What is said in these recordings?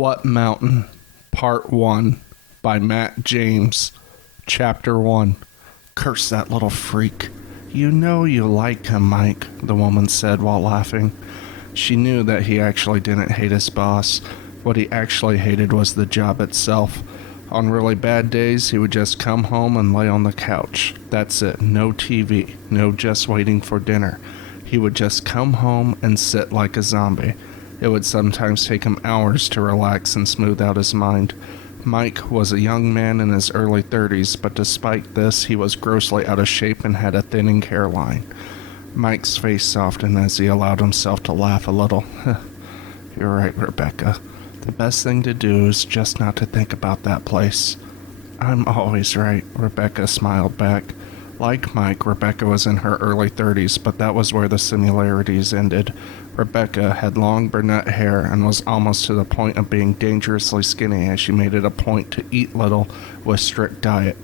What Mountain? Part 1 by Matt James. Chapter 1. Curse that little freak. You know you like him, Mike, the woman said while laughing. She knew that he actually didn't hate his boss. What he actually hated was the job itself. On really bad days, he would just come home and lay on the couch. That's it. No TV. No just waiting for dinner. He would just come home and sit like a zombie. It would sometimes take him hours to relax and smooth out his mind. Mike was a young man in his early 30s, but despite this, he was grossly out of shape and had a thinning hairline. Mike's face softened as he allowed himself to laugh a little. You're right, Rebecca. The best thing to do is just not to think about that place. I'm always right, Rebecca smiled back. Like Mike, Rebecca was in her early 30s, but that was where the similarities ended. Rebecca had long brunette hair and was almost to the point of being dangerously skinny as she made it a point to eat little with strict diet.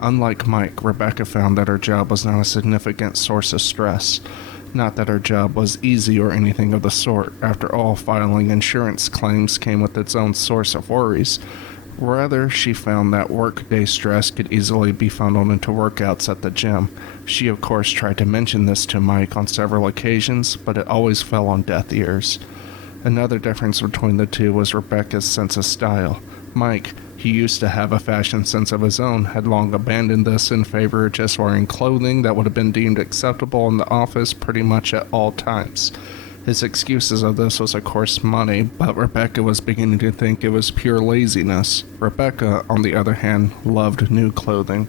Unlike Mike, Rebecca found that her job was not a significant source of stress. Not that her job was easy or anything of the sort. After all, filing insurance claims came with its own source of worries. Rather, she found that workday stress could easily be funneled into workouts at the gym. She, of course, tried to mention this to Mike on several occasions, but it always fell on deaf ears. Another difference between the two was Rebecca's sense of style. Mike, he used to have a fashion sense of his own, had long abandoned this in favor of just wearing clothing that would have been deemed acceptable in the office pretty much at all times. His excuses of this was of course money, but Rebecca was beginning to think it was pure laziness. Rebecca, on the other hand, loved new clothing,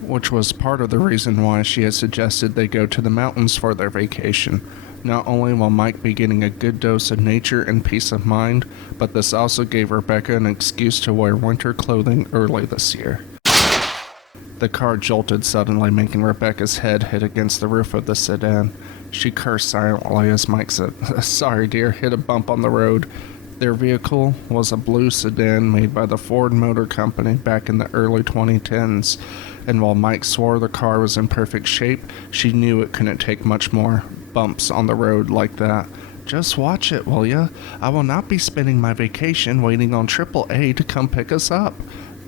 which was part of the reason why she had suggested they go to the mountains for their vacation. Not only will Mike be getting a good dose of nature and peace of mind, but this also gave Rebecca an excuse to wear winter clothing early this year. The car jolted suddenly, making Rebecca's head hit against the roof of the sedan. She cursed silently as Mike said, "Sorry, dear, hit a bump on the road." Their vehicle was a blue sedan made by the Ford Motor Company back in the early 2010s, and while Mike swore the car was in perfect shape, she knew it couldn't take much more bumps on the road like that. "Just watch it, will ya? I will not be spending my vacation waiting on AAA to come pick us up."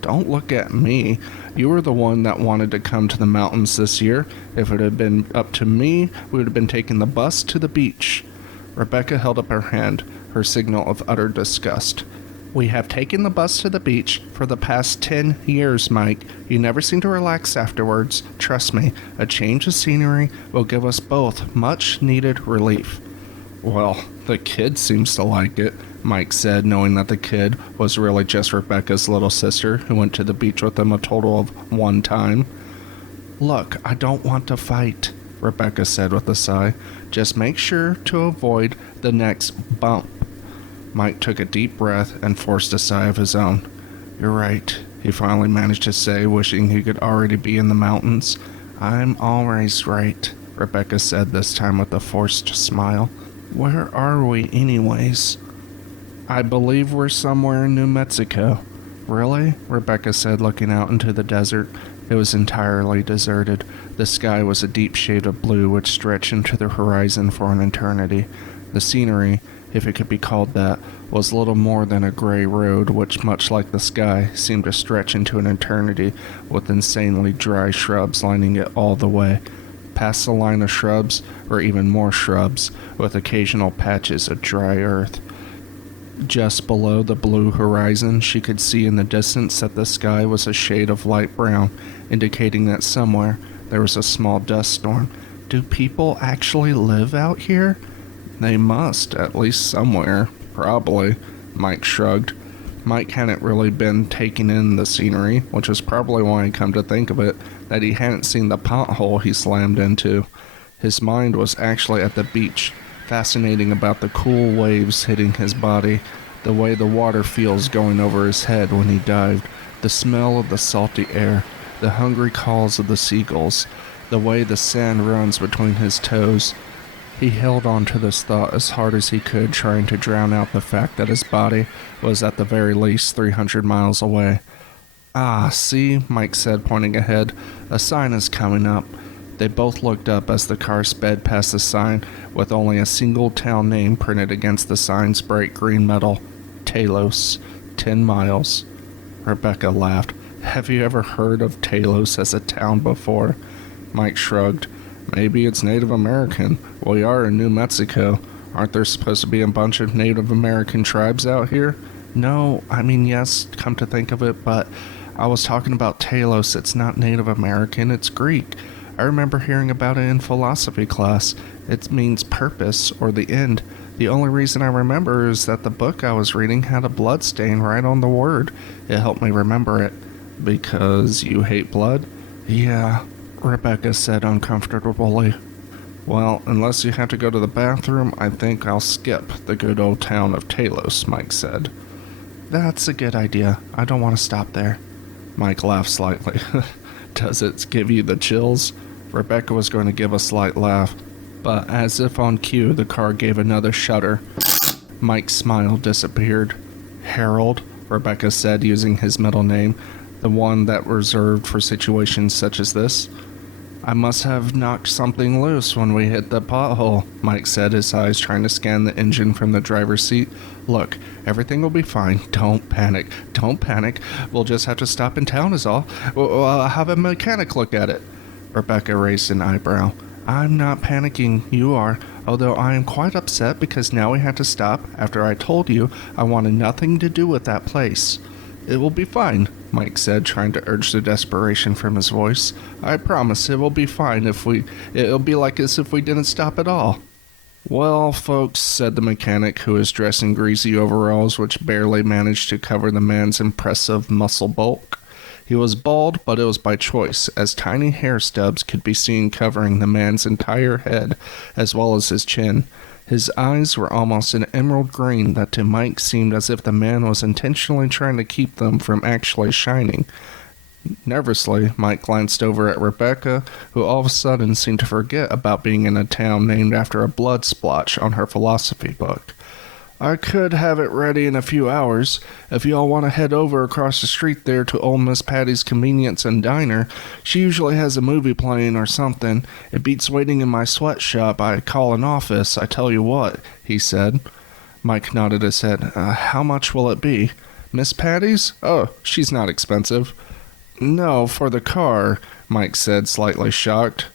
"Don't look at me. You were the one that wanted to come to the mountains this year. If it had been up to me, we would have been taking the bus to the beach." Rebecca held up her hand, her signal of utter disgust. "We have taken the bus to the beach for the past 10 years, Mike. You never seem to relax afterwards. Trust me, a change of scenery will give us both much-needed relief." "Well, the kid seems to like it," Mike said, knowing that the kid was really just Rebecca's little sister who went to the beach with them a total of one time. "Look, I don't want to fight," Rebecca said with a sigh. "Just make sure to avoid the next bump." Mike took a deep breath and forced a sigh of his own. "You're right," he finally managed to say, wishing he could already be in the mountains. "I'm always right," Rebecca said, this time with a forced smile. "Where are we anyways?" "I believe we're somewhere in New Mexico." "Really?" Rebecca said, looking out into the desert. It was entirely deserted. The sky was a deep shade of blue which stretched into the horizon for an eternity. The scenery, if it could be called that, was little more than a gray road which, much like the sky, seemed to stretch into an eternity with insanely dry shrubs lining it all the way. Past the line of shrubs were even more shrubs, with occasional patches of dry earth. Just below the blue horizon, she could see in the distance that the sky was a shade of light brown, indicating that somewhere there was a small dust storm. "Do people actually live out here?" "They must, at least somewhere, probably," Mike shrugged. Mike hadn't really been taking in the scenery, which was probably why he come to think of it, that he hadn't seen the pothole he slammed into. His mind was actually at the beach, fascinating about the cool waves hitting his body, the way the water feels going over his head when he dived, the smell of the salty air, the hungry calls of the seagulls, the way the sand runs between his toes. He held on to this thought as hard as he could, trying to drown out the fact that his body was at the very least 300 miles away. "Ah, see," Mike said, pointing ahead. "A sign is coming up." They both looked up as the car sped past the sign with only a single town name printed against the sign's bright green metal. Talos, 10 miles. Rebecca laughed. Have you ever heard of Talos as a town before? Mike shrugged. Maybe it's Native American. We are in New Mexico. Aren't there supposed to be a bunch of Native American tribes out here? No, I mean, yes, come to think of it, but I was talking about Talos. It's not Native American, it's Greek. I remember hearing about it in philosophy class. It means purpose or the end. The only reason I remember is that the book I was reading had a blood stain right on the word. It helped me remember it. Because you hate blood? Yeah, Rebecca said uncomfortably. Well, unless you have to go to the bathroom, I think I'll skip the good old town of Talos, Mike said. That's a good idea. I don't want to stop there. Mike laughed slightly. Does it give you the chills? Rebecca was going to give a slight laugh, but as if on cue, the car gave another shudder. Mike's smile disappeared. Harold, Rebecca said, using his middle name, the one that reserved for situations such as this. I must have knocked something loose when we hit the pothole, Mike said, his eyes trying to scan the engine from the driver's seat. Look, everything will be fine. Don't panic. Don't panic. We'll just have to stop in town is all. I'll have a mechanic look at it. Rebecca raised an eyebrow. I'm not panicking. You are. Although I am quite upset because now we have to stop after I told you I wanted nothing to do with that place. It will be fine, Mike said, trying to urge the desperation from his voice. I promise it will be fine it'll be like as if we didn't stop at all. Well, folks, said the mechanic, who was dressed in greasy overalls which barely managed to cover the man's impressive muscle bulk. He was bald, but it was by choice, as tiny hair stubs could be seen covering the man's entire head, as well as his chin. His eyes were almost an emerald green that to Mike seemed as if the man was intentionally trying to keep them from actually shining. Nervously, Mike glanced over at Rebecca, who all of a sudden seemed to forget about being in a town named after a blood splotch on her philosophy book. I could have it ready in a few hours. If you all want to head over across the street there to old Miss Patty's Convenience and Diner, she usually has a movie playing or something. It beats waiting in my sweatshop. I call an office, I tell you what, he said. Mike nodded his head. How much will it be? Miss Patty's? Oh, she's not expensive. No, for the car, Mike said, slightly shocked.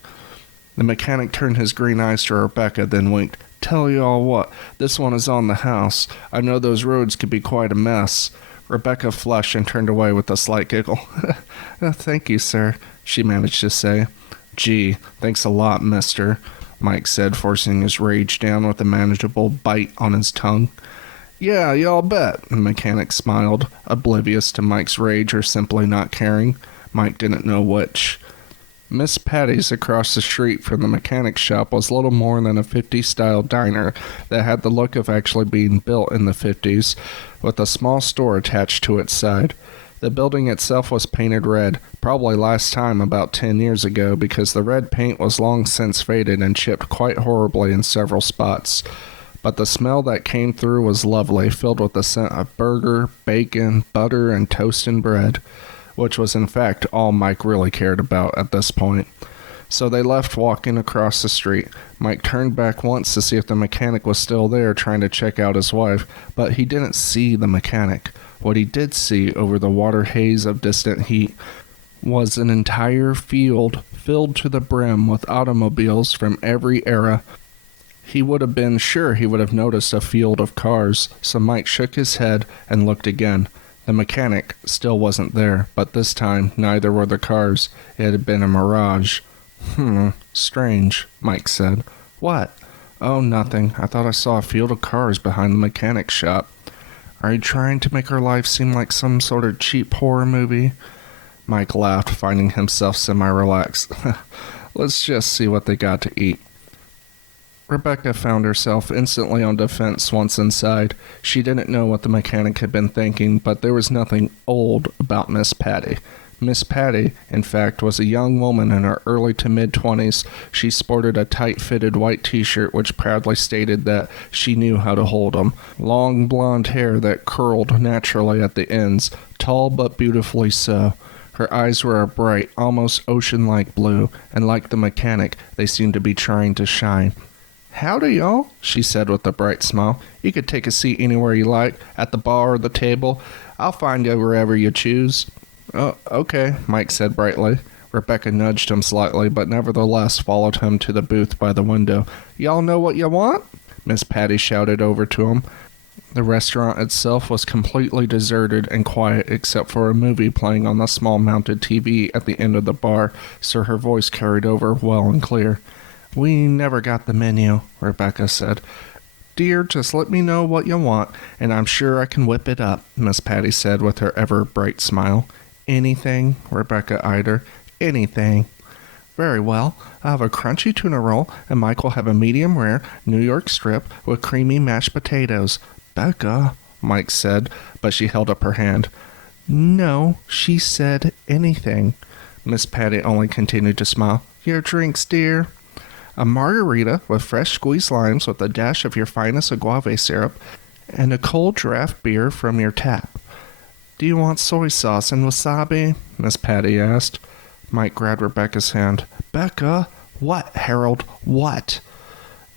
The mechanic turned his green eyes to Rebecca, then winked. Tell you all what, this one is on the house. I know those roads could be quite a mess. Rebecca flushed and turned away with a slight giggle. Thank you, sir, she managed to say. Gee, thanks a lot, mister, Mike said, forcing his rage down with a manageable bite on his tongue. Yeah, y'all bet, the mechanic smiled, oblivious to Mike's rage or simply not caring. Mike didn't know which. Miss Patty's across the street from the mechanic shop was little more than a 50s-style diner that had the look of actually being built in the 50s, with a small store attached to its side. The building itself was painted red, probably last time about 10 years ago because the red paint was long since faded and chipped quite horribly in several spots. But the smell that came through was lovely, filled with the scent of burger, bacon, butter, and toast and bread, which was in fact all Mike really cared about at this point. So they left walking across the street. Mike turned back once to see if the mechanic was still there trying to check out his wife, but he didn't see the mechanic. What he did see over the water haze of distant heat was an entire field filled to the brim with automobiles from every era. He would have been sure he would have noticed a field of cars, so Mike shook his head and looked again. The mechanic still wasn't there, but this time neither were the cars. It had been a mirage. Strange, Mike said. What? Oh, nothing. I thought I saw a field of cars behind the mechanic shop. Are you trying to make our life seem like some sort of cheap horror movie? Mike laughed, finding himself semi-relaxed. Let's just see what they got to eat. Rebecca found herself instantly on defense once inside. She didn't know what the mechanic had been thinking, but there was nothing old about Miss Patty. Miss Patty, in fact, was a young woman in her early to mid-20s. She sported a tight-fitted white t-shirt which proudly stated that she knew how to hold 'em. Long blonde hair that curled naturally at the ends, tall but beautifully so. Her eyes were a bright, almost ocean-like blue, and like the mechanic, they seemed to be trying to shine. Howdy, y'all, she said with a bright smile. You could take a seat anywhere you like, at the bar or the table. I'll find you wherever you choose. Oh, okay, Mike said brightly. Rebecca nudged him slightly, but nevertheless followed him to the booth by the window. Y'all know what you want? Miss Patty shouted over to him. The restaurant itself was completely deserted and quiet except for a movie playing on the small mounted TV at the end of the bar, so her voice carried over well and clear. We never got the menu, Rebecca said. Dear, just let me know what you want, and I'm sure I can whip it up, Miss Patty said with her ever-bright smile. Anything? Rebecca eyed her. Anything. Very well. I'll have a crunchy tuna roll, and Mike will have a medium-rare New York strip with creamy mashed potatoes. Becca, Mike said, but she held up her hand. No, she said anything. Miss Patty only continued to smile. Your drinks, dear. A margarita with fresh squeezed limes with a dash of your finest agave syrup, and a cold draft beer from your tap. Do you want soy sauce and wasabi? Miss Patty asked. Mike grabbed Rebecca's hand. Becca? What, Harold? What?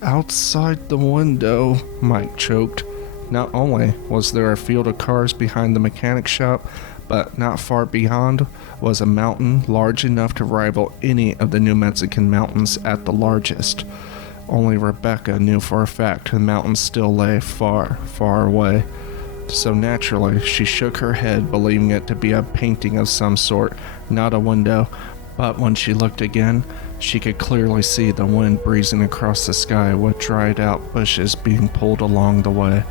Outside the window, Mike choked. Not only was there a field of cars behind the mechanic shop, but not far beyond was a mountain large enough to rival any of the New Mexican mountains at the largest. Only Rebecca knew for a fact the mountain still lay far, far away. So naturally, she shook her head, believing it to be a painting of some sort, not a window. But when she looked again, she could clearly see the wind breezing across the sky with dried-out bushes being pulled along the way.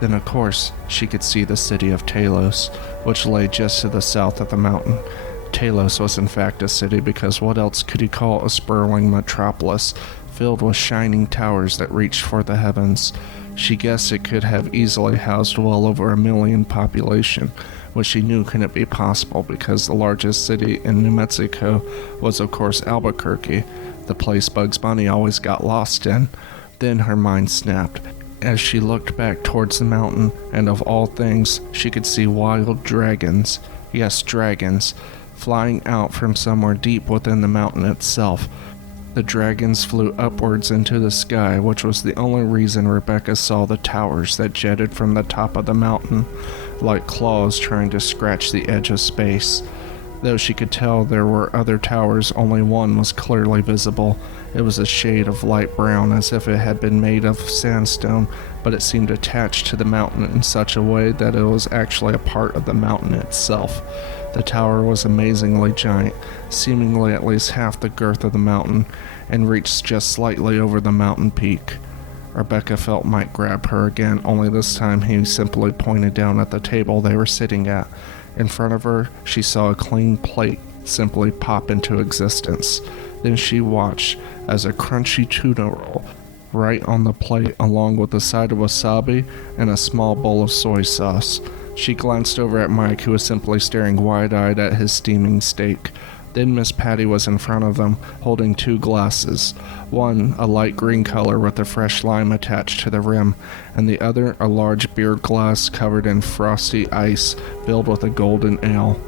Then, of course, she could see the city of Talos, which lay just to the south of the mountain. Talos was in fact a city because what else could you call a sprawling metropolis filled with shining towers that reached for the heavens? She guessed it could have easily housed well over 1 million population, which she knew couldn't be possible because the largest city in New Mexico was of course Albuquerque, the place Bugs Bunny always got lost in. Then her mind snapped. As she looked back towards the mountain, and of all things, she could see wild dragons. Yes, dragons, flying out from somewhere deep within the mountain itself. The dragons flew upwards into the sky, which was the only reason Rebecca saw the towers that jetted from the top of the mountain, like claws trying to scratch the edge of space. Though she could tell there were other towers, only one was clearly visible. It was a shade of light brown, as if it had been made of sandstone, but it seemed attached to the mountain in such a way that it was actually a part of the mountain itself. The tower was amazingly giant, seemingly at least half the girth of the mountain, and reached just slightly over the mountain peak. Rebecca felt Mike grab her again, only this time he simply pointed down at the table they were sitting at. In front of her, she saw a clean plate simply pop into existence. Then she watched as a crunchy tuna roll right on the plate, along with a side of wasabi and a small bowl of soy sauce. She glanced over at Mike, who was simply staring wide-eyed at his steaming steak. Then Miss Patty was in front of them, holding 2 glasses. One, a light green color with a fresh lime attached to the rim, and the other, a large beer glass covered in frosty ice, filled with a golden ale.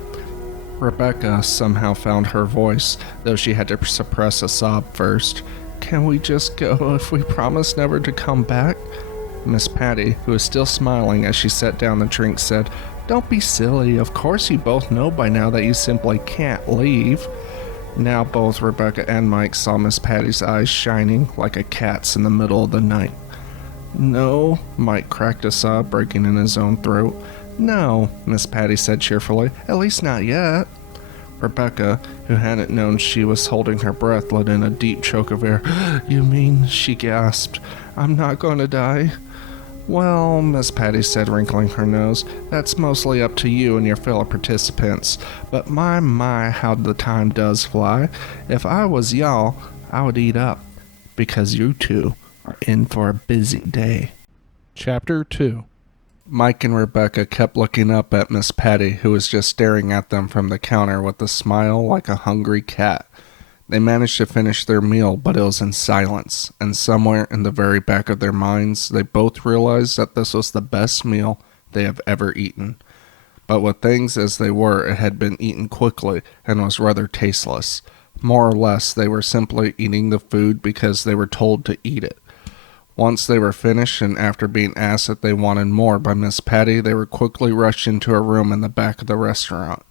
Rebecca somehow found her voice, though she had to suppress a sob first. Can we just go if we promise never to come back? Miss Patty, who was still smiling as she set down the drink, said, Don't be silly. Of course you both know by now that you simply can't leave. Now both Rebecca and Mike saw Miss Patty's eyes shining like a cat's in the middle of the night. No, Mike cracked a sob, breaking in his own throat. No, Miss Patty said cheerfully. At least not yet. Rebecca, who hadn't known she was holding her breath, let in a deep choke of air. You mean, she gasped, I'm not going to die? Well, Miss Patty said, wrinkling her nose, that's mostly up to you and your fellow participants. But my, how the time does fly. If I was y'all, I would eat up. Because you two are in for a busy day. Chapter 2. Mike and Rebecca kept looking up at Miss Patty, who was just staring at them from the counter with a smile like a hungry cat. They managed to finish their meal, but it was in silence, and somewhere in the very back of their minds, they both realized that this was the best meal they have ever eaten. But with things as they were, it had been eaten quickly and was rather tasteless. More or less, they were simply eating the food because they were told to eat it. Once they were finished, and after being asked if they wanted more by Miss Patty, they were quickly rushed into a room in the back of the restaurant.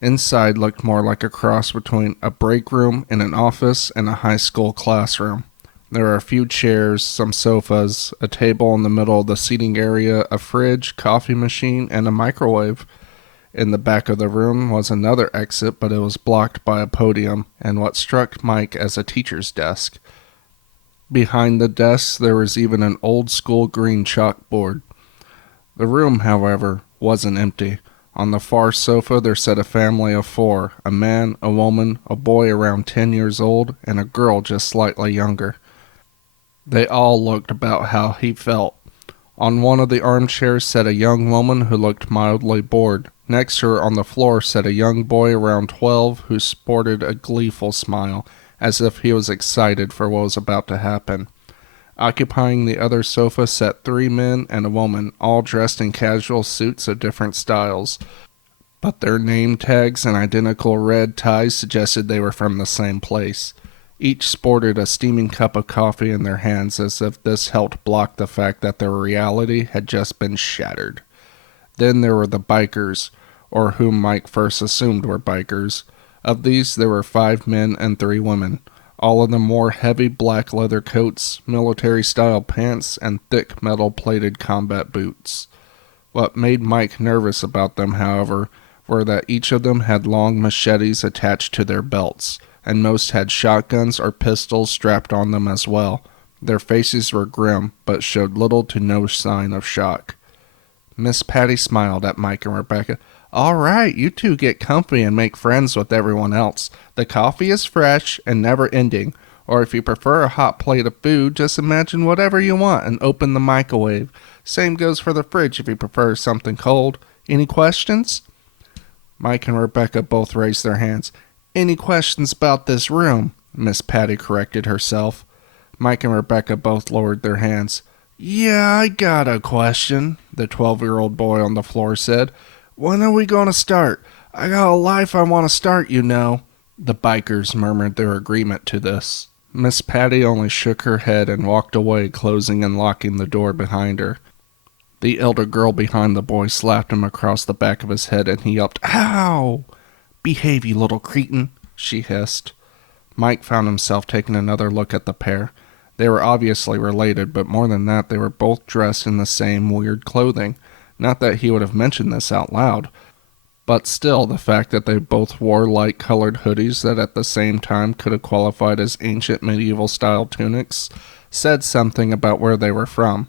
Inside looked more like a cross between a break room and an office and a high school classroom. There were a few chairs, some sofas, a table in the middle of the seating area, a fridge, coffee machine, and a microwave. In the back of the room was another exit, but it was blocked by a podium and what struck Mike as a teacher's desk. Behind the desk there was even an old-school green chalkboard. The room, however, wasn't empty. On the far sofa there sat a family of 4, a man, a woman, a boy around 10 years old, and a girl just slightly younger. They all looked about how he felt. On one of the armchairs sat a young woman who looked mildly bored. Next to her on the floor sat a young boy around 12 who sported a gleeful smile, as if he was excited for what was about to happen. Occupying the other sofa sat 3 men and a woman, all dressed in casual suits of different styles, but their name tags and identical red ties suggested they were from the same place. Each sported a steaming cup of coffee in their hands, as if this helped block the fact that their reality had just been shattered. Then there were the bikers, or whom Mike first assumed were bikers. Of these there were 5 men and 3 women. All of them wore heavy black leather coats, military-style pants, and thick metal-plated combat boots. What made Mike nervous about them, however, were that each of them had long machetes attached to their belts, and most had shotguns or pistols strapped on them as well. Their faces were grim, but showed little to no sign of shock. Miss Patty smiled at Mike and Rebecca. "All right, you two get comfy and make friends with everyone else. The coffee is fresh and never ending. Or if you prefer a hot plate of food, just imagine whatever you want and open the microwave. Same goes for the fridge if you prefer something cold. Any questions?" Mike and Rebecca both raised their hands. "Any questions about this room?" Miss Patty corrected herself. Mike and Rebecca both lowered their hands. "Yeah, I got a question," the 12-year-old boy on the floor said. "When are we going to start? I got a life I want to start, you know." The bikers murmured their agreement to this. Miss Patty only shook her head and walked away, closing and locking the door behind her. The elder girl behind the boy slapped him across the back of his head, and he yelped, "Ow!" "Behave, you little cretin," she hissed. Mike found himself taking another look at the pair. They were obviously related, but more than that, they were both dressed in the same weird clothing. Not that he would have mentioned this out loud, but still, the fact that they both wore light-colored hoodies that at the same time could have qualified as ancient medieval-style tunics said something about where they were from.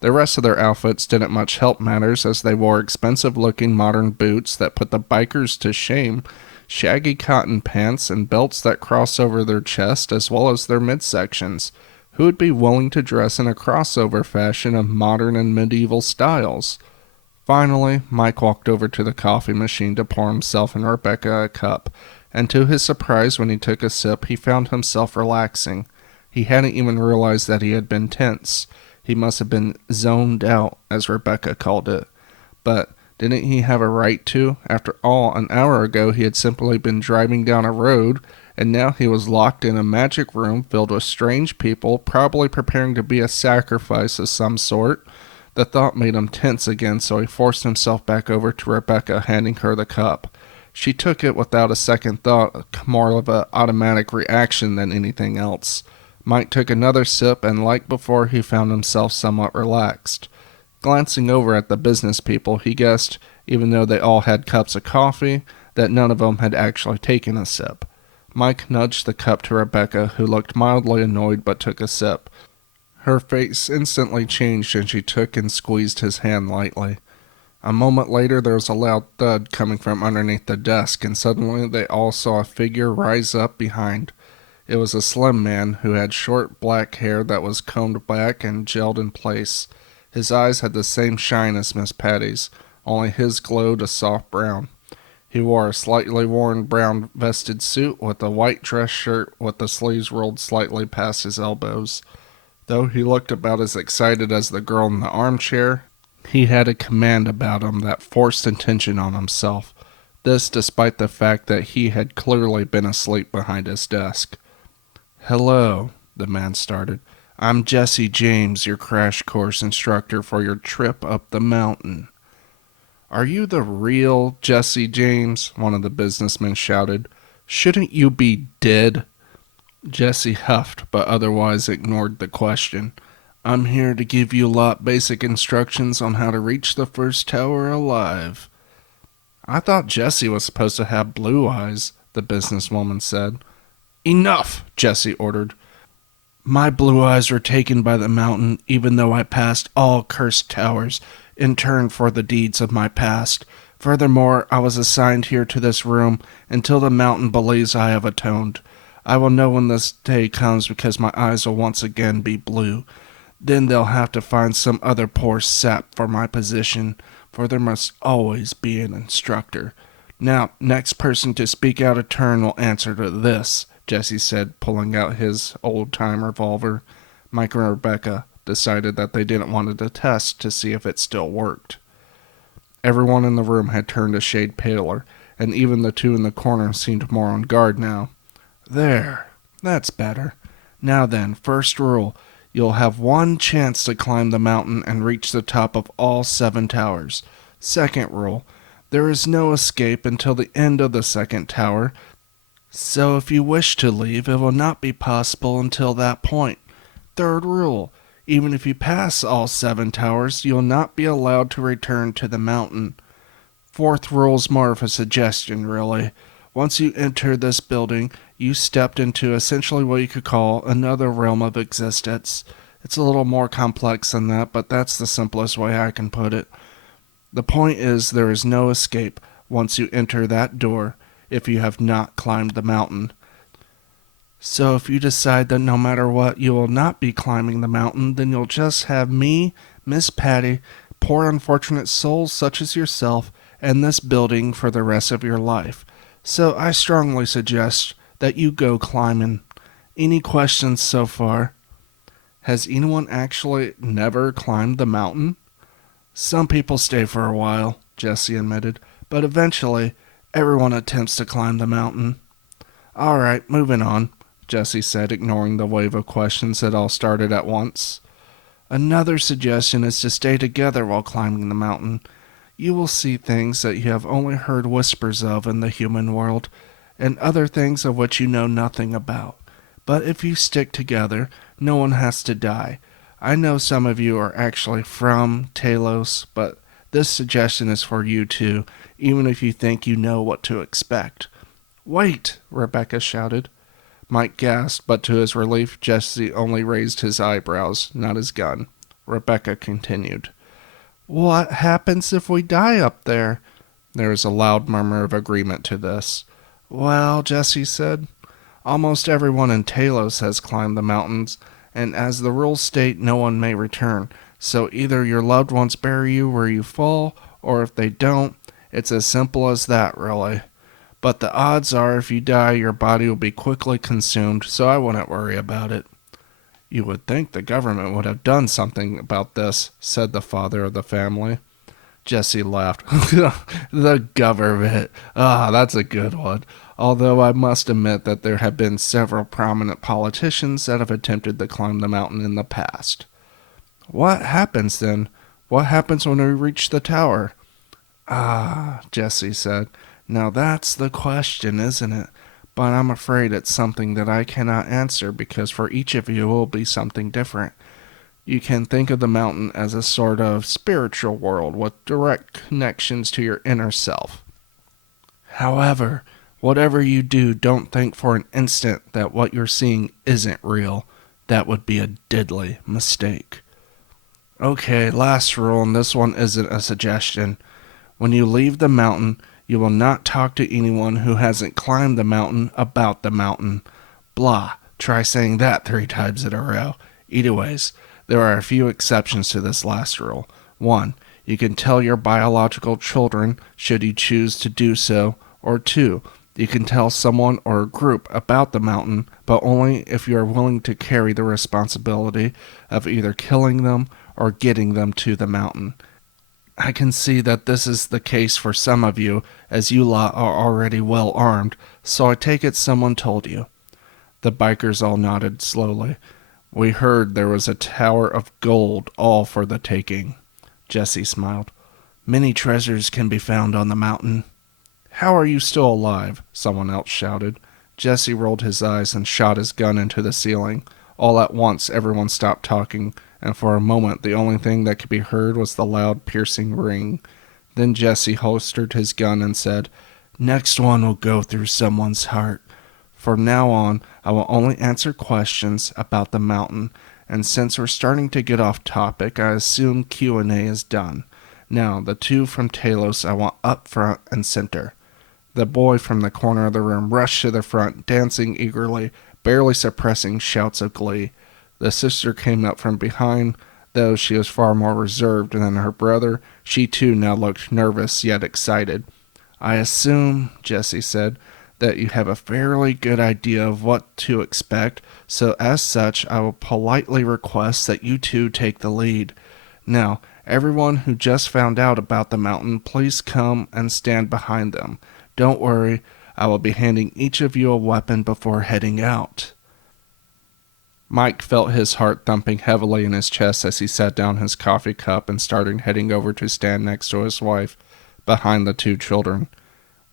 The rest of their outfits didn't much help matters, as they wore expensive-looking modern boots that put the bikers to shame, shaggy cotton pants, and belts that cross over their chest as well as their midsections. Who would be willing to dress in a crossover fashion of modern and medieval styles? Finally, Mike walked over to the coffee machine to pour himself and Rebecca a cup, and to his surprise, when he took a sip, he found himself relaxing. He hadn't even realized that he had been tense. He must have been zoned out, as Rebecca called it. But didn't he have a right to? After all, an hour ago he had simply been driving down a road, and now he was locked in a magic room filled with strange people, probably preparing to be a sacrifice of some sort. The thought made him tense again, so he forced himself back over to Rebecca, handing her the cup. She took it without a second thought, more of an automatic reaction than anything else. Mike took another sip, and like before, he found himself somewhat relaxed. Glancing over at the business people, he guessed, even though they all had cups of coffee, that none of them had actually taken a sip. Mike nudged the cup to Rebecca, who looked mildly annoyed but took a sip. Her face instantly changed, and she took and squeezed his hand lightly. A moment later, there was a loud thud coming from underneath the desk, and suddenly they all saw a figure rise up behind. It was a slim man who had short black hair that was combed back and gelled in place. His eyes had the same shine as Miss Patty's, only his glowed a soft brown. He wore a slightly worn brown vested suit with a white dress shirt with the sleeves rolled slightly past his elbows. Though he looked about as excited as the girl in the armchair, he had a command about him that forced attention on himself. This despite the fact that he had clearly been asleep behind his desk. "Hello," the man started. I'm Jesse James, your crash course instructor for your trip up the mountain. Are you the real Jesse James? One of the businessmen shouted. Shouldn't you be dead? Jesse huffed, but otherwise ignored the question. I'm here to give you lot basic instructions on how to reach the first tower alive. I thought Jesse was supposed to have blue eyes, the businesswoman said. Enough, Jesse ordered. My blue eyes were taken by the mountain, even though I passed all cursed towers in turn for the deeds of my past. Furthermore, I was assigned here to this room until the mountain believes I have atoned. I will know when this day comes because my eyes will once again be blue. Then they'll have to find some other poor sap for my position, for there must always be an instructor. Now, next person to speak out of turn will answer to this, Jesse said, pulling out his old-time revolver. Mike and Rebecca decided that they didn't want to test to see if it still worked. Everyone in the room had turned a shade paler, and even the two in the corner seemed more on guard now. There, that's better. Now then, first rule. You'll have one chance to climb the mountain and reach the top of all 7 towers. Second rule. There is no escape until the end of the second tower, so if you wish to leave, it will not be possible until that point. Third rule. Even if you pass all 7 towers, you'll not be allowed to return to the mountain. Fourth rule is more of a suggestion, really. Once you enter this building, you stepped into essentially what you could call another realm of existence. It's a little more complex than that, but that's the simplest way I can put it. The point is there is no escape once you enter that door if you have not climbed the mountain. So if you decide that no matter what you will not be climbing the mountain, then you'll just have me, Miss Patty, poor unfortunate souls such as yourself, and this building for the rest of your life. So I strongly suggest that you go climbing. Any questions so far? Has anyone actually never climbed the mountain? Some people stay for a while, Jesse admitted, but eventually everyone attempts to climb the mountain. All right, moving on, Jesse said, ignoring the wave of questions that all started at once. Another suggestion is to stay together while climbing the mountain. You will see things that you have only heard whispers of in the human world, and other things of which you know nothing about. But if you stick together, no one has to die. I know some of you are actually from Talos, but this suggestion is for you too, even if you think you know what to expect. Wait, Rebecca shouted. Mike gasped, but to his relief, Jesse only raised his eyebrows, not his gun. Rebecca continued. What happens if we die up there? There was a loud murmur of agreement to this. Well, Jesse said, almost everyone in Talos has climbed the mountains, and as the rules state, no one may return. So either your loved ones bury you where you fall, or if they don't, it's as simple as that, really. But the odds are if you die, your body will be quickly consumed, so I wouldn't worry about it. You would think the government would have done something about this, said the father of the family. Jesse laughed. The government. That's a good one. Although I must admit that there have been several prominent politicians that have attempted to climb the mountain in the past. What happens then? What happens when we reach the tower? Jesse said. Now that's the question, isn't it? But I'm afraid it's something that I cannot answer because for each of you it will be something different. You can think of the mountain as a sort of spiritual world with direct connections to your inner self. However, whatever you do, don't think for an instant that what you're seeing isn't real. That would be a deadly mistake. Okay, last rule, and this one isn't a suggestion. When you leave the mountain, you will not talk to anyone who hasn't climbed the mountain about the mountain. Blah. Try saying that 3 times in a row. Anyways, there are a few exceptions to this last rule. 1. You can tell your biological children, should you choose to do so. Or 2. You can tell someone or a group about the mountain, but only if you are willing to carry the responsibility of either killing them or getting them to the mountain. I can see that this is the case for some of you, as you lot are already well armed, so I take it someone told you. The bikers all nodded slowly. We heard there was a tower of gold all for the taking. Jesse smiled. Many treasures can be found on the mountain. How are you still alive? Someone else shouted. Jesse rolled his eyes and shot his gun into the ceiling. All at once, everyone stopped talking, and for a moment the only thing that could be heard was the loud, piercing ring. Then Jesse holstered his gun and said, Next one will go through someone's heart. From now on, I will only answer questions about the mountain, and since we're starting to get off topic, I assume Q&A is done. Now, the two from Talos I want up front and center. The boy from the corner of the room rushed to the front, dancing eagerly, barely suppressing shouts of glee. The sister came up from behind, though she was far more reserved than her brother. She too now looked nervous yet excited. I assume, Jesse said, that you have a fairly good idea of what to expect, so as such I will politely request that you two take the lead. Now, everyone who just found out about the mountain, please come and stand behind them. Don't worry, I will be handing each of you a weapon before heading out. Mike felt his heart thumping heavily in his chest as he set down his coffee cup and started heading over to stand next to his wife, behind the two children.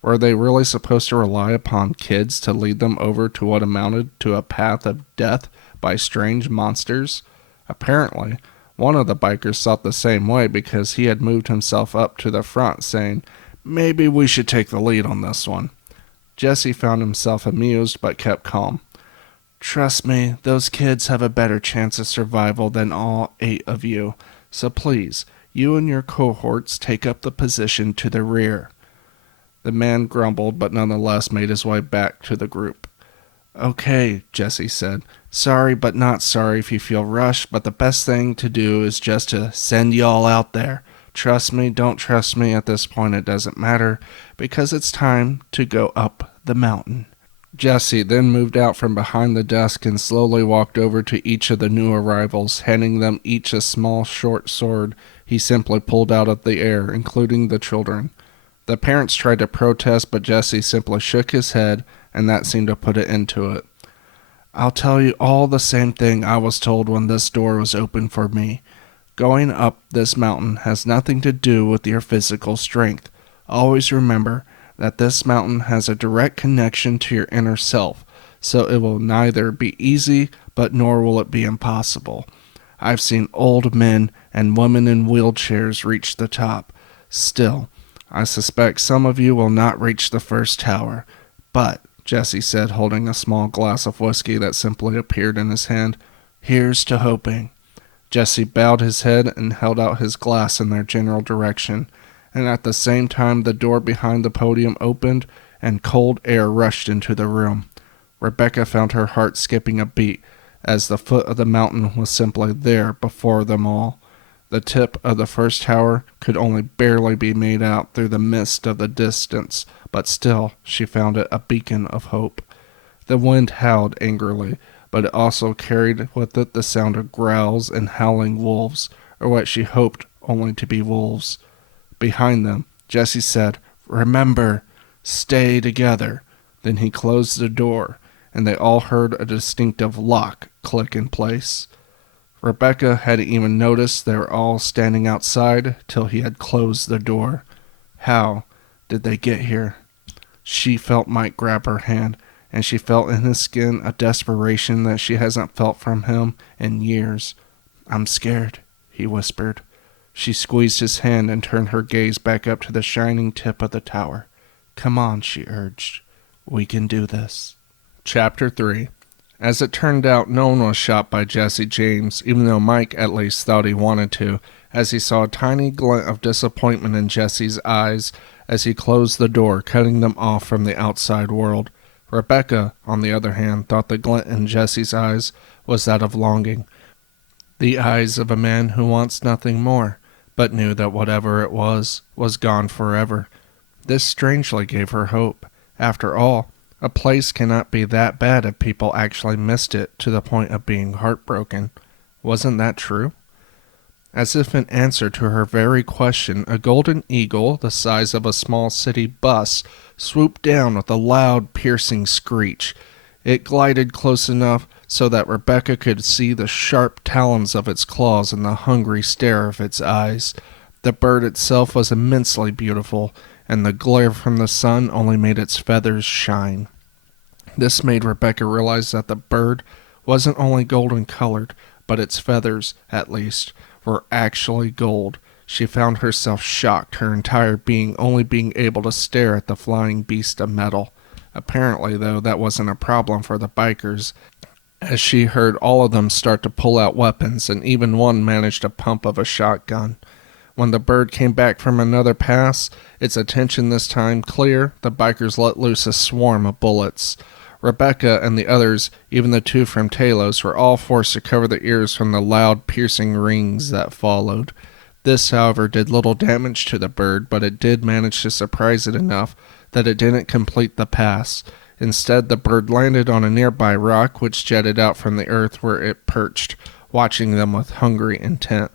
Were they really supposed to rely upon kids to lead them over to what amounted to a path of death by strange monsters? Apparently, one of the bikers thought the same way because he had moved himself up to the front, saying, Maybe we should take the lead on this one. Jesse found himself amused but kept calm. Trust me, those kids have a better chance of survival than all 8 of you, so please, you and your cohorts take up the position to the rear. The man grumbled, but nonetheless made his way back to the group. Okay, Jesse said. Sorry, but not sorry if you feel rushed, but the best thing to do is just to send y'all out there. Trust me, don't trust me, at this point it doesn't matter, because it's time to go up the mountain. Jesse then moved out from behind the desk and slowly walked over to each of the new arrivals, handing them each a small, short sword he simply pulled out of the air, including the children. The parents tried to protest, but Jesse simply shook his head, and that seemed to put an end to it. I'll tell you all the same thing I was told when this door was opened for me. Going up this mountain has nothing to do with your physical strength. Always remember that this mountain has a direct connection to your inner self, so it will neither be easy, but nor will it be impossible. I've seen old men and women in wheelchairs reach the top. Still, I suspect some of you will not reach the first tower. But, Jesse said, holding a small glass of whiskey that simply appeared in his hand, here's to hoping. Jesse bowed his head and held out his glass in their general direction, and at the same time the door behind the podium opened and cold air rushed into the room. Rebecca found her heart skipping a beat, as the foot of the mountain was simply there before them all. The tip of the first tower could only barely be made out through the mist of the distance, but still she found it a beacon of hope. The wind howled angrily, but it also carried with it the sound of growls and howling wolves, or what she hoped only to be wolves. Behind them, Jesse said, Remember, stay together. Then he closed the door, and they all heard a distinctive lock click in place. Rebecca hadn't even noticed they were all standing outside till he had closed the door. How did they get here? She felt Mike grab her hand, and she felt in his skin a desperation that she hasn't felt from him in years. I'm scared, he whispered. She squeezed his hand and turned her gaze back up to the shining tip of the tower. Come on, she urged. We can do this. Chapter 3. As it turned out, no one was shot by Jesse James, even though Mike at least thought he wanted to, as he saw a tiny glint of disappointment in Jesse's eyes as he closed the door, cutting them off from the outside world. Rebecca, on the other hand, thought the glint in Jesse's eyes was that of longing, the eyes of a man who wants nothing more, but knew that whatever it was gone forever. This strangely gave her hope. After all, a place cannot be that bad if people actually missed it to the point of being heartbroken. Wasn't that true? As if in answer to her very question, a golden eagle, the size of a small city bus, swooped down with a loud, piercing screech. It glided close enough so that Rebecca could see the sharp talons of its claws and the hungry stare of its eyes. The bird itself was immensely beautiful, and the glare from the sun only made its feathers shine. This made Rebecca realize that the bird wasn't only golden colored, but its feathers, at least, were actually gold. She found herself shocked, her entire being only being able to stare at the flying beast of metal. Apparently, though, that wasn't a problem for the bikers, as she heard all of them start to pull out weapons, and even one managed a pump of a shotgun. When the bird came back from another pass, its attention this time clear, the bikers let loose a swarm of bullets. Rebecca and the others, even the two from Talos, were all forced to cover their ears from the loud, piercing rings that followed. This, however, did little damage to the bird, but it did manage to surprise it enough that it didn't complete the pass. Instead, the bird landed on a nearby rock which jutted out from the earth where it perched, watching them with hungry intent.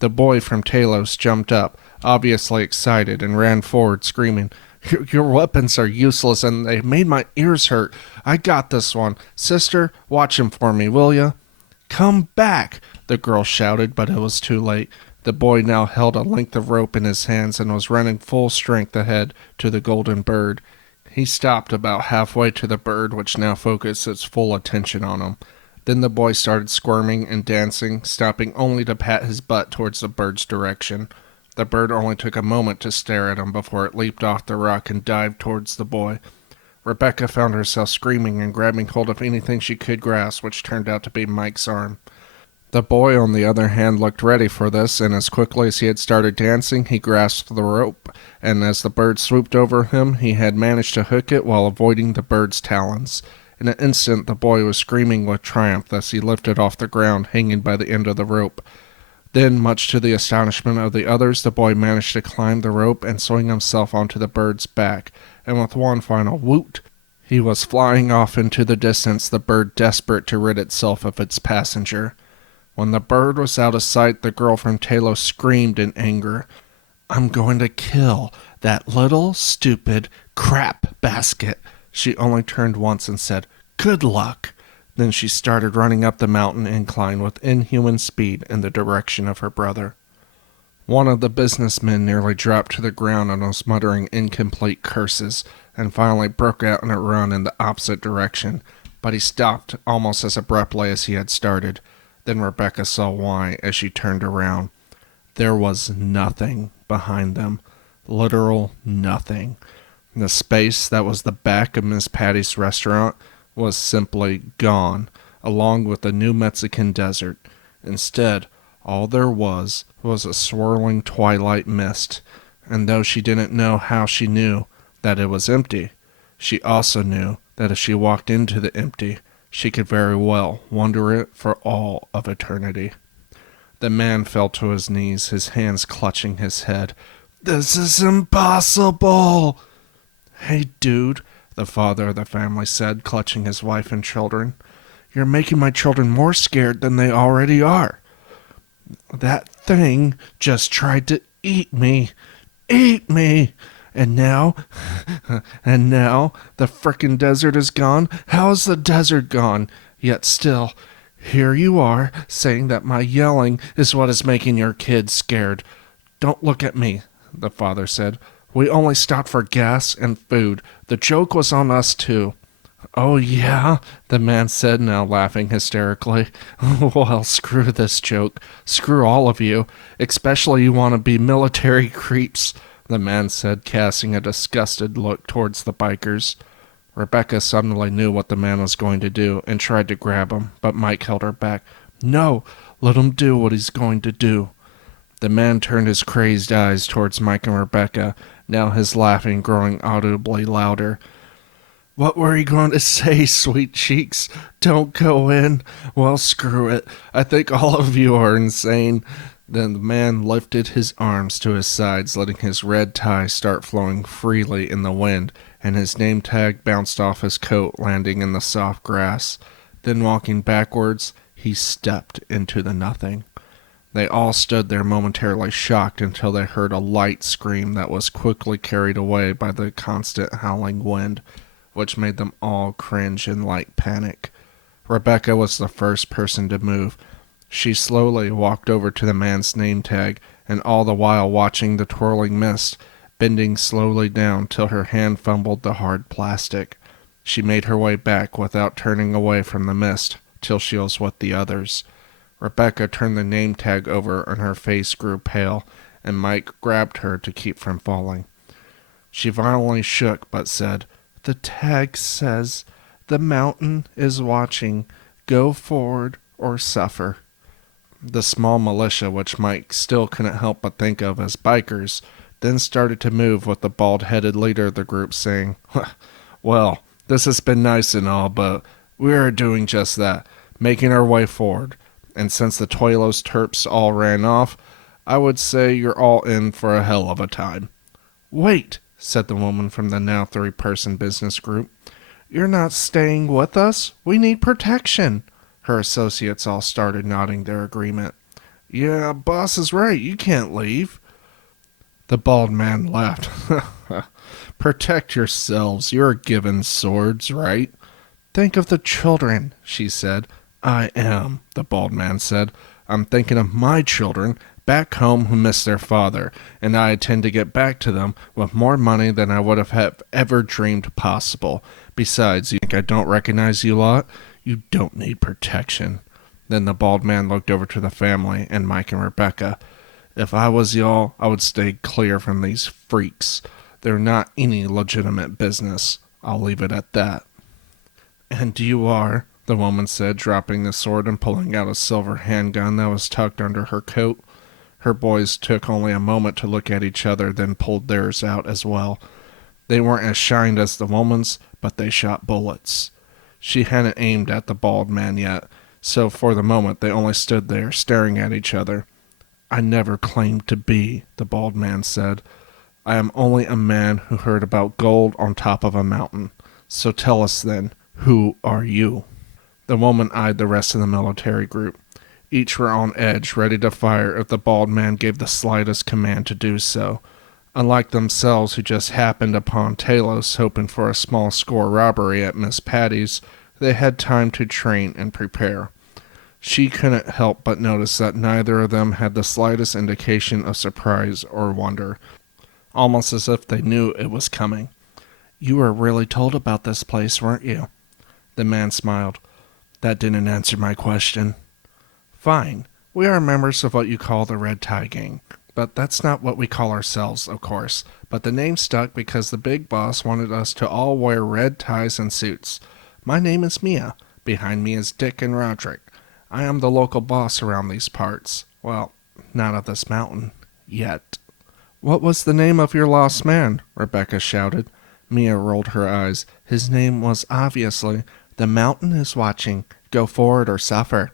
The boy from Talos jumped up, obviously excited, and ran forward, screaming, Your weapons are useless, and they made my ears hurt. I got this one. Sister, watch him for me, will ya?" "Come back!" the girl shouted, but it was too late. The boy now held a length of rope in his hands and was running full strength ahead to the golden bird. He stopped about halfway to the bird, which now focused its full attention on him. Then the boy started squirming and dancing, stopping only to pat his butt towards the bird's direction. The bird only took a moment to stare at him before it leaped off the rock and dived towards the boy. Rebecca found herself screaming and grabbing hold of anything she could grasp, which turned out to be Mike's arm. The boy, on the other hand, looked ready for this, and as quickly as he had started dancing, he grasped the rope, and as the bird swooped over him, he had managed to hook it while avoiding the bird's talons. In an instant, the boy was screaming with triumph as he lifted off the ground, hanging by the end of the rope. Then, much to the astonishment of the others, the boy managed to climb the rope and swing himself onto the bird's back, and with one final woot, he was flying off into the distance, the bird desperate to rid itself of its passenger. When the bird was out of sight, the girl from Talos screamed in anger, "I'm going to kill that little, stupid crap basket." She only turned once and said, "Good luck." Then she started running up the mountain incline with inhuman speed in the direction of her brother. One of the businessmen nearly dropped to the ground and was muttering incomplete curses, and finally broke out in a run in the opposite direction, but he stopped almost as abruptly as he had started. Then Rebecca saw why as she turned around. There was nothing behind them. Literal nothing. The space that was the back of Miss Patty's restaurant was simply gone, along with the New Mexican desert. Instead, all there was a swirling twilight mist, and though she didn't know how she knew that it was empty, she also knew that if she walked into the empty, she could very well wander it for all of eternity. The man fell to his knees, his hands clutching his head. "This is impossible!" "Hey, dude," the father of the family said, clutching his wife and children. "You're making my children more scared than they already are. That thing just tried to eat me. Eat me! And now the frickin' desert is gone. How is the desert gone? Yet still, here you are, saying that my yelling is what is making your kids scared. Don't look at me," the father said. "We only stopped for gas and food. The joke was on us, too." "Oh, yeah?" the man said, now laughing hysterically. "Well, screw this joke. Screw all of you. Especially you want to be military creeps," the man said, casting a disgusted look towards the bikers. Rebecca suddenly knew what the man was going to do and tried to grab him, but Mike held her back. "No, let him do what he's going to do." The man turned his crazed eyes towards Mike and Rebecca, now his laughing growing audibly louder. "What were you going to say, sweet cheeks? Don't go in? Well, screw it. I think all of you are insane." Then the man lifted his arms to his sides, letting his red tie start flowing freely in the wind, and his name tag bounced off his coat, landing in the soft grass. Then walking backwards, he stepped into the nothing. They all stood there momentarily shocked until they heard a light scream that was quickly carried away by the constant howling wind, which made them all cringe in light panic. Rebecca was the first person to move. She slowly walked over to the man's name tag, and all the while watching the twirling mist, bending slowly down till her hand fumbled the hard plastic. She made her way back without turning away from the mist, till she was with the others. Rebecca turned the name tag over and her face grew pale, and Mike grabbed her to keep from falling. She violently shook but said, "The tag says, 'The mountain is watching. Go forward or suffer.'" The small militia, which Mike still couldn't help but think of as bikers, then started to move with the bald-headed leader of the group saying, "Well, this has been nice and all, but we are doing just that, making our way forward. And since the Toilos Terps all ran off, I would say you're all in for a hell of a time." "Wait," said the woman from the now three-person business group. "You're not staying with us? We need protection." Her associates all started nodding their agreement. "Yeah, boss is right. You can't leave." The bald man laughed. "Protect yourselves. You're given swords, right?" "Think of the children," she said. "I am," the bald man said. "I'm thinking of my children back home who miss their father, and I intend to get back to them with more money than I would have ever dreamed possible. Besides, you think I don't recognize you lot? You don't need protection." Then the bald man looked over to the family and Mike and Rebecca. "If I was y'all, I would stay clear from these freaks. They're not any legitimate business. I'll leave it at that." "And you are," the woman said, dropping the sword and pulling out a silver handgun that was tucked under her coat. Her boys took only a moment to look at each other, then pulled theirs out as well. They weren't as shined as the woman's, but they shot bullets. She hadn't aimed at the bald man yet, so for the moment they only stood there, staring at each other. "I never claimed to be," the bald man said. "I am only a man who heard about gold on top of a mountain. So tell us then, who are you?" The woman eyed the rest of the military group. Each were on edge, ready to fire if the bald man gave the slightest command to do so. Unlike themselves, who just happened upon Talos hoping for a small score robbery at Miss Patty's, they had time to train and prepare. She couldn't help but notice that neither of them had the slightest indication of surprise or wonder, almost as if they knew it was coming. "You were really told about this place, weren't you?" The man smiled. "That didn't answer my question." "Fine. We are members of what you call the Red Tie Gang. But that's not what we call ourselves, of course. But the name stuck because the big boss wanted us to all wear red ties and suits. My name is Mia. Behind me is Dick and Roderick. I am the local boss around these parts. Well, not of this mountain. Yet." "What was the name of your lost man?" Rebecca shouted. Mia rolled her eyes. "His name was obviously, 'The mountain is watching. Go forward or suffer.'"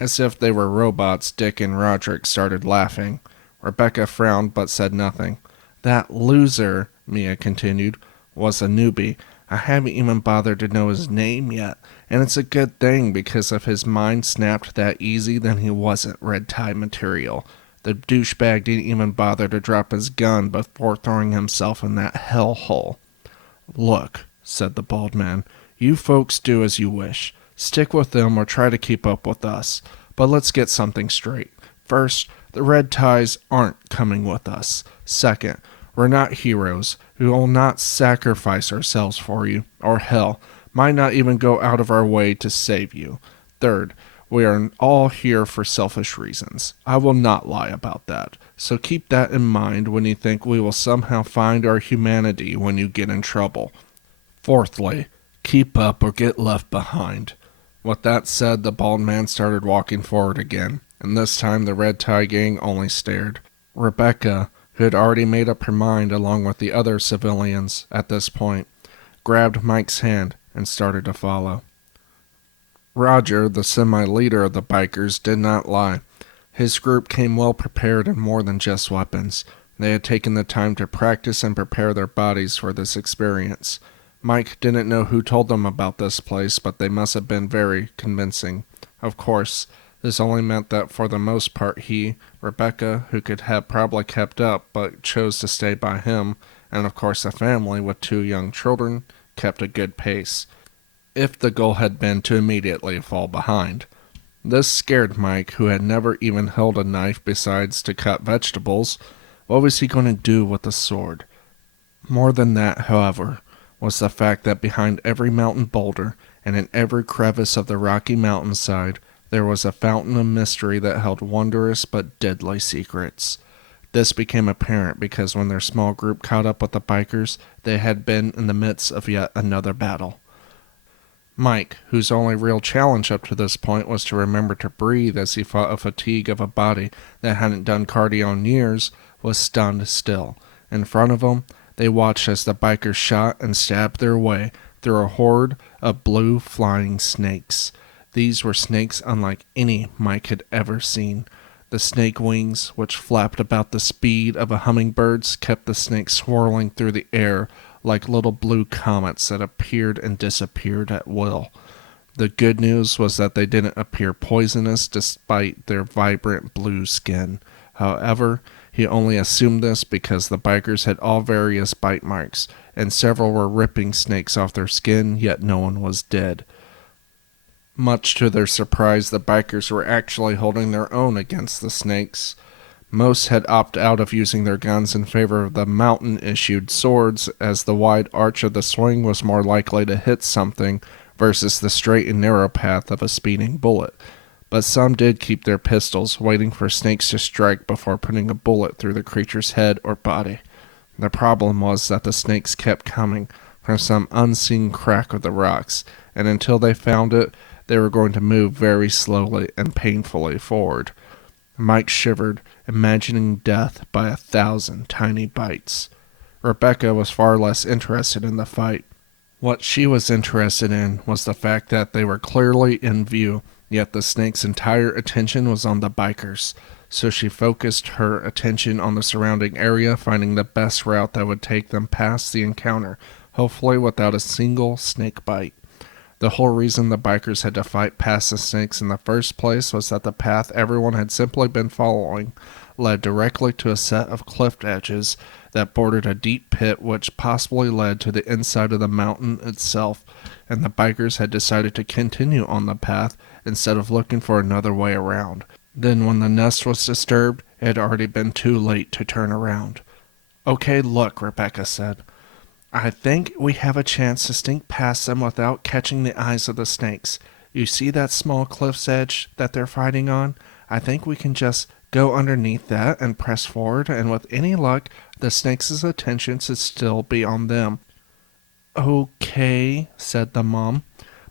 As if they were robots, Dick and Roderick started laughing. Rebecca frowned but said nothing. "That loser," Mia continued, "was a newbie. I haven't even bothered to know his name yet, and it's a good thing because if his mind snapped that easy, then he wasn't red tie material. The douchebag didn't even bother to drop his gun before throwing himself in that hellhole." "Look," said the bald man, "you folks do as you wish. Stick with them or try to keep up with us. But let's get something straight. First, the red ties aren't coming with us. Second, we're not heroes. We will not sacrifice ourselves for you, or hell, might not even go out of our way to save you. Third, we are all here for selfish reasons. I will not lie about that. So keep that in mind when you think we will somehow find our humanity when you get in trouble. Fourthly, keep up or get left behind." With that said, the bald man started walking forward again, and this time the Red Tie Gang only stared. Rebecca, who had already made up her mind along with the other civilians at this point, grabbed Mike's hand and started to follow. Roger, the semi-leader of the bikers, did not lie. His group came well prepared in more than just weapons. They had taken the time to practice and prepare their bodies for this experience. Mike didn't know who told them about this place, but they must have been very convincing. Of course, this only meant that for the most part he, Rebecca, who could have probably kept up but chose to stay by him, and of course the family with 2 young children, kept a good pace. if the goal had been to immediately fall behind. This scared Mike, who had never even held a knife besides to cut vegetables. What was he going to do with a sword? More than that, however, was the fact that behind every mountain boulder and in every crevice of the rocky mountainside there was a fountain of mystery that held wondrous but deadly secrets. This became apparent because when their small group caught up with the bikers, they had been in the midst of yet another battle. Mike, whose only real challenge up to this point was to remember to breathe as he fought a fatigue of a body that hadn't done cardio in years, was stunned still. In front of him, they watched as the bikers shot and stabbed their way through a horde of blue flying snakes. These were snakes unlike any Mike had ever seen. The snake wings, which flapped about the speed of a hummingbird's, kept the snakes swirling through the air like little blue comets that appeared and disappeared at will. The good news was that they didn't appear poisonous despite their vibrant blue skin. However, he only assumed this because the bikers had all various bite marks, and several were ripping snakes off their skin, yet no one was dead. Much to their surprise, the bikers were actually holding their own against the snakes. Most had opted out of using their guns in favor of the mountain-issued swords, as the wide arch of the swing was more likely to hit something versus the straight and narrow path of a speeding bullet. But some did keep their pistols, waiting for snakes to strike before putting a bullet through the creature's head or body. The problem was that the snakes kept coming from some unseen crack of the rocks, and until they found it, they were going to move very slowly and painfully forward. Mike shivered, imagining death by 1,000 tiny bites. Rebecca was far less interested in the fight. What she was interested in was the fact that they were clearly in view, yet the snake's entire attention was on the bikers. So she focused her attention on the surrounding area, finding the best route that would take them past the encounter, hopefully without a single snake bite. The whole reason the bikers had to fight past the snakes in the first place was that the path everyone had simply been following led directly to a set of cliff edges that bordered a deep pit which possibly led to the inside of the mountain itself, and the bikers had decided to continue on the path instead of looking for another way around. Then when the nest was disturbed, it had already been too late to turn around. "Okay, look," Rebecca said. "I think we have a chance to sneak past them without catching the eyes of the snakes. You see that small cliff's edge that they're fighting on? I think we can just go underneath that and press forward, and with any luck, the snakes' attention should still be on them." "Okay," said the mom.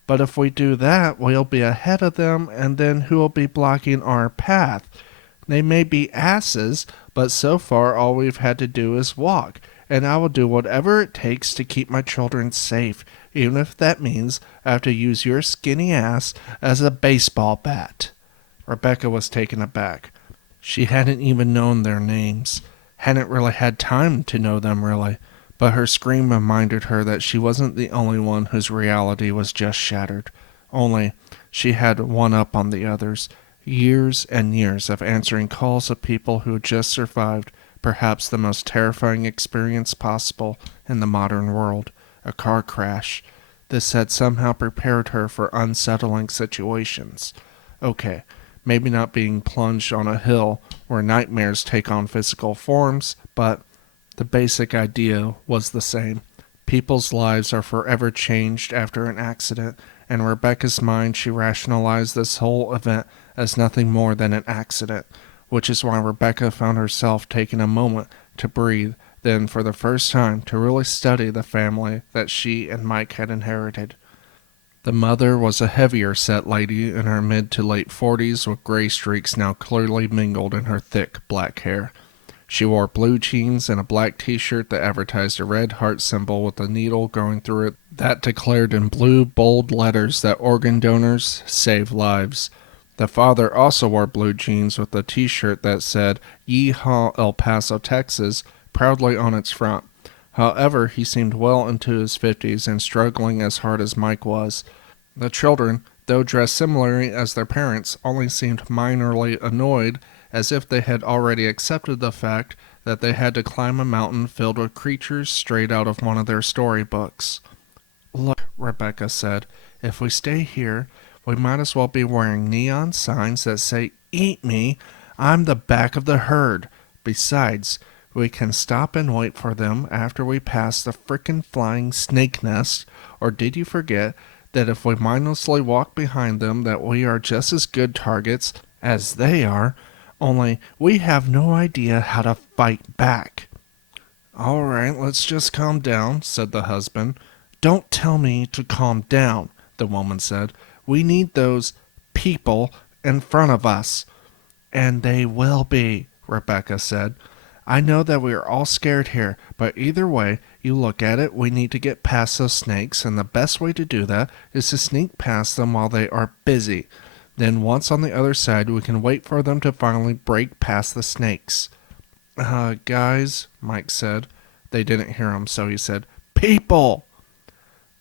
"But if we do that, we'll be ahead of them, and then who'll be blocking our path? They may be asses, but so far all we've had to do is walk. And I will do whatever it takes to keep my children safe, even if that means I have to use your skinny ass as a baseball bat." Rebecca was taken aback. She hadn't even known their names, hadn't really had time to know them really, but her scream reminded her that she wasn't the only one whose reality was just shattered. Only, she had one up on the others, years and years of answering calls of people who had just survived perhaps the most terrifying experience possible in the modern world, a car crash. This had somehow prepared her for unsettling situations. Okay, maybe not being plunged on a hill where nightmares take on physical forms, but the basic idea was the same. People's lives are forever changed after an accident, and in Rebecca's mind she rationalized this whole event as nothing more than an accident, which is why Rebecca found herself taking a moment to breathe, then for the first time to really study the family that she and Mike had inherited. The mother was a heavier-set lady in her mid to late 40s with gray streaks now clearly mingled in her thick black hair. She wore blue jeans and a black t-shirt that advertised a red heart symbol with a needle going through it that declared in blue, bold letters that organ donors save lives. The father also wore blue jeans with a t-shirt that said "Yeehaw El Paso, Texas" proudly on its front. However, he seemed well into his 50s and struggling as hard as Mike was. The children, though dressed similarly as their parents, only seemed minorly annoyed, as if they had already accepted the fact that they had to climb a mountain filled with creatures straight out of one of their storybooks. "Look," Rebecca said, If we stay here, we might as well be wearing neon signs that say, "Eat me, I'm the back of the herd." Besides, we can stop and wait for them after we pass the frickin' flying snake nest. Or did you forget that if we mindlessly walk behind them that we are just as good targets as they are, only we have no idea how to fight back? "All right, let's just calm down," said the husband. "Don't tell me to calm down," the woman said. "We need those people in front of us." "And they will be," Rebecca said. "I know that we are all scared here, but either way you look at it, we need to get past those snakes, and the best way to do that is to sneak past them while they are busy. Then once on the other side, we can wait for them to finally break past the snakes." Guys," Mike said. They didn't hear him, so he said, "People!"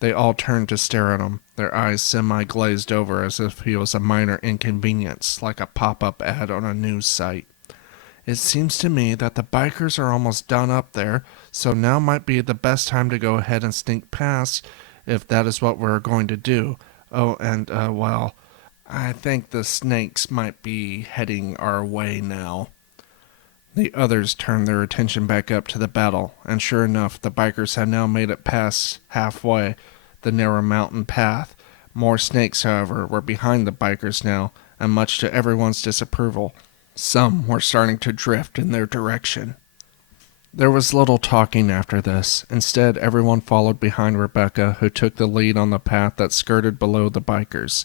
They all turned to stare at him, their eyes semi-glazed over as if he was a minor inconvenience, like a pop-up ad on a news site. "It seems to me that the bikers are almost done up there, so now might be the best time to go ahead and sneak past, if that is what we're going to do. Oh, and, well, I think the snakes might be heading our way now." The others turned their attention back up to the battle, and sure enough, the bikers had now made it past halfway the narrow mountain path. More snakes, however, were behind the bikers now, and much to everyone's disapproval, some were starting to drift in their direction. There was little talking after this. Instead, everyone followed behind Rebecca, who took the lead on the path that skirted below the bikers.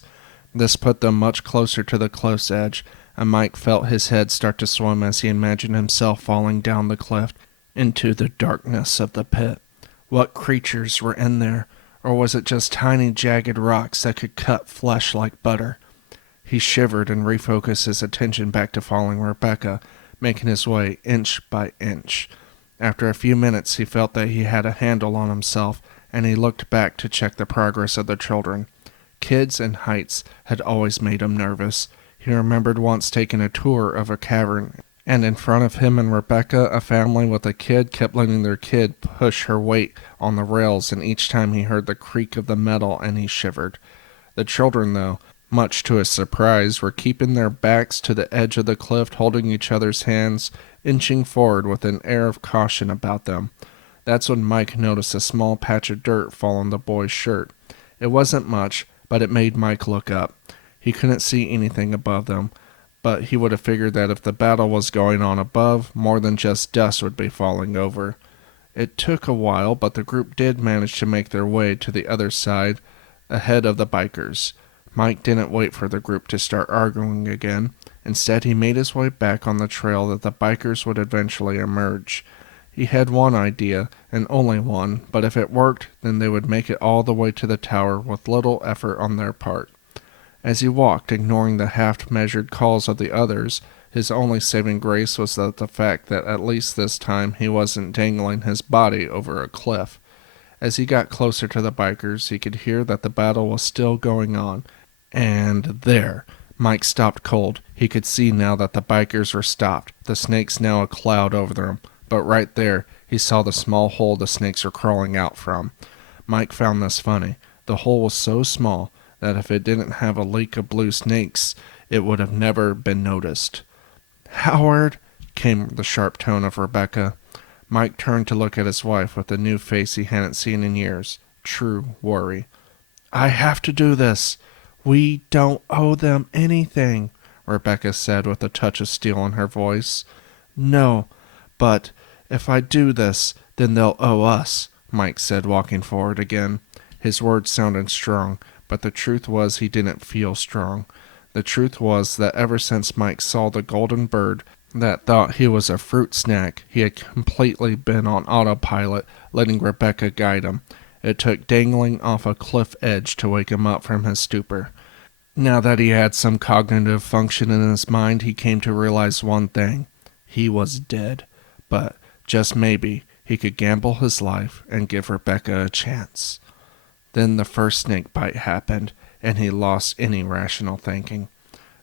This put them much closer to the cliff's edge, and Mike felt his head start to swim as he imagined himself falling down the cliff into the darkness of the pit. What creatures were in there, or was it just tiny jagged rocks that could cut flesh like butter? He shivered and refocused his attention back to following Rebecca, making his way inch by inch. After a few minutes, he felt that he had a handle on himself, and he looked back to check the progress of the children. Kids and heights had always made him nervous. He remembered once taking a tour of a cavern, and in front of him and Rebecca, a family with a kid kept letting their kid push her weight on the rails, and each time he heard the creak of the metal and he shivered. The children, though, much to his surprise, were keeping their backs to the edge of the cliff, holding each other's hands, inching forward with an air of caution about them. That's when Mike noticed a small patch of dirt fall on the boy's shirt. It wasn't much, but it made Mike look up. He couldn't see anything above them, but he would have figured that if the battle was going on above, more than just dust would be falling over. It took a while, but the group did manage to make their way to the other side, ahead of the bikers. Mike didn't wait for the group to start arguing again. Instead, he made his way back on the trail that the bikers would eventually emerge. He had one idea, and only one, but if it worked, then they would make it all the way to the tower with little effort on their part. As he walked, ignoring the half-measured calls of the others, his only saving grace was the fact that at least this time he wasn't dangling his body over a cliff. As he got closer to the bikers, he could hear that the battle was still going on. And there, Mike stopped cold. He could see now that the bikers were stopped, the snakes now a cloud over them. But right there, he saw the small hole the snakes were crawling out from. Mike found this funny. The hole was so small that if it didn't have a leak of blue snakes, it would have never been noticed. "Howard," came the sharp tone of Rebecca. Mike turned to look at his wife with a new face he hadn't seen in years. True worry. "I have to do this. We don't owe them anything," Rebecca said with a touch of steel in her voice. "No, but if I do this, then they'll owe us," Mike said, walking forward again. His words sounded strong, but the truth was he didn't feel strong. The truth was that ever since Mike saw the golden bird that thought he was a fruit snack, he had completely been on autopilot, letting Rebecca guide him. It took dangling off a cliff edge to wake him up from his stupor. Now that he had some cognitive function in his mind, he came to realize one thing. He was dead. But, just maybe, he could gamble his life and give Rebecca a chance. Then the first snake bite happened, and he lost any rational thinking.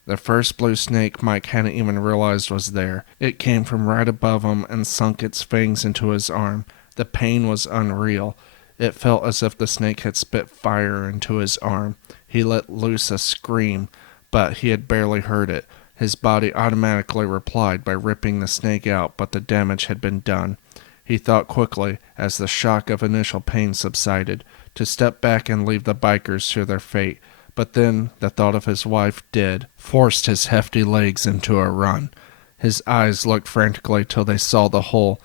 The first blue snake Mike hadn't even realized was there. It came from right above him and sunk its fangs into his arm. The pain was unreal. It felt as if the snake had spit fire into his arm. He let loose a scream, but he had barely heard it. His body automatically replied by ripping the snake out, but the damage had been done. He thought quickly, as the shock of initial pain subsided, to step back and leave the bikers to their fate, but then the thought of his wife, dead, forced his hefty legs into a run. His eyes looked frantically till they saw the hole,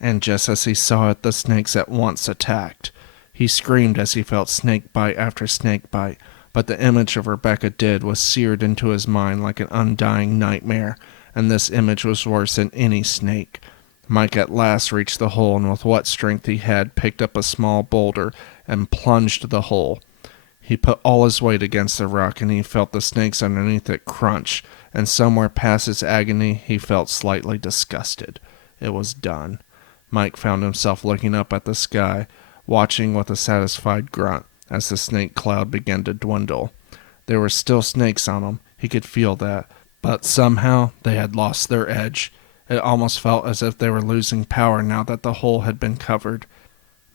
and just as he saw it, the snakes at once attacked. He screamed as he felt snake bite after snake bite, but the image of Rebecca dead was seared into his mind like an undying nightmare, and this image was worse than any snake. Mike at last reached the hole, and with what strength he had, picked up a small boulder and plunged the hole. He put all his weight against the rock, and he felt the snakes underneath it crunch, and somewhere past his agony he felt slightly disgusted. It was done. Mike found himself looking up at the sky, watching with a satisfied grunt as the snake cloud began to dwindle. There were still snakes on him, he could feel that, but somehow they had lost their edge. It almost felt as if they were losing power now that the hole had been covered.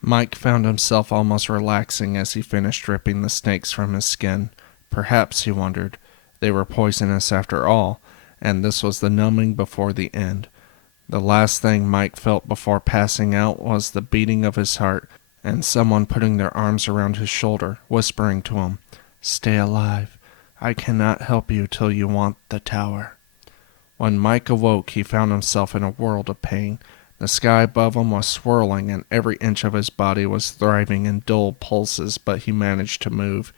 Mike found himself almost relaxing as he finished ripping the snakes from his skin. Perhaps, he wondered, they were poisonous after all, and this was the numbing before the end. The last thing Mike felt before passing out was the beating of his heart, and someone putting their arms around his shoulder, whispering to him, "Stay alive. I cannot help you till you want the tower." When Mike awoke, he found himself in a world of pain. The sky above him was swirling, and every inch of his body was thriving in dull pulses, but he managed to move.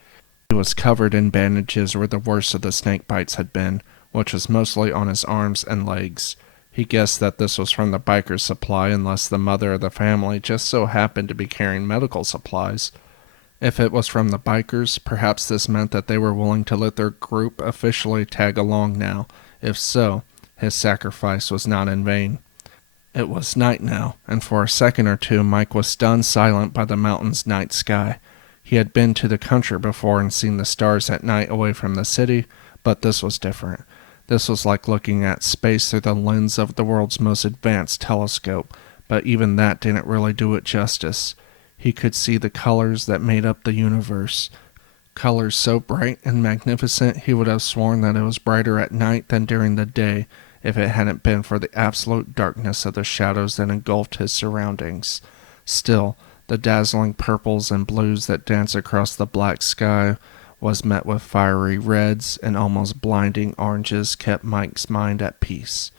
He was covered in bandages where the worst of the snake bites had been, which was mostly on his arms and legs. He guessed that this was from the biker's supply, unless the mother of the family just so happened to be carrying medical supplies. If it was from the bikers, perhaps this meant that they were willing to let their group officially tag along now. If so, his sacrifice was not in vain. It was night now, and for a second or two Mike was stunned silent by the mountain's night sky. He had been to the country before and seen the stars at night away from the city, but this was different. This was like looking at space through the lens of the world's most advanced telescope, but even that didn't really do it justice. He could see the colors that made up the universe. Colors so bright and magnificent he would have sworn that it was brighter at night than during the day, if it hadn't been for the absolute darkness of the shadows that engulfed his surroundings. Still, the dazzling purples and blues that danced across the black sky was met with fiery reds and almost blinding oranges kept Mike's mind at peace.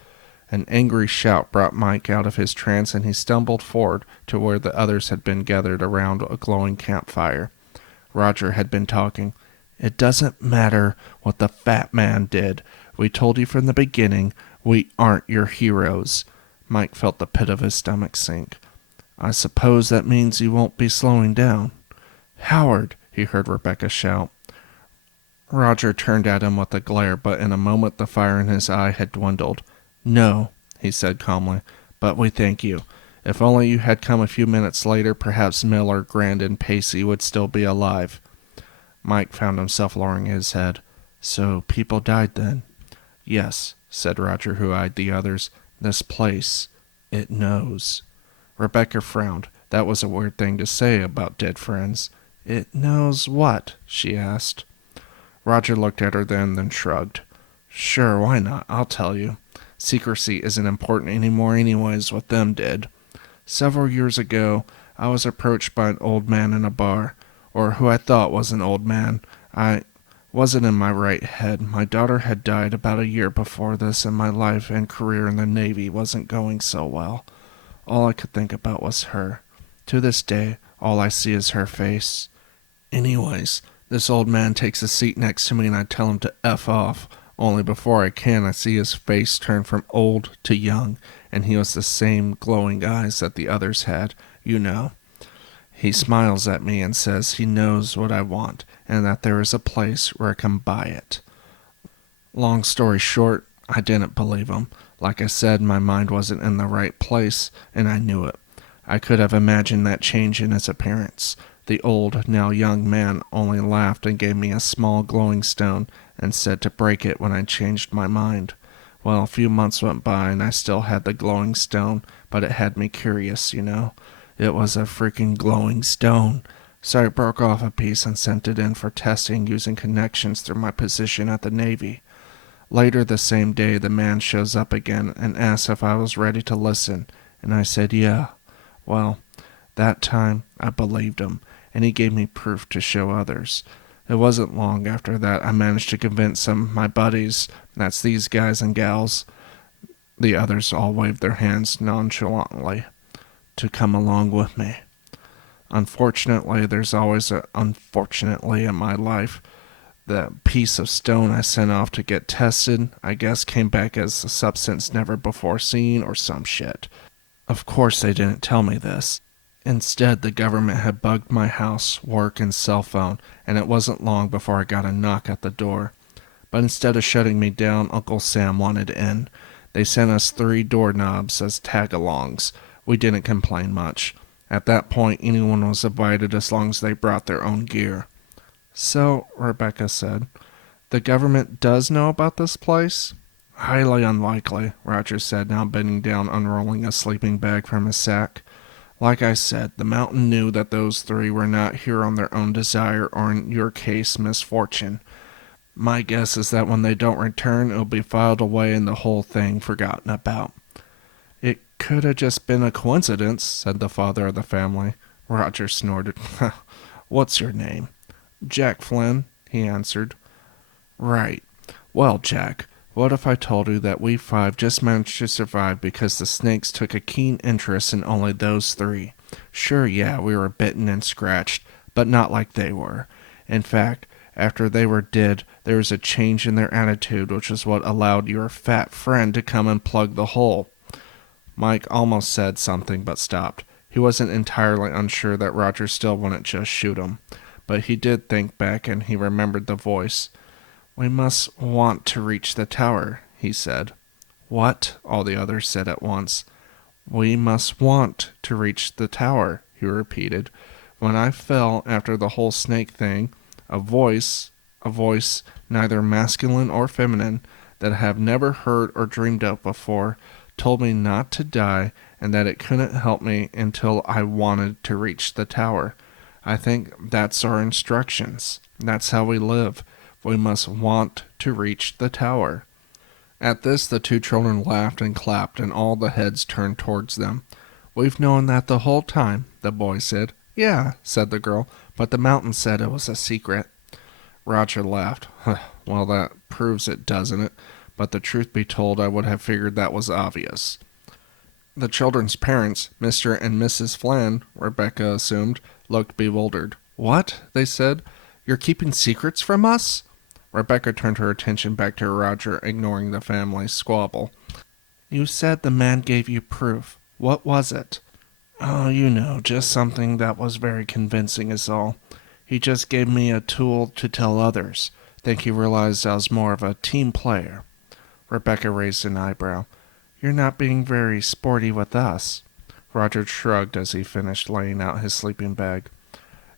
An angry shout brought Mike out of his trance, and he stumbled forward to where the others had been gathered around a glowing campfire. Roger had been talking. "It doesn't matter what the fat man did. We told you from the beginning, we aren't your heroes." Mike felt the pit of his stomach sink. "I suppose that means you won't be slowing down." "Howard!" he heard Rebecca shout. Roger turned at him with a glare, but in a moment the fire in his eye had dwindled. "No," he said calmly, "but we thank you. If only you had come a few minutes later, perhaps Miller, Grand, and Pacey would still be alive." Mike found himself lowering his head. "So people died then?" "Yes," said Roger, who eyed the others. "This place, it knows." Rebecca frowned. That was a weird thing to say about dead friends. "It knows what?" she asked. Roger looked at her then shrugged. "Sure, why not? I'll tell you. Secrecy isn't important anymore anyways with them dead. Several years ago, I was approached by an old man in a bar, or who I thought was an old man. I wasn't in my right head. My daughter had died about a year before this, and my life and career in the Navy wasn't going so well. All I could think about was her. To this day, all I see is her face. Anyways, this old man takes a seat next to me and I tell him to F off. Only before I can, I see his face turn from old to young, and he has the same glowing eyes that the others had, you know. He smiles at me and says he knows what I want, and that there is a place where I can buy it. Long story short, I didn't believe him. Like I said, my mind wasn't in the right place, and I knew it. I could have imagined that change in his appearance. The old, now young man only laughed and gave me a small glowing stone and said to break it when I changed my mind. Well, a few months went by and I still had the glowing stone, but it had me curious, you know. It was a freaking glowing stone. So I broke off a piece and sent it in for testing using connections through my position at the Navy. Later the same day, the man shows up again and asks if I was ready to listen, and I said yeah. Well, that time I believed him, and he gave me proof to show others. It wasn't long after that I managed to convince some of my buddies, that's these guys and gals, the others all waved their hands nonchalantly, to come along with me. Unfortunately, there's always an unfortunately in my life. The piece of stone I sent off to get tested, I guess came back as a substance never before seen or some shit. Of course they didn't tell me this. Instead, the government had bugged my house, work, and cell phone, and it wasn't long before I got a knock at the door. But instead of shutting me down, Uncle Sam wanted in. They sent us 3 doorknobs as tag-alongs. We didn't complain much. At that point, anyone was invited as long as they brought their own gear. So, Rebecca said, the government does know about this place? Highly unlikely, Roger said, now bending down, unrolling a sleeping bag from his sack. Like I said, the mountain knew that those 3 were not here on their own desire or, in your case, misfortune. My guess is that when they don't return, it'll be filed away and the whole thing forgotten about. It could have just been a coincidence, said the father of the family. Roger snorted. What's your name? Jack Flynn, he answered. Right. Well, Jack, what if I told you that we 5 just managed to survive because the snakes took a keen interest in only those 3? Sure, yeah, we were bitten and scratched, but not like they were. In fact, after they were dead, there was a change in their attitude, which is what allowed your fat friend to come and plug the hole. Mike almost said something, but stopped. He wasn't entirely unsure that Roger still wouldn't just shoot him. But he did think back, and he remembered the voice. We must want to reach the tower, he said. What? All the others said at once. We must want to reach the tower, he repeated. When I fell after the whole snake thing, a voice neither masculine or feminine, that I have never heard or dreamed of before, told me not to die and that it couldn't help me until I wanted to reach the tower. I think that's our instructions. That's how we live. We must want to reach the tower. At this, the 2 children laughed and clapped, and all the heads turned towards them. We've known that the whole time, the boy said. Yeah, said the girl, but the mountain said it was a secret. Roger laughed. Well, that proves it, doesn't it? But the truth be told, I would have figured that was obvious. The children's parents, Mr. and Mrs. Flynn, Rebecca assumed, looked bewildered. What? They said. You're keeping secrets from us? Rebecca turned her attention back to Roger, ignoring the family's squabble. You said the man gave you proof. What was it? Oh, just something that was very convincing is all. He just gave me a tool to tell others. Think he realized I was more of a team player. Rebecca raised an eyebrow. You're not being very sporty with us. Roger shrugged as he finished laying out his sleeping bag.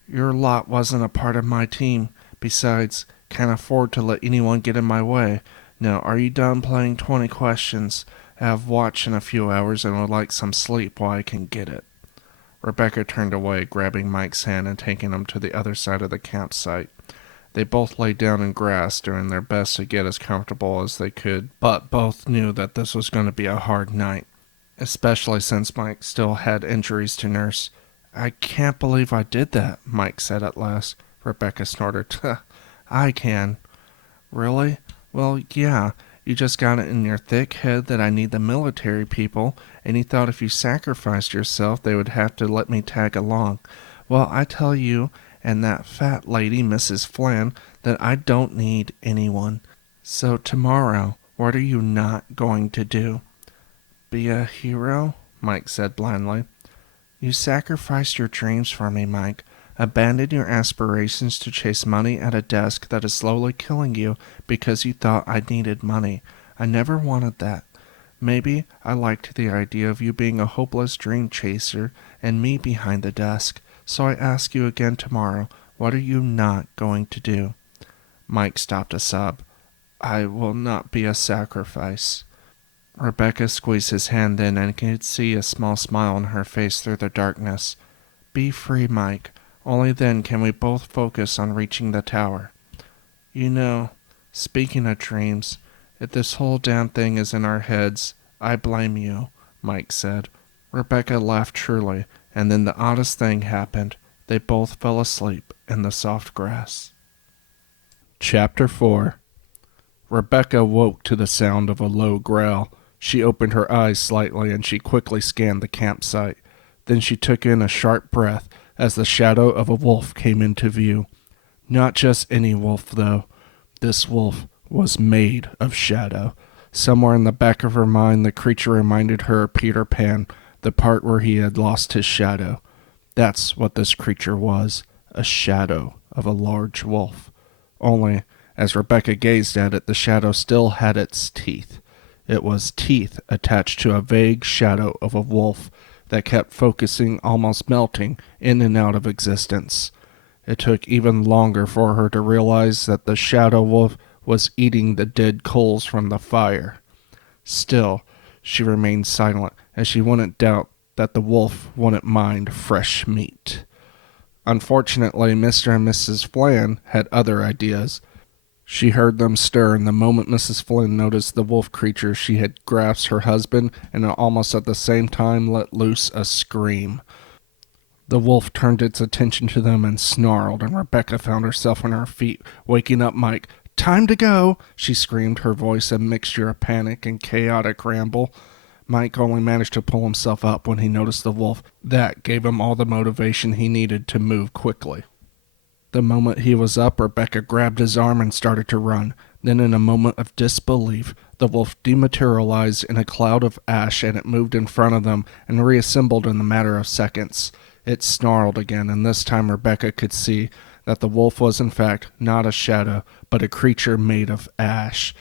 Your lot wasn't a part of my team. Besides, can't afford to let anyone get in my way. Now, are you done playing 20 questions? I have watch in a few hours and would like some sleep while I can get it. Rebecca turned away, grabbing Mike's hand and taking him to the other side of the campsite. They both lay down in grass, doing their best to get as comfortable as they could, but both knew that this was going to be a hard night, especially since Mike still had injuries to nurse. I can't believe I did that, Mike said at last. Rebecca snorted. I can. Really? Well, yeah. You just got it in your thick head that I need the military people, and you thought if you sacrificed yourself, they would have to let me tag along. Well, I tell you and that fat lady, Mrs. Flynn, that I don't need anyone. So tomorrow, what are you not going to do? Be a hero? Mike said blandly. You sacrificed your dreams for me, Mike. Abandoned your aspirations to chase money at a desk that is slowly killing you because you thought I needed money. I never wanted that. Maybe I liked the idea of you being a hopeless dream chaser and me behind the desk. So I ask you again tomorrow, what are you not going to do? Mike stopped a sob. I will not be a sacrifice. Rebecca squeezed his hand in and could see a small smile on her face through the darkness. Be free, Mike. Only then can we both focus on reaching the tower. You know, speaking of dreams, if this whole damn thing is in our heads, I blame you, Mike said. Rebecca laughed truly, and then the oddest thing happened. They both fell asleep in the soft grass. Chapter 4. Rebecca woke to the sound of a low growl. She opened her eyes slightly and she quickly scanned the campsite. Then she took in a sharp breath as the shadow of a wolf came into view. Not just any wolf, though. This wolf was made of shadow. Somewhere in the back of her mind, the creature reminded her of Peter Pan, the part where he had lost his shadow. That's what this creature was, a shadow of a large wolf. Only, as Rebecca gazed at it, the shadow still had its teeth. It was teeth attached to a vague shadow of a wolf that kept focusing, almost melting, in and out of existence. It took even longer for her to realize that the shadow wolf was eating the dead coals from the fire. Still, she remained silent, as she wouldn't doubt that the wolf wouldn't mind fresh meat. Unfortunately, Mr. and Mrs. Flynn had other ideas. She heard them stir, and the moment Mrs. Flynn noticed the wolf creature, she had grasped her husband and almost at the same time let loose a scream. The wolf turned its attention to them and snarled, and Rebecca found herself on her feet, waking up Mike. Time to go, she screamed, her voice a mixture of panic and chaotic ramble. Mike only managed to pull himself up when he noticed the wolf. That gave him all the motivation he needed to move quickly. The moment he was up, Rebecca grabbed his arm and started to run. Then, in a moment of disbelief, the wolf dematerialized in a cloud of ash, and it moved in front of them and reassembled in a matter of seconds. It snarled again, and this time Rebecca could see that the wolf was in fact not a shadow, but a creature made of ash.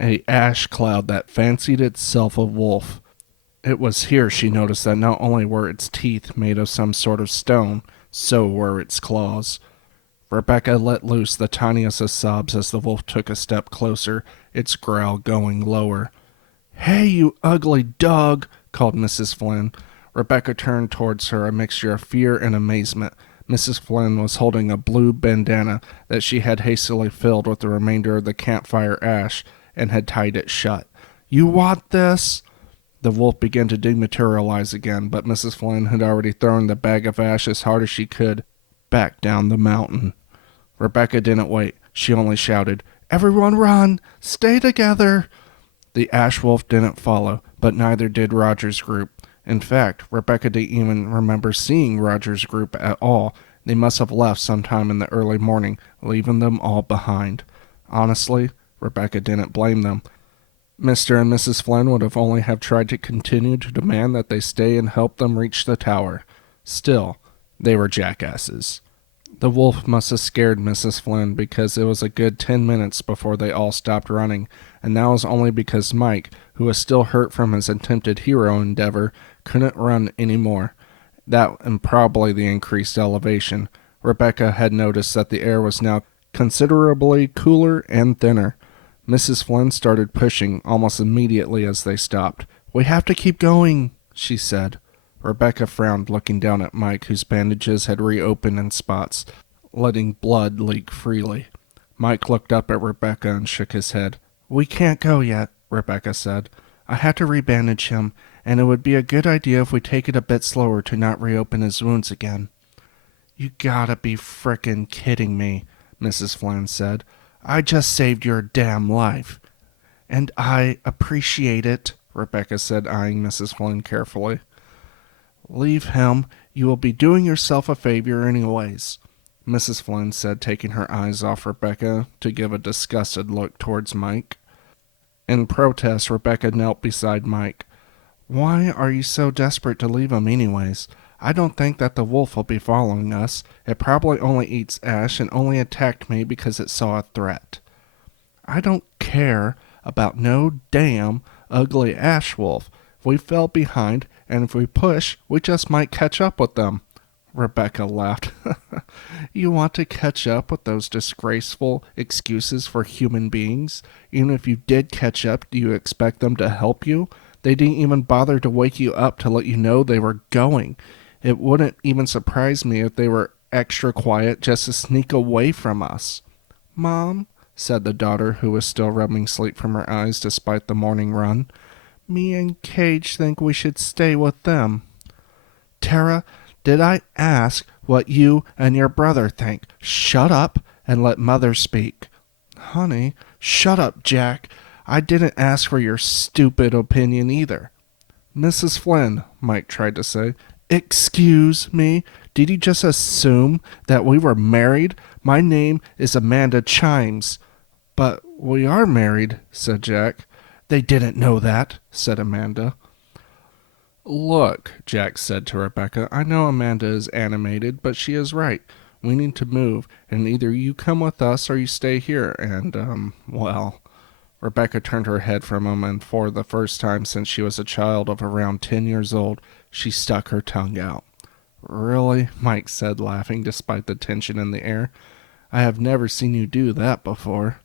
A ash cloud that fancied itself a wolf. It was here she noticed that not only were its teeth made of some sort of stone, so were its claws. Rebecca let loose the tiniest of sobs as the wolf took a step closer, its growl going lower. Hey, you ugly dog, called Mrs. Flynn. Rebecca turned towards her, a mixture of fear and amazement. Mrs. Flynn was holding a blue bandana that she had hastily filled with the remainder of the campfire ash and had tied it shut. You want this? The wolf began to dematerialize again, but Mrs. Flynn had already thrown the bag of ash as hard as she could back down the mountain. Rebecca didn't wait. She only shouted, Everyone run! Stay together! The ash wolf didn't follow, but neither did Roger's group. In fact, Rebecca didn't even remember seeing Roger's group at all. They must have left sometime in the early morning, leaving them all behind. Honestly, Rebecca didn't blame them. Mr. and Mrs. Flynn would have only have tried to continue to demand that they stay and help them reach the tower. Still, they were jackasses. The wolf must have scared Mrs. Flynn because it was a good 10 minutes before they all stopped running, and that was only because Mike, who was still hurt from his attempted hero endeavor, couldn't run anymore. That and probably the increased elevation. Rebecca had noticed that the air was now considerably cooler and thinner. Mrs. Flynn started pushing almost immediately as they stopped. We have to keep going, she said. Rebecca frowned, looking down at Mike, whose bandages had reopened in spots, letting blood leak freely. Mike looked up at Rebecca and shook his head. We can't go yet, Rebecca said. I had to rebandage him, and it would be a good idea if we take it a bit slower to not reopen his wounds again. You gotta be frickin' kidding me, Mrs. Flynn said. I just saved your damn life. And I appreciate it, Rebecca said, eyeing Mrs. Flynn carefully. Leave him. You will be doing yourself a favor anyways, Mrs. Flynn said, taking her eyes off Rebecca to give a disgusted look towards Mike. In protest, Rebecca knelt beside Mike. Why are you so desperate to leave him anyways? I don't think that the wolf will be following us. It probably only eats ash and only attacked me because it saw a threat. I don't care about no damn ugly ash wolf. If we fell behind, and if we push, we just might catch up with them. Rebecca laughed. You want to catch up with those disgraceful excuses for human beings? Even if you did catch up, do you expect them to help you? They didn't even bother to wake you up to let you know they were going. It wouldn't even surprise me if they were extra quiet just to sneak away from us. Mom, said the daughter, who was still rubbing sleep from her eyes despite the morning run, me and Cage think we should stay with them. Tara, did I ask what you and your brother think? Shut up and let Mother speak. Honey, shut up, Jack. I didn't ask for your stupid opinion either. Mrs. Flynn, Mike tried to say. Excuse me? Did you just assume that we were married? My name is Amanda Chimes. But we are married, said Jack. They didn't know that, said Amanda. Look, Jack said to Rebecca, I know Amanda is animated, but she is right. We need to move, and either you come with us or you stay here, and, well... Rebecca turned her head for a moment, and for the first time since she was a child of around 10 years old, she stuck her tongue out. Really? Mike said, laughing despite the tension in the air. I have never seen you do that before.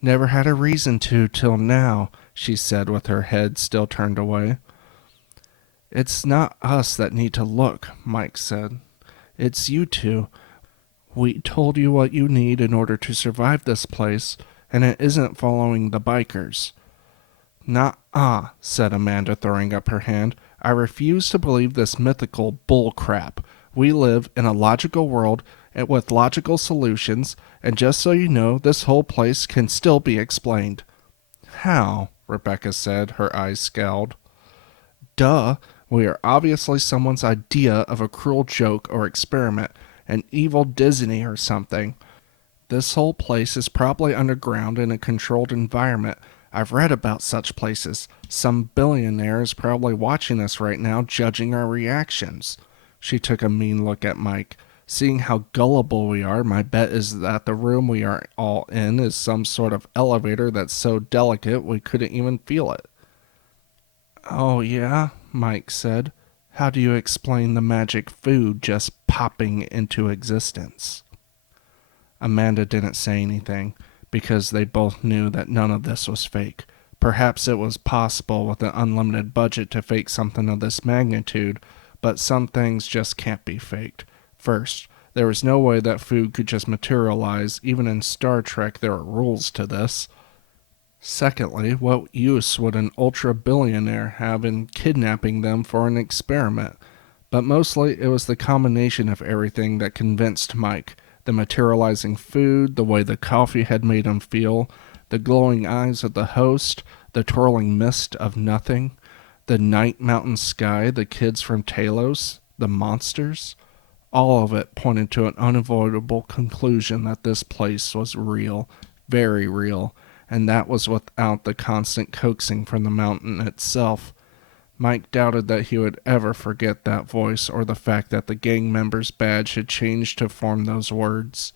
Never had a reason to till now, she said with her head still turned away. It's not us that need to look, Mike said. It's you two. We told you what you need in order to survive this place, and it isn't following the bikers. Nuh-uh, said Amanda, throwing up her hand. I refuse to believe this mythical bull crap. We live in a logical world with logical solutions, and just so you know, this whole place can still be explained. How? Rebecca said, her eyes scowled. Duh, we are obviously someone's idea of a cruel joke or experiment, an evil Disney or something. This whole place is probably underground in a controlled environment. I've read about such places. Some billionaire is probably watching us right now, judging our reactions. She took a mean look at Mike. Seeing how gullible we are, my bet is that the room we are all in is some sort of elevator that's so delicate we couldn't even feel it. Oh, yeah, Mike said. How do you explain the magic food just popping into existence? Amanda didn't say anything, because they both knew that none of this was fake. Perhaps it was possible with an unlimited budget to fake something of this magnitude, but some things just can't be faked. First, there was no way that food could just materialize. Even in Star Trek there are rules to this. Secondly, what use would an ultra-billionaire have in kidnapping them for an experiment? But mostly it was the combination of everything that convinced Mike. The materializing food, the way the coffee had made him feel, the glowing eyes of the host, the twirling mist of nothing, the night mountain sky, the kids from Talos, the monsters. All of it pointed to an unavoidable conclusion that this place was real, very real, and that was without the constant coaxing from the mountain itself. Mike doubted that he would ever forget that voice or the fact that the gang member's badge had changed to form those words.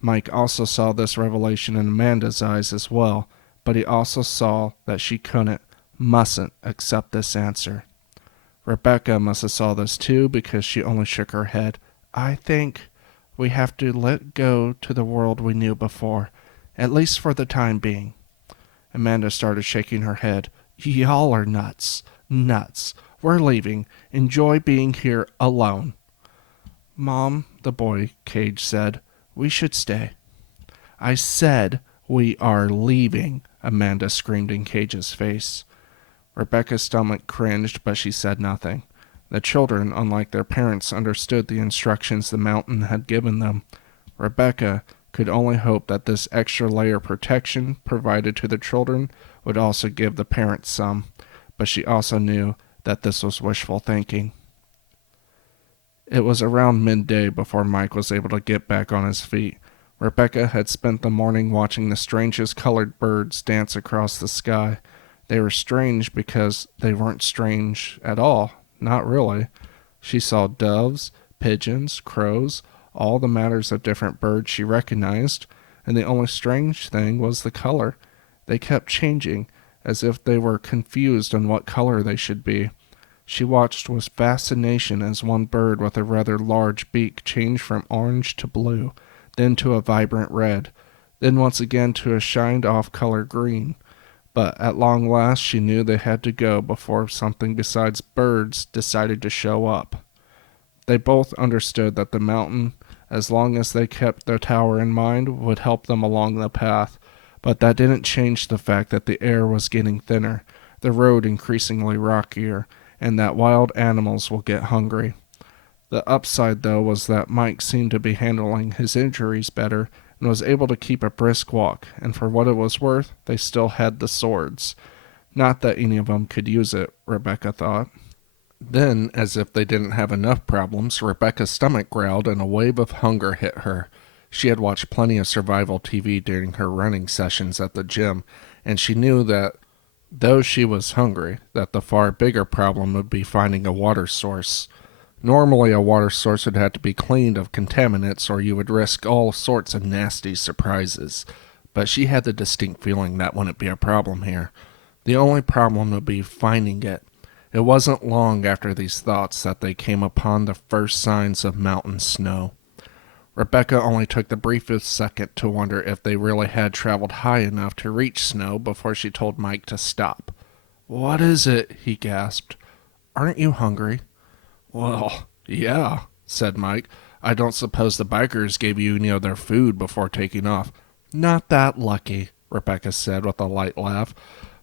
Mike also saw this revelation in Amanda's eyes as well, but he also saw that she mustn't accept this answer. Rebecca must have saw this too, because she only shook her head. I think we have to let go to the world we knew before, at least for the time being. Amanda started shaking her head. Y'all are nuts. Nuts. We're leaving. Enjoy being here alone. Mom, the boy, Cage said, we should stay. I said we are leaving, Amanda screamed in Cage's face. Rebecca's stomach cringed, but she said nothing. The children, unlike their parents, understood the instructions the mountain had given them. Rebecca could only hope that this extra layer of protection provided to the children would also give the parents some, but she also knew that this was wishful thinking. It was around midday before Mike was able to get back on his feet. Rebecca had spent the morning watching the strangest colored birds dance across the sky. They were strange because they weren't strange at all. Not really. She saw doves, pigeons, crows, all the matters of different birds she recognized, and the only strange thing was the color. They kept changing, as if they were confused on what color they should be. She watched with fascination as one bird with a rather large beak changed from orange to blue, then to a vibrant red, then once again to a shined off color green. But at long last she knew they had to go before something besides birds decided to show up. They both understood that the mountain, as long as they kept the tower in mind, would help them along the path, but that didn't change the fact that the air was getting thinner, the road increasingly rockier, and that wild animals will get hungry. The upside, though, was that Mike seemed to be handling his injuries better and was able to keep a brisk walk, and for what it was worth, they still had the swords. Not that any of them could use it, Rebecca thought. Then, as if they didn't have enough problems, Rebecca's stomach growled and a wave of hunger hit her. She had watched plenty of survival TV during her running sessions at the gym, and she knew that, though she was hungry, that the far bigger problem would be finding a water source. Normally, a water source would have to be cleaned of contaminants or you would risk all sorts of nasty surprises. But she had the distinct feeling that wouldn't be a problem here. The only problem would be finding it. It wasn't long after these thoughts that they came upon the first signs of mountain snow. Rebecca only took the briefest second to wonder if they really had traveled high enough to reach snow before she told Mike to stop. "What is it?" he gasped. "Aren't you hungry?" "Well, yeah," said Mike. "I don't suppose the bikers gave you any of their food before taking off." "Not that lucky," Rebecca said with a light laugh.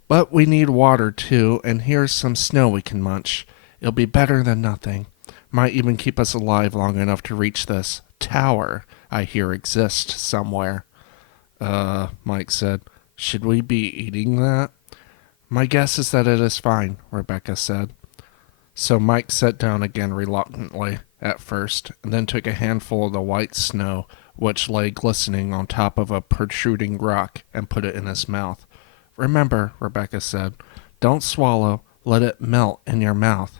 "But we need water, too, and here's some snow we can munch. It'll be better than nothing. Might even keep us alive long enough to reach this tower I hear exists somewhere." Mike said. "Should we be eating that?" "My guess is that it is fine," Rebecca said. So Mike sat down again reluctantly at first, and then took a handful of the white snow, which lay glistening on top of a protruding rock, and put it in his mouth. "Remember," Rebecca said, "don't swallow. Let it melt in your mouth."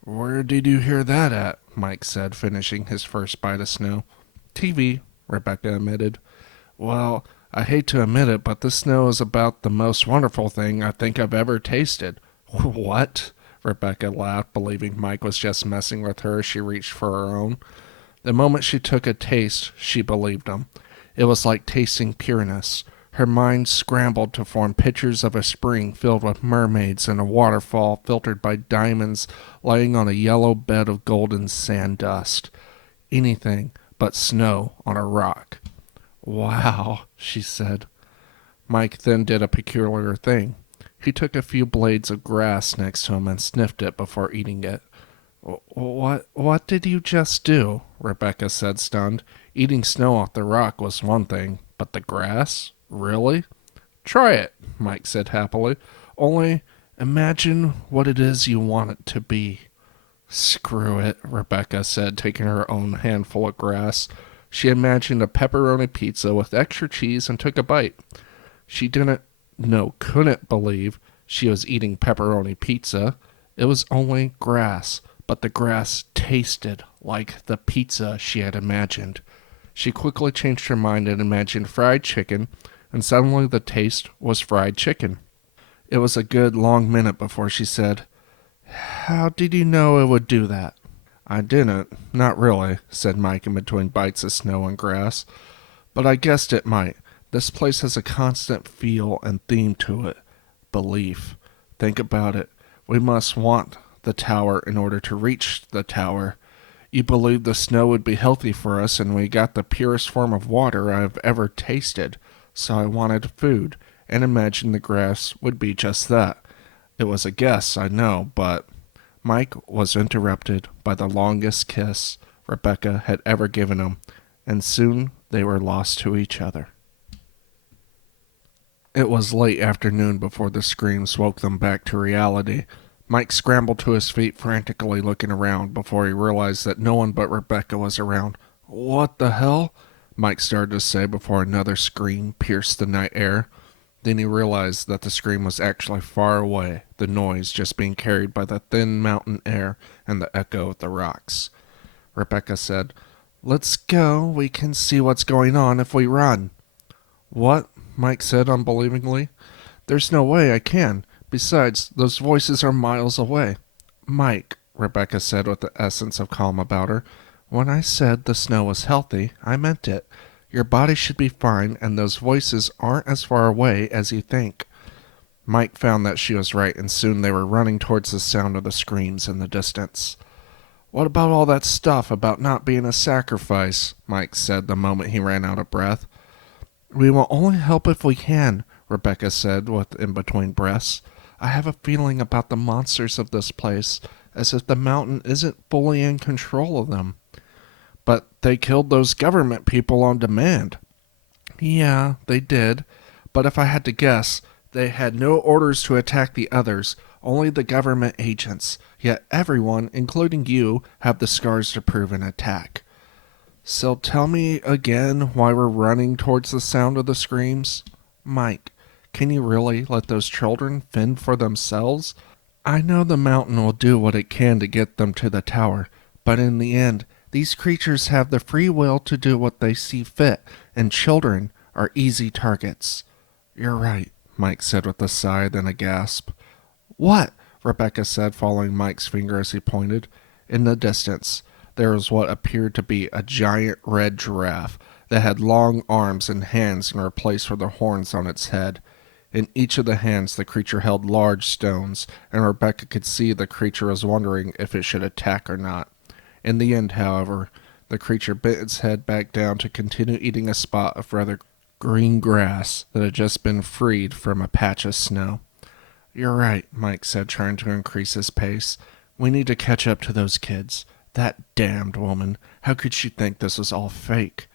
"Where did you hear that at?" Mike said, finishing his first bite of snow. "TV," Rebecca admitted. "Well, I hate to admit it, but this snow is about the most wonderful thing I think I've ever tasted." "What?" Rebecca laughed, believing Mike was just messing with her as she reached for her own. The moment she took a taste, she believed him. It was like tasting pureness. Her mind scrambled to form pictures of a spring filled with mermaids and a waterfall filtered by diamonds lying on a yellow bed of golden sand dust. Anything but snow on a rock. "Wow," she said. Mike then did a peculiar thing. He took a few blades of grass next to him and sniffed it before eating it. What did you just do?" Rebecca said, stunned. Eating snow off the rock was one thing, but the grass? Really? "Try it," Mike said happily. "Only imagine what it is you want it to be." "Screw it," Rebecca said, taking her own handful of grass. She imagined a pepperoni pizza with extra cheese and took a bite. She couldn't believe she was eating pepperoni pizza. It was only grass, but the grass tasted like the pizza she had imagined. She quickly changed her mind and imagined fried chicken, and suddenly the taste was fried chicken. It was a good long minute before she said, "How did you know it would do that?" "I didn't, not really," said Mike in between bites of snow and grass. "But I guessed it might. This place has a constant feel and theme to it. Belief. Think about it. We must want the tower in order to reach the tower. You believed the snow would be healthy for us, and we got the purest form of water I have ever tasted. So I wanted food, and imagined the grass would be just that. It was a guess, I know, but..." Mike was interrupted by the longest kiss Rebecca had ever given him, and soon they were lost to each other. It was late afternoon before the screams woke them back to reality. Mike scrambled to his feet, frantically looking around before he realized that no one but Rebecca was around. "What the hell?" Mike started to say before another scream pierced the night air. Then he realized that the scream was actually far away, the noise just being carried by the thin mountain air and the echo of the rocks. Rebecca said, "Let's go. We can see what's going on if we run." "What?" Mike said unbelievingly. "There's no way I can. Besides, those voices are miles away." Mike, Rebecca said with the essence of calm about her, when I said the snow was healthy, I meant it. Your body should be fine, and those voices aren't as far away as you think. Mike found that she was right, and soon they were running towards the sound of the screams in the distance. What about all that stuff about not being a sacrifice? Mike said the moment he ran out of breath. We will only help if we can, Rebecca said with in-between breaths. I have a feeling about the monsters of this place, as if the mountain isn't fully in control of them. But they killed those government people on demand. Yeah, they did. But if I had to guess, they had no orders to attack the others, only the government agents. Yet everyone, including you, have the scars to prove an attack. So tell me again why we're running towards the sound of the screams? Mike, can you really let those children fend for themselves? I know the mountain will do what it can to get them to the tower, but in the end, these creatures have the free will to do what they see fit, and children are easy targets. You're right, Mike said with a sigh, then a gasp. What? Rebecca said, following Mike's finger as he pointed. In the distance, there was what appeared to be a giant red giraffe that had long arms and hands in place for the horns on its head. In each of the hands the creature held large stones, and Rebecca could see the creature was wondering if it should attack or not. In the end, however, the creature bent its head back down to continue eating a spot of rather green grass that had just been freed from a patch of snow. You're right, Mike said, trying to increase his pace. We need to catch up to those kids. That damned woman. How could she think this was all fake?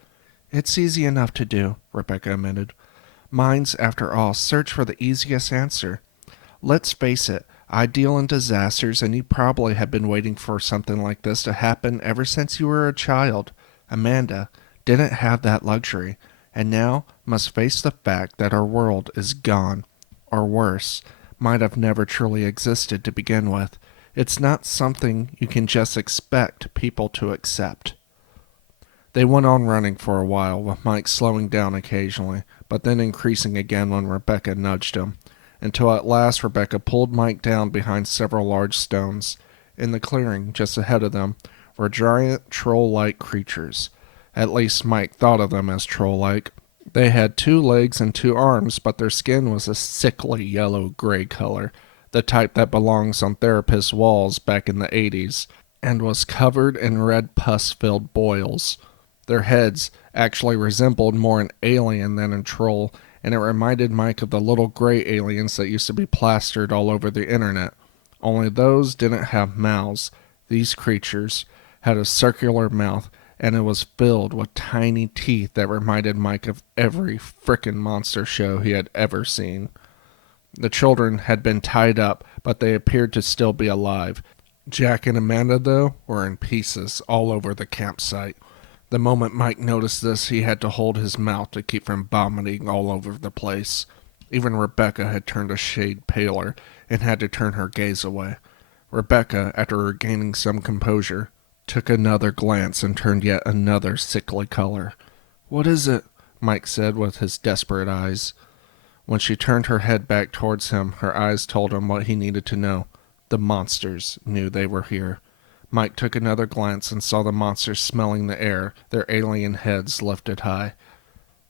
It's easy enough to do, Rebecca admitted. Minds, after all, search for the easiest answer. Let's face it, I deal in disasters, and you probably have been waiting for something like this to happen ever since you were a child. Amanda didn't have that luxury, and now must face the fact that our world is gone, or worse, might have never truly existed to begin with. It's not something you can just expect people to accept. They went on running for a while, with Mike slowing down occasionally, but then increasing again when Rebecca nudged him, until at last Rebecca pulled Mike down behind several large stones. In the clearing just ahead of them were giant troll-like creatures. At least Mike thought of them as troll-like. They had 2 legs and 2 arms, but their skin was a sickly yellow-gray color, the type that belongs on therapists' walls back in the 80s, and was covered in red pus-filled boils. Their heads actually resembled more an alien than a troll, and it reminded Mike of the little gray aliens that used to be plastered all over the internet. Only those didn't have mouths. These creatures had a circular mouth, and it was filled with tiny teeth that reminded Mike of every frickin' monster show he had ever seen. The children had been tied up, but they appeared to still be alive. Jack and Amanda, though, were in pieces all over the campsite. The moment Mike noticed this, he had to hold his mouth to keep from vomiting all over the place. Even Rebecca had turned a shade paler and had to turn her gaze away. Rebecca, after regaining some composure, took another glance and turned yet another sickly color. What is it? Mike said with his desperate eyes. When she turned her head back towards him, her eyes told him what he needed to know. The monsters knew they were here. Mike took another glance and saw the monsters smelling the air, their alien heads lifted high.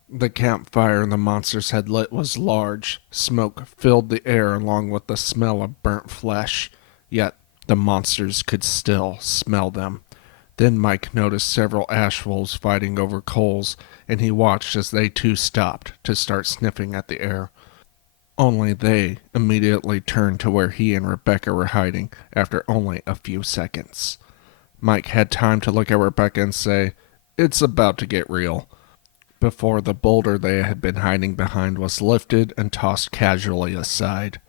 The campfire the monsters had lit was large. Smoke filled the air along with the smell of burnt flesh. Yet the monsters could still smell them. Then Mike noticed several ash wolves fighting over coals, and he watched as they too stopped to start sniffing at the air. Only they immediately turned to where he and Rebecca were hiding after only a few seconds. Mike had time to look at Rebecca and say, "It's about to get real," before the boulder they had been hiding behind was lifted and tossed casually aside.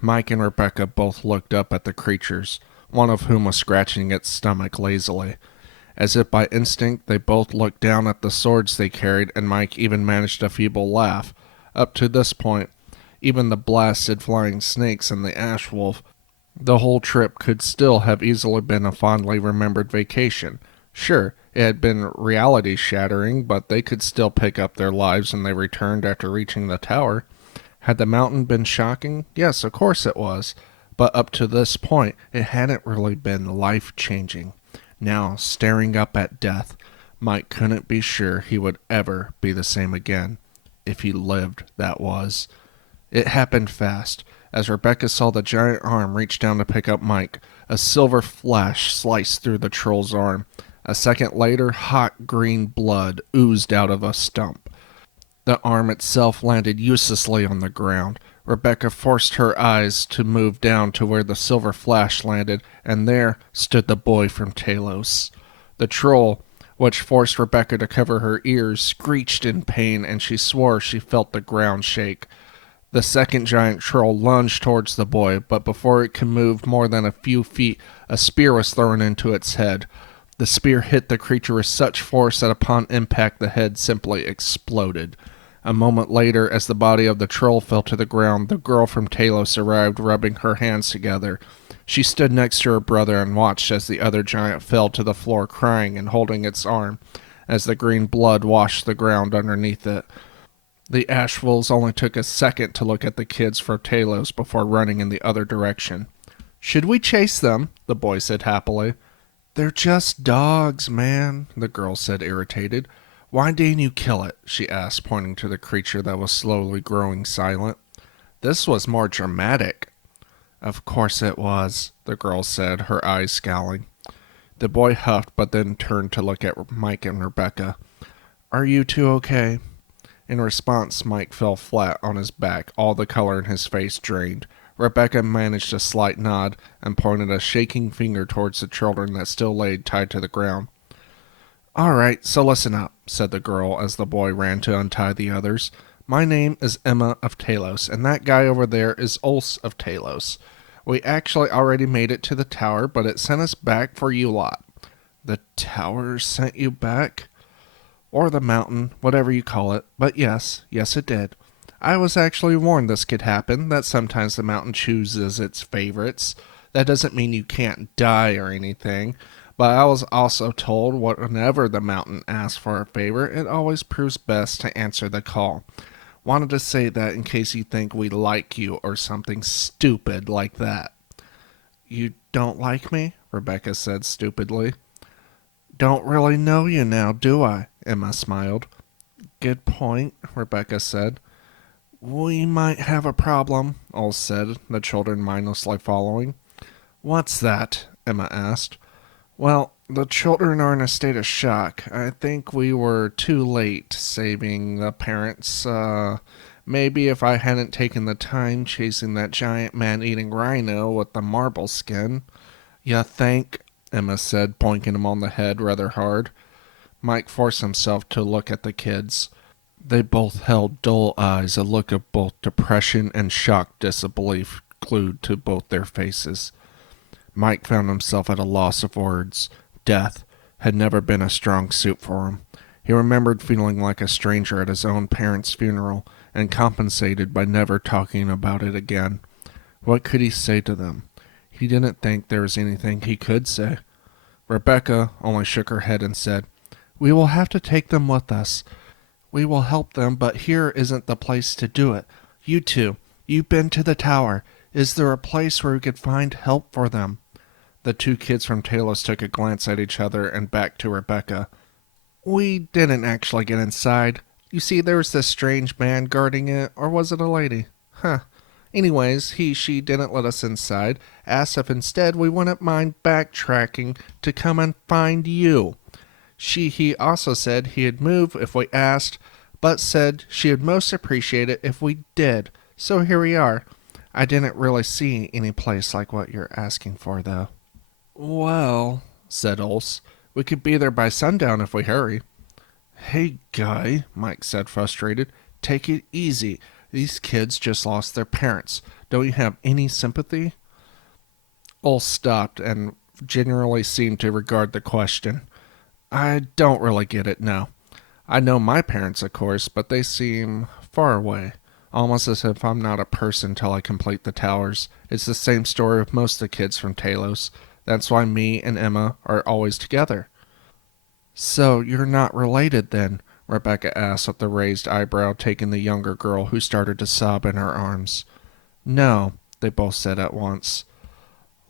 Mike and Rebecca both looked up at the creatures, one of whom was scratching its stomach lazily. As if by instinct, they both looked down at the swords they carried, and Mike even managed a feeble laugh. Up to this point, even the blasted flying snakes and the ash wolf, the whole trip could still have easily been a fondly remembered vacation. Sure, it had been reality-shattering, but they could still pick up their lives when they returned after reaching the tower. Had the mountain been shocking? Yes, of course it was. But up to this point, it hadn't really been life-changing. Now, staring up at death, Mike couldn't be sure he would ever be the same again. If he lived, that was. It happened fast. As Rebecca saw the giant arm reach down to pick up Mike, a silver flash sliced through the troll's arm. A second later, hot green blood oozed out of a stump. The arm itself landed uselessly on the ground. Rebecca forced her eyes to move down to where the silver flash landed, and there stood the boy from Talos. The troll, which forced Rebecca to cover her ears, screeched in pain, and she swore she felt the ground shake. The second giant troll lunged towards the boy, but before it could move more than a few feet, a spear was thrown into its head. The spear hit the creature with such force that upon impact the head simply exploded. A moment later, as the body of the troll fell to the ground, the girl from Talos arrived, rubbing her hands together. She stood next to her brother and watched as the other giant fell to the floor, crying and holding its arm, as the green blood washed the ground underneath it. The Asheville's only took a second to look at the kids from Talos before running in the other direction. "Should we chase them?" the boy said happily. "They're just dogs, man," the girl said, irritated. "Why didn't you kill it?" she asked, pointing to the creature that was slowly growing silent. "This was more dramatic." "Of course it was," the girl said, her eyes scowling. The boy huffed, but then turned to look at Mike and Rebecca. "Are you two okay?" In response, Mike fell flat on his back, all the color in his face drained. Rebecca managed a slight nod and pointed a shaking finger towards the children that still lay tied to the ground. "All right, so listen up," said the girl as the boy ran to untie the others. "My name is Emma of Talos, and that guy over there is Ulse of Talos. We actually already made it to the tower, but it sent us back for you lot." "The tower sent you back?" "Or the mountain, whatever you call it. But yes it did. I was actually warned this could happen, that sometimes the mountain chooses its favorites. That doesn't mean you can't die or anything. But I was also told whenever the mountain asks for a favor, it always proves best to answer the call. Wanted to say that in case you think we like you or something stupid like that." "You don't like me?" Rebecca said stupidly. "Don't really know you now, do I?" Emma smiled. "Good point," Rebecca said. "We might have a problem," Ulse said, the children mindlessly following. "What's that?" Emma asked. "Well, the children are in a state of shock. I think we were too late saving the parents. Maybe if I hadn't taken the time chasing that giant man-eating rhino with the marble skin." "Ya think?" Emma said, pointing him on the head rather hard. Mike forced himself to look at the kids. They both held dull eyes, a look of both depression and shocked disbelief glued to both their faces. Mike found himself at a loss of words. Death had never been a strong suit for him. He remembered feeling like a stranger at his own parents' funeral, and compensated by never talking about it again. What could he say to them? He didn't think there was anything he could say. Rebecca only shook her head and said, "We will have to take them with us. We will help them, but here isn't the place to do it. You two, you've been to the tower. Is there a place where we could find help for them?" The two kids from Talos took a glance at each other and back to Rebecca. "We didn't actually get inside. You see, there was this strange man guarding it, or was it a lady? Anyways, she didn't let us inside, asked if instead we wouldn't mind backtracking to come and find you. He also said he'd move if we asked, but said she'd most appreciate it if we did. So here we are. I didn't really see any place like what you're asking for, though." "Well," said Ulse, "we could be there by sundown if we hurry." "Hey, guy," Mike said, frustrated. "Take it easy. These kids just lost their parents. Don't you have any sympathy?" Ulse stopped and generally seemed to regard the question. "I don't really get it, no. I know my parents, of course, but they seem far away. Almost as if I'm not a person till I complete the towers. It's the same story with most of the kids from Talos. That's why me and Emma are always together." "So you're not related, then?" Rebecca asked with a raised eyebrow, taking the younger girl, who started to sob in her arms. "No, they both said at once.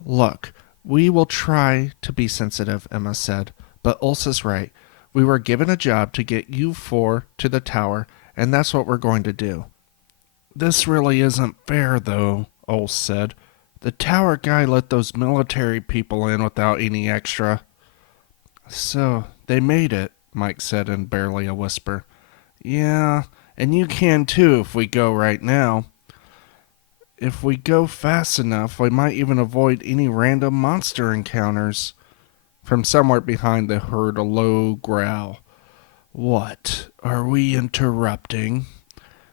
Look, we will try to be sensitive, Emma said, but Ulsa's right. We were given a job to get you four to the tower, and that's what we're going to do. This really isn't fair, though, Ulsa said. The tower guy let those military people in without any extra. So, they made it, Mike said in barely a whisper. Yeah, and you can too if we go right now. If we go fast enough, we might even avoid any random monster encounters. From somewhere behind they heard a low growl. What? Are we interrupting?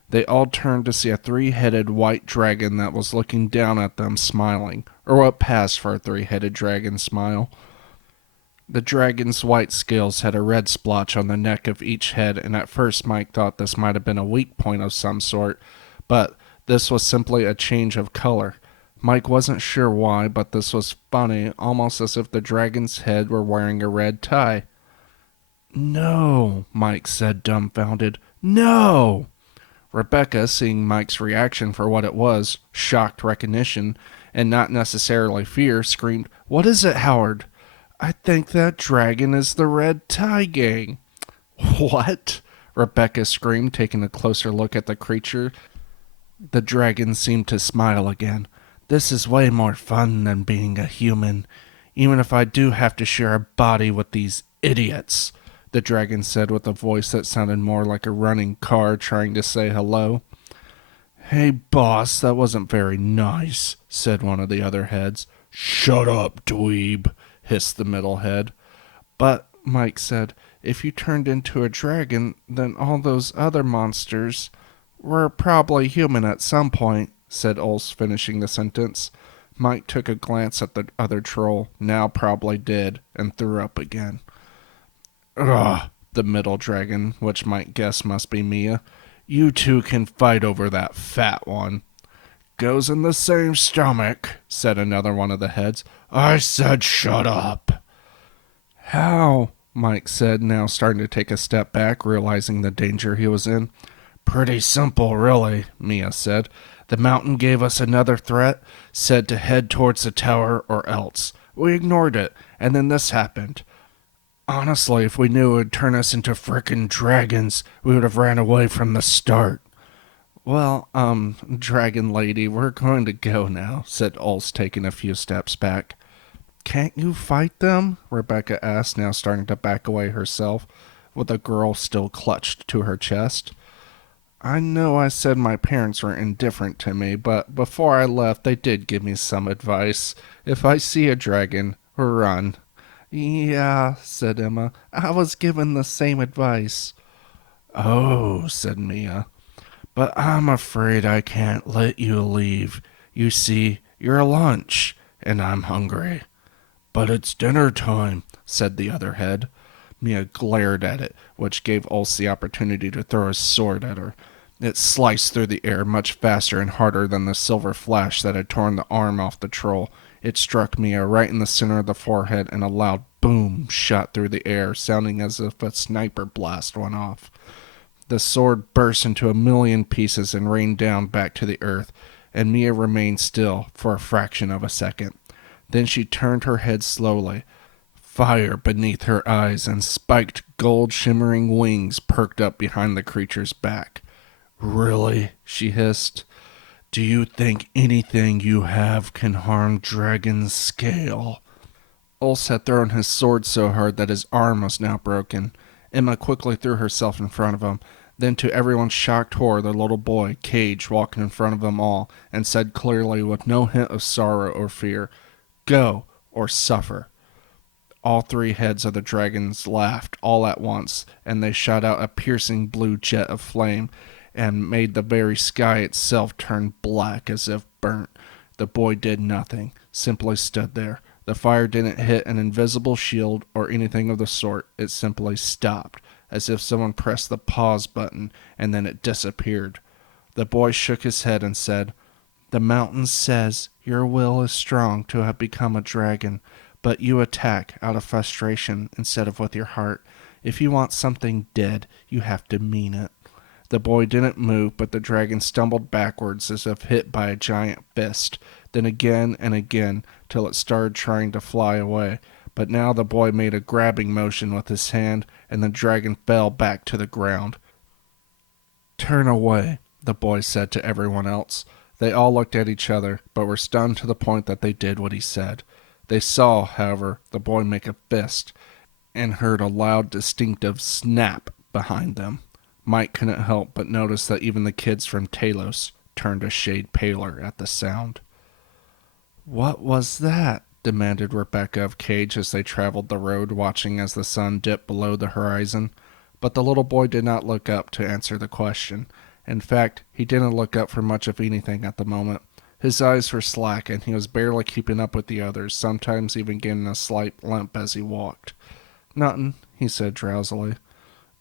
They all turned to see a three-headed white dragon that was looking down at them smiling, or what passed for a three-headed dragon smile. The dragon's white scales had a red splotch on the neck of each head, and at first Mike thought this might have been a weak point of some sort, but this was simply a change of color. Mike wasn't sure why, but this was funny, almost as if the dragon's head were wearing a red tie. No, Mike said, dumbfounded. No! Rebecca, seeing Mike's reaction for what it was, shocked recognition, and not necessarily fear, screamed, What is it, Howard? I think that dragon is the Red Tie Gang. What? Rebecca screamed, taking a closer look at the creature. The dragon seemed to smile again. This is way more fun than being a human, even if I do have to share a body with these idiots, the dragon said with a voice that sounded more like a running car trying to say hello. Hey, boss, that wasn't very nice, said one of the other heads. Shut up, dweeb, hissed the middle head. But, Mike said, if you turned into a dragon, then all those other monsters were probably human at some point, said Ulsa, finishing the sentence. Mike took a glance at the other troll, now probably dead, and threw up again. Ugh, the middle dragon, which Mike guessed must be Mia. You two can fight over that fat one. Goes in the same stomach, said another one of the heads. I said shut up. How? Mike said, now starting to take a step back, realizing the danger he was in. Pretty simple, really, Mia said. The mountain gave us another threat, said to head towards the tower or else. We ignored it, and then this happened. Honestly, if we knew it would turn us into frickin' dragons, we would have ran away from the start. Well, dragon lady, we're going to go now, said Ulsa, taking a few steps back. Can't you fight them? Rebecca asked, now starting to back away herself, with the girl still clutched to her chest. I know I said my parents were indifferent to me, but before I left they did give me some advice. If I see a dragon, run. Yeah, said Emma. I was given the same advice. Oh, said Mia. But I'm afraid I can't let you leave. You see, you're lunch, and I'm hungry. But it's dinner time, said the other head. Mia glared at it, which gave Ulsa the opportunity to throw his sword at her. It sliced through the air much faster and harder than the silver flash that had torn the arm off the troll. It struck Mia right in the center of the forehead, and a loud boom shot through the air, sounding as if a sniper blast went off. The sword burst into a million pieces and rained down back to the earth, and Mia remained still for a fraction of a second. Then she turned her head slowly. Fire beneath her eyes and spiked gold-shimmering wings perked up behind the creature's back. Really? She hissed. Do you think anything you have can harm Dragon's scale? Ulsa had thrown his sword so hard that his arm was now broken. Emma quickly threw herself in front of him. Then, to everyone's shocked horror, the little boy, Cage, walked in front of them all and said clearly, with no hint of sorrow or fear, Go, or suffer. All three heads of the dragons laughed all at once, and they shot out a piercing blue jet of flame and made the very sky itself turn black as if burnt. The boy did nothing, simply stood there. The fire didn't hit an invisible shield or anything of the sort. It simply stopped, as if someone pressed the pause button, and then it disappeared. The boy shook his head and said, The mountain says your will is strong to have become a dragon, but you attack out of frustration instead of with your heart. If you want something dead, you have to mean it. The boy didn't move, but the dragon stumbled backwards as if hit by a giant fist, then again and again, till it started trying to fly away. But now the boy made a grabbing motion with his hand, and the dragon fell back to the ground. "Turn away," the boy said to everyone else. They all looked at each other, but were stunned to the point that they did what he said. They saw, however, the boy make a fist, and heard a loud, distinctive snap behind them. Mike couldn't help but notice that even the kids from Talos turned a shade paler at the sound. "What was that?" demanded Rebecca of Cage as they traveled the road, watching as the sun dipped below the horizon. But the little boy did not look up to answer the question. In fact, he didn't look up for much of anything at the moment. His eyes were slack, and he was barely keeping up with the others, sometimes even getting a slight limp as he walked. "Nothin'," he said drowsily.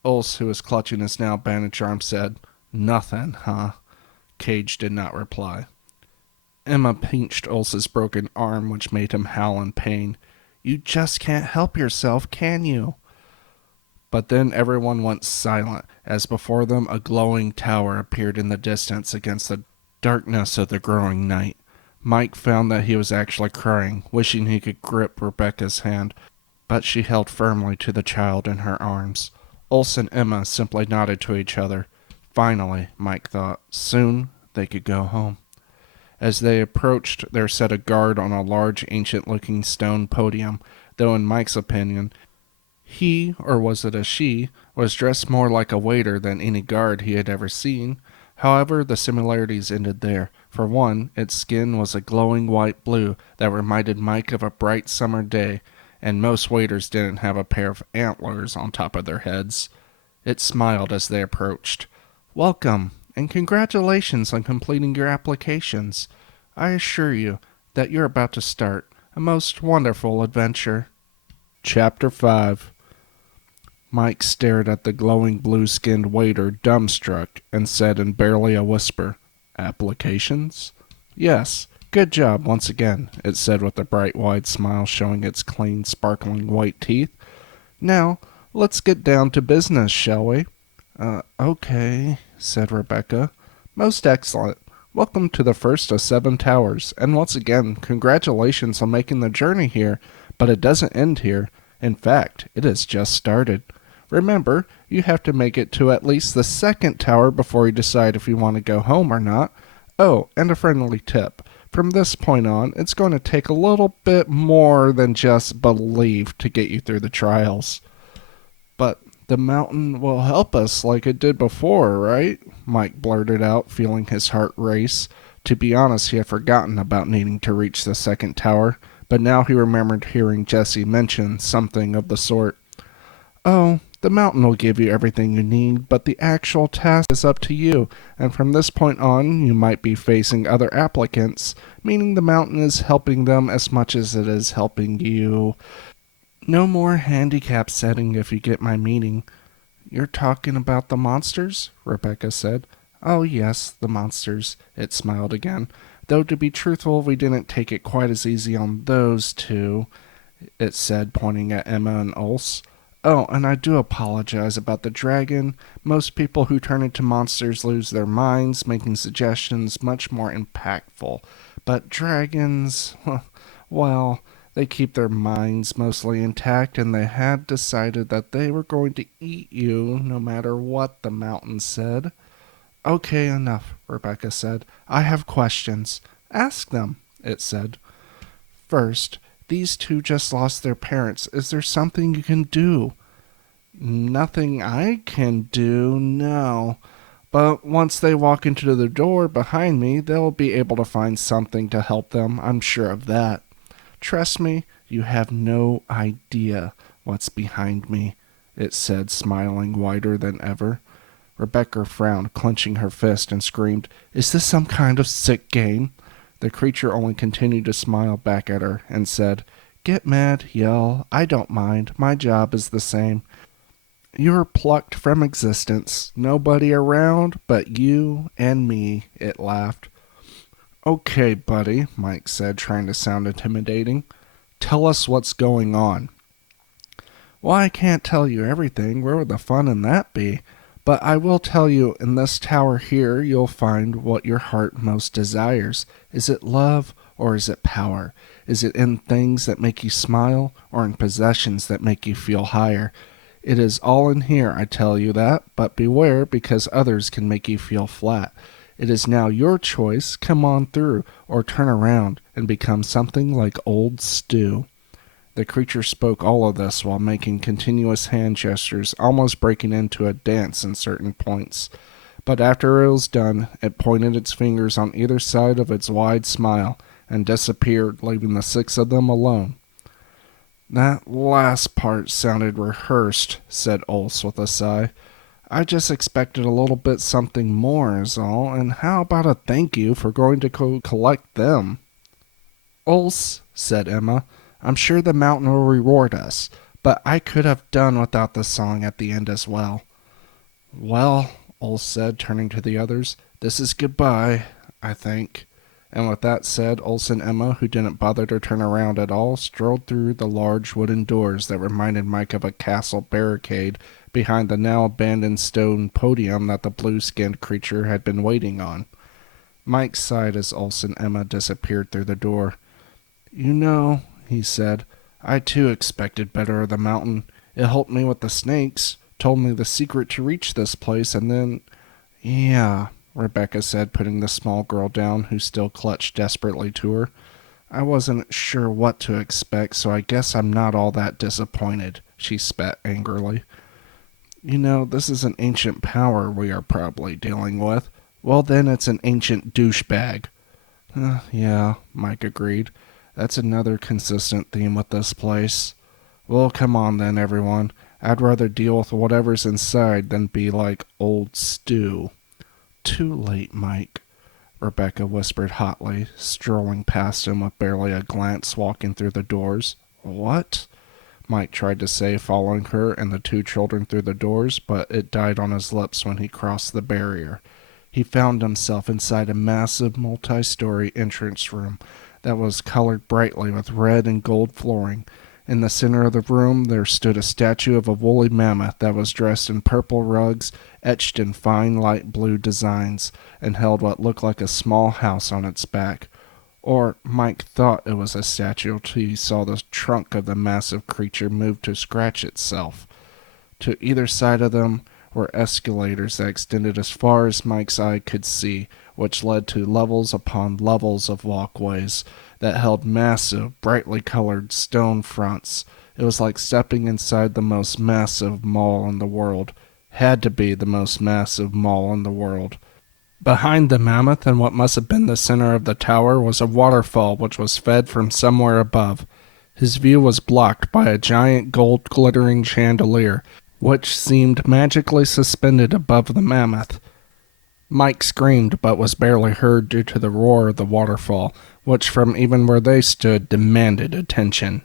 Ulse, who was clutching his now bandaged arm, said, "Nothin', huh?" Cage did not reply. Emma pinched Ulse's broken arm, which made him howl in pain. "You just can't help yourself, can you?" But then everyone went silent, as before them a glowing tower appeared in the distance against the darkness of the growing night. Mike found that he was actually crying, wishing he could grip Rebecca's hand, but she held firmly to the child in her arms. Ulse and Emma simply nodded to each other. Finally, Mike thought, soon they could go home. As they approached, there sat a guard on a large, ancient-looking stone podium, though in Mike's opinion, he, or was it a she, was dressed more like a waiter than any guard he had ever seen. However, the similarities ended there. For one, its skin was a glowing white blue that reminded Mike of a bright summer day, and most waiters didn't have a pair of antlers on top of their heads. It smiled as they approached. "Welcome, and congratulations on completing your applications. I assure you that you're about to start a most wonderful adventure." Chapter 5. Mike stared at the glowing blue-skinned waiter, dumbstruck, and said in barely a whisper, "Applications?" "Yes. Good job once again," it said with a bright wide smile showing its clean, sparkling white teeth. "Now, let's get down to business, shall we?" Okay," said Rebecca. "Most excellent. Welcome to the first of 7 towers, and once again, congratulations on making the journey here, but it doesn't end here. In fact, it has just started. Remember, you have to make it to at least the 2nd tower before you decide if you want to go home or not. Oh, and a friendly tip. From this point on, it's going to take a little bit more than just belief to get you through the trials." "But the mountain will help us like it did before, right?" Mike blurted out, feeling his heart race. To be honest, he had forgotten about needing to reach the 2nd tower, but now he remembered hearing Jesse mention something of the sort. "Oh, the mountain will give you everything you need, but the actual task is up to you, and from this point on you might be facing other applicants, meaning the mountain is helping them as much as it is helping you. No more handicap setting if you get my meaning." "You're talking about the monsters?" Rebecca said. "Oh yes, the monsters," it smiled again. "Though to be truthful, we didn't take it quite as easy on those two," it said, pointing at Emma and Ulse. "Oh, and I do apologize about the dragon. Most people who turn into monsters lose their minds, making suggestions much more impactful. But dragons, well, they keep their minds mostly intact, and they had decided that they were going to eat you no matter what the mountain said." "Okay, enough," Rebecca said. "I have questions." "Ask them," it said. "First, these two just lost their parents. Is there something you can do?" "Nothing I can do, no. But once they walk into the door behind me, they'll be able to find something to help them. I'm sure of that. Trust me, you have no idea what's behind me," it said, smiling wider than ever. Rebecca frowned, clenching her fist, and screamed, "Is this some kind of sick game?" The creature only continued to smile back at her and said, "Get mad, yell. I don't mind. My job is the same. You're plucked from existence. Nobody around but you and me," it laughed. "Okay, buddy," Mike said, trying to sound intimidating. "Tell us what's going on." "Well, I can't tell you everything. Where would the fun in that be?" But I will tell you, in this tower here, you'll find what your heart most desires. Is it love, or is it power? Is it in things that make you smile, or in possessions that make you feel higher? It is all in here, I tell you that, but beware, because others can make you feel flat. It is now your choice. Come on through, or turn around and become something like Old Stew. The creature spoke all of this while making continuous hand gestures, almost breaking into a dance in certain points. But after it was done, it pointed its fingers on either side of its wide smile and disappeared, leaving the 6 of them alone. That last part sounded rehearsed, said Ulse with a sigh. I just expected a little bit something more is all, and how about a thank you for going to collect them? Ulse, said Emma, I'm sure the mountain will reward us, but I could have done without the song at the end as well. Well, Ulse said, turning to the others, this is goodbye, I think. And with that said, Ulse and Emma, who didn't bother to turn around at all, strolled through the large wooden doors that reminded Mike of a castle barricade behind the now abandoned stone podium that the blue-skinned creature had been waiting on. Mike sighed as Ulse and Emma disappeared through the door. You know, he said, I too expected better of the mountain. It helped me with the snakes, told me the secret to reach this place, and then... Yeah, Rebecca said, putting the small girl down, who still clutched desperately to her. I wasn't sure what to expect, so I guess I'm not all that disappointed, she spat angrily. You know, this is an ancient power we are probably dealing with. Well, then it's an ancient douchebag. Yeah, Mike agreed. That's another consistent theme with this place. Well, come on then, everyone. I'd rather deal with whatever's inside than be like Old Stew. Too late, Mike, Rebecca whispered hotly, strolling past him with barely a glance walking through the doors. What? Mike tried to say, following her and the 2 children through the doors, but it died on his lips when he crossed the barrier. He found himself inside a massive multi-story entrance room that was colored brightly with red and gold flooring. In the center of the room there stood a statue of a woolly mammoth that was dressed in purple rugs etched in fine light blue designs and held what looked like a small house on its back. Or Mike thought it was a statue till he saw the trunk of the massive creature move to scratch itself. To either side of them were escalators that extended as far as Mike's eye could see, which led to levels upon levels of walkways that held massive, brightly colored stone fronts. It was like stepping inside the most massive mall in the world. Had to be the most massive mall in the world. Behind the mammoth, and what must have been the center of the tower, was a waterfall which was fed from somewhere above. His view was blocked by a giant gold glittering chandelier, which seemed magically suspended above the mammoth. Mike screamed, but was barely heard due to the roar of the waterfall, which from even where they stood demanded attention.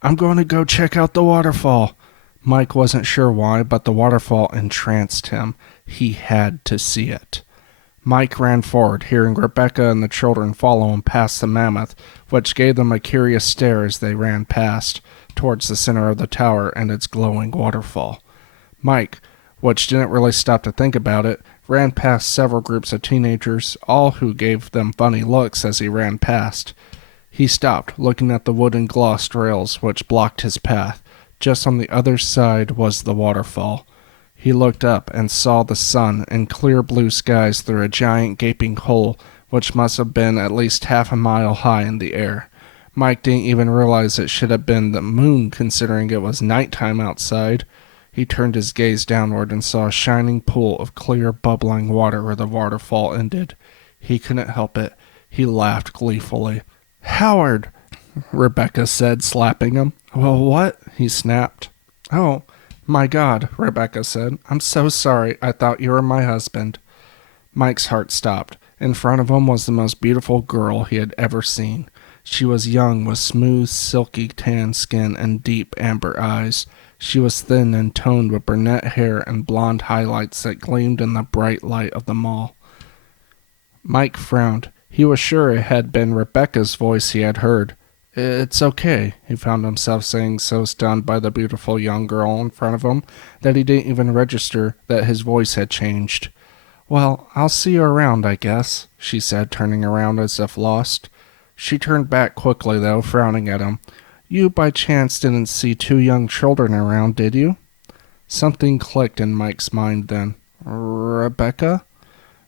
I'm going to go check out the waterfall. Mike wasn't sure why, but the waterfall entranced him. He had to see it. Mike ran forward, hearing Rebecca and the children follow him past the mammoth, which gave them a curious stare as they ran past, towards the center of the tower and its glowing waterfall. Mike, which didn't really stop to think about it, ran past several groups of teenagers, all who gave them funny looks as he ran past. He stopped, looking at the wooden glossed rails which blocked his path. Just on the other side was the waterfall. He looked up and saw the sun and clear blue skies through a giant gaping hole which must have been at least half a mile high in the air. Mike didn't even realize it should have been the moon, considering it was nighttime outside. He turned his gaze downward and saw a shining pool of clear, bubbling water where the waterfall ended. He couldn't help it. He laughed gleefully. "Howard!" Rebecca said, slapping him. "Well, what?" he snapped. "Oh, my God," Rebecca said. "I'm so sorry. I thought you were my husband." Mike's heart stopped. In front of him was the most beautiful girl he had ever seen. She was young, with smooth, silky tan skin and deep amber eyes. She was thin and toned with brunette hair and blonde highlights that gleamed in the bright light of the mall. Mike frowned. He was sure it had been Rebecca's voice he had heard. It's okay, he found himself saying, so stunned by the beautiful young girl in front of him that he didn't even register that his voice had changed. Well, I'll see you around, I guess, she said, turning around as if lost. She turned back quickly, though, frowning at him. You by chance didn't see two young children around, did you? Something clicked in Mike's mind then. Rebecca?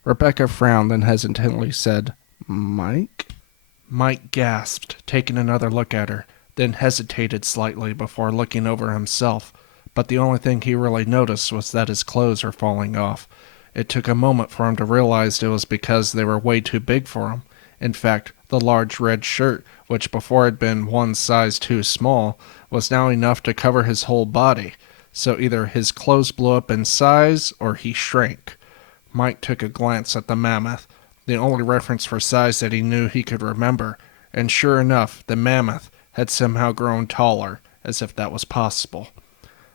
Rebecca frowned, then hesitantly said, Mike? Mike gasped, taking another look at her, then hesitated slightly before looking over himself, but the only thing he really noticed was that his clothes were falling off. It took a moment for him to realize it was because they were way too big for him. In fact, the large red shirt, which before had been one size too small, was now enough to cover his whole body. So either his clothes blew up in size or he shrank. Mike took a glance at the mammoth, the only reference for size that he knew he could remember, and sure enough, the mammoth had somehow grown taller, as if that was possible.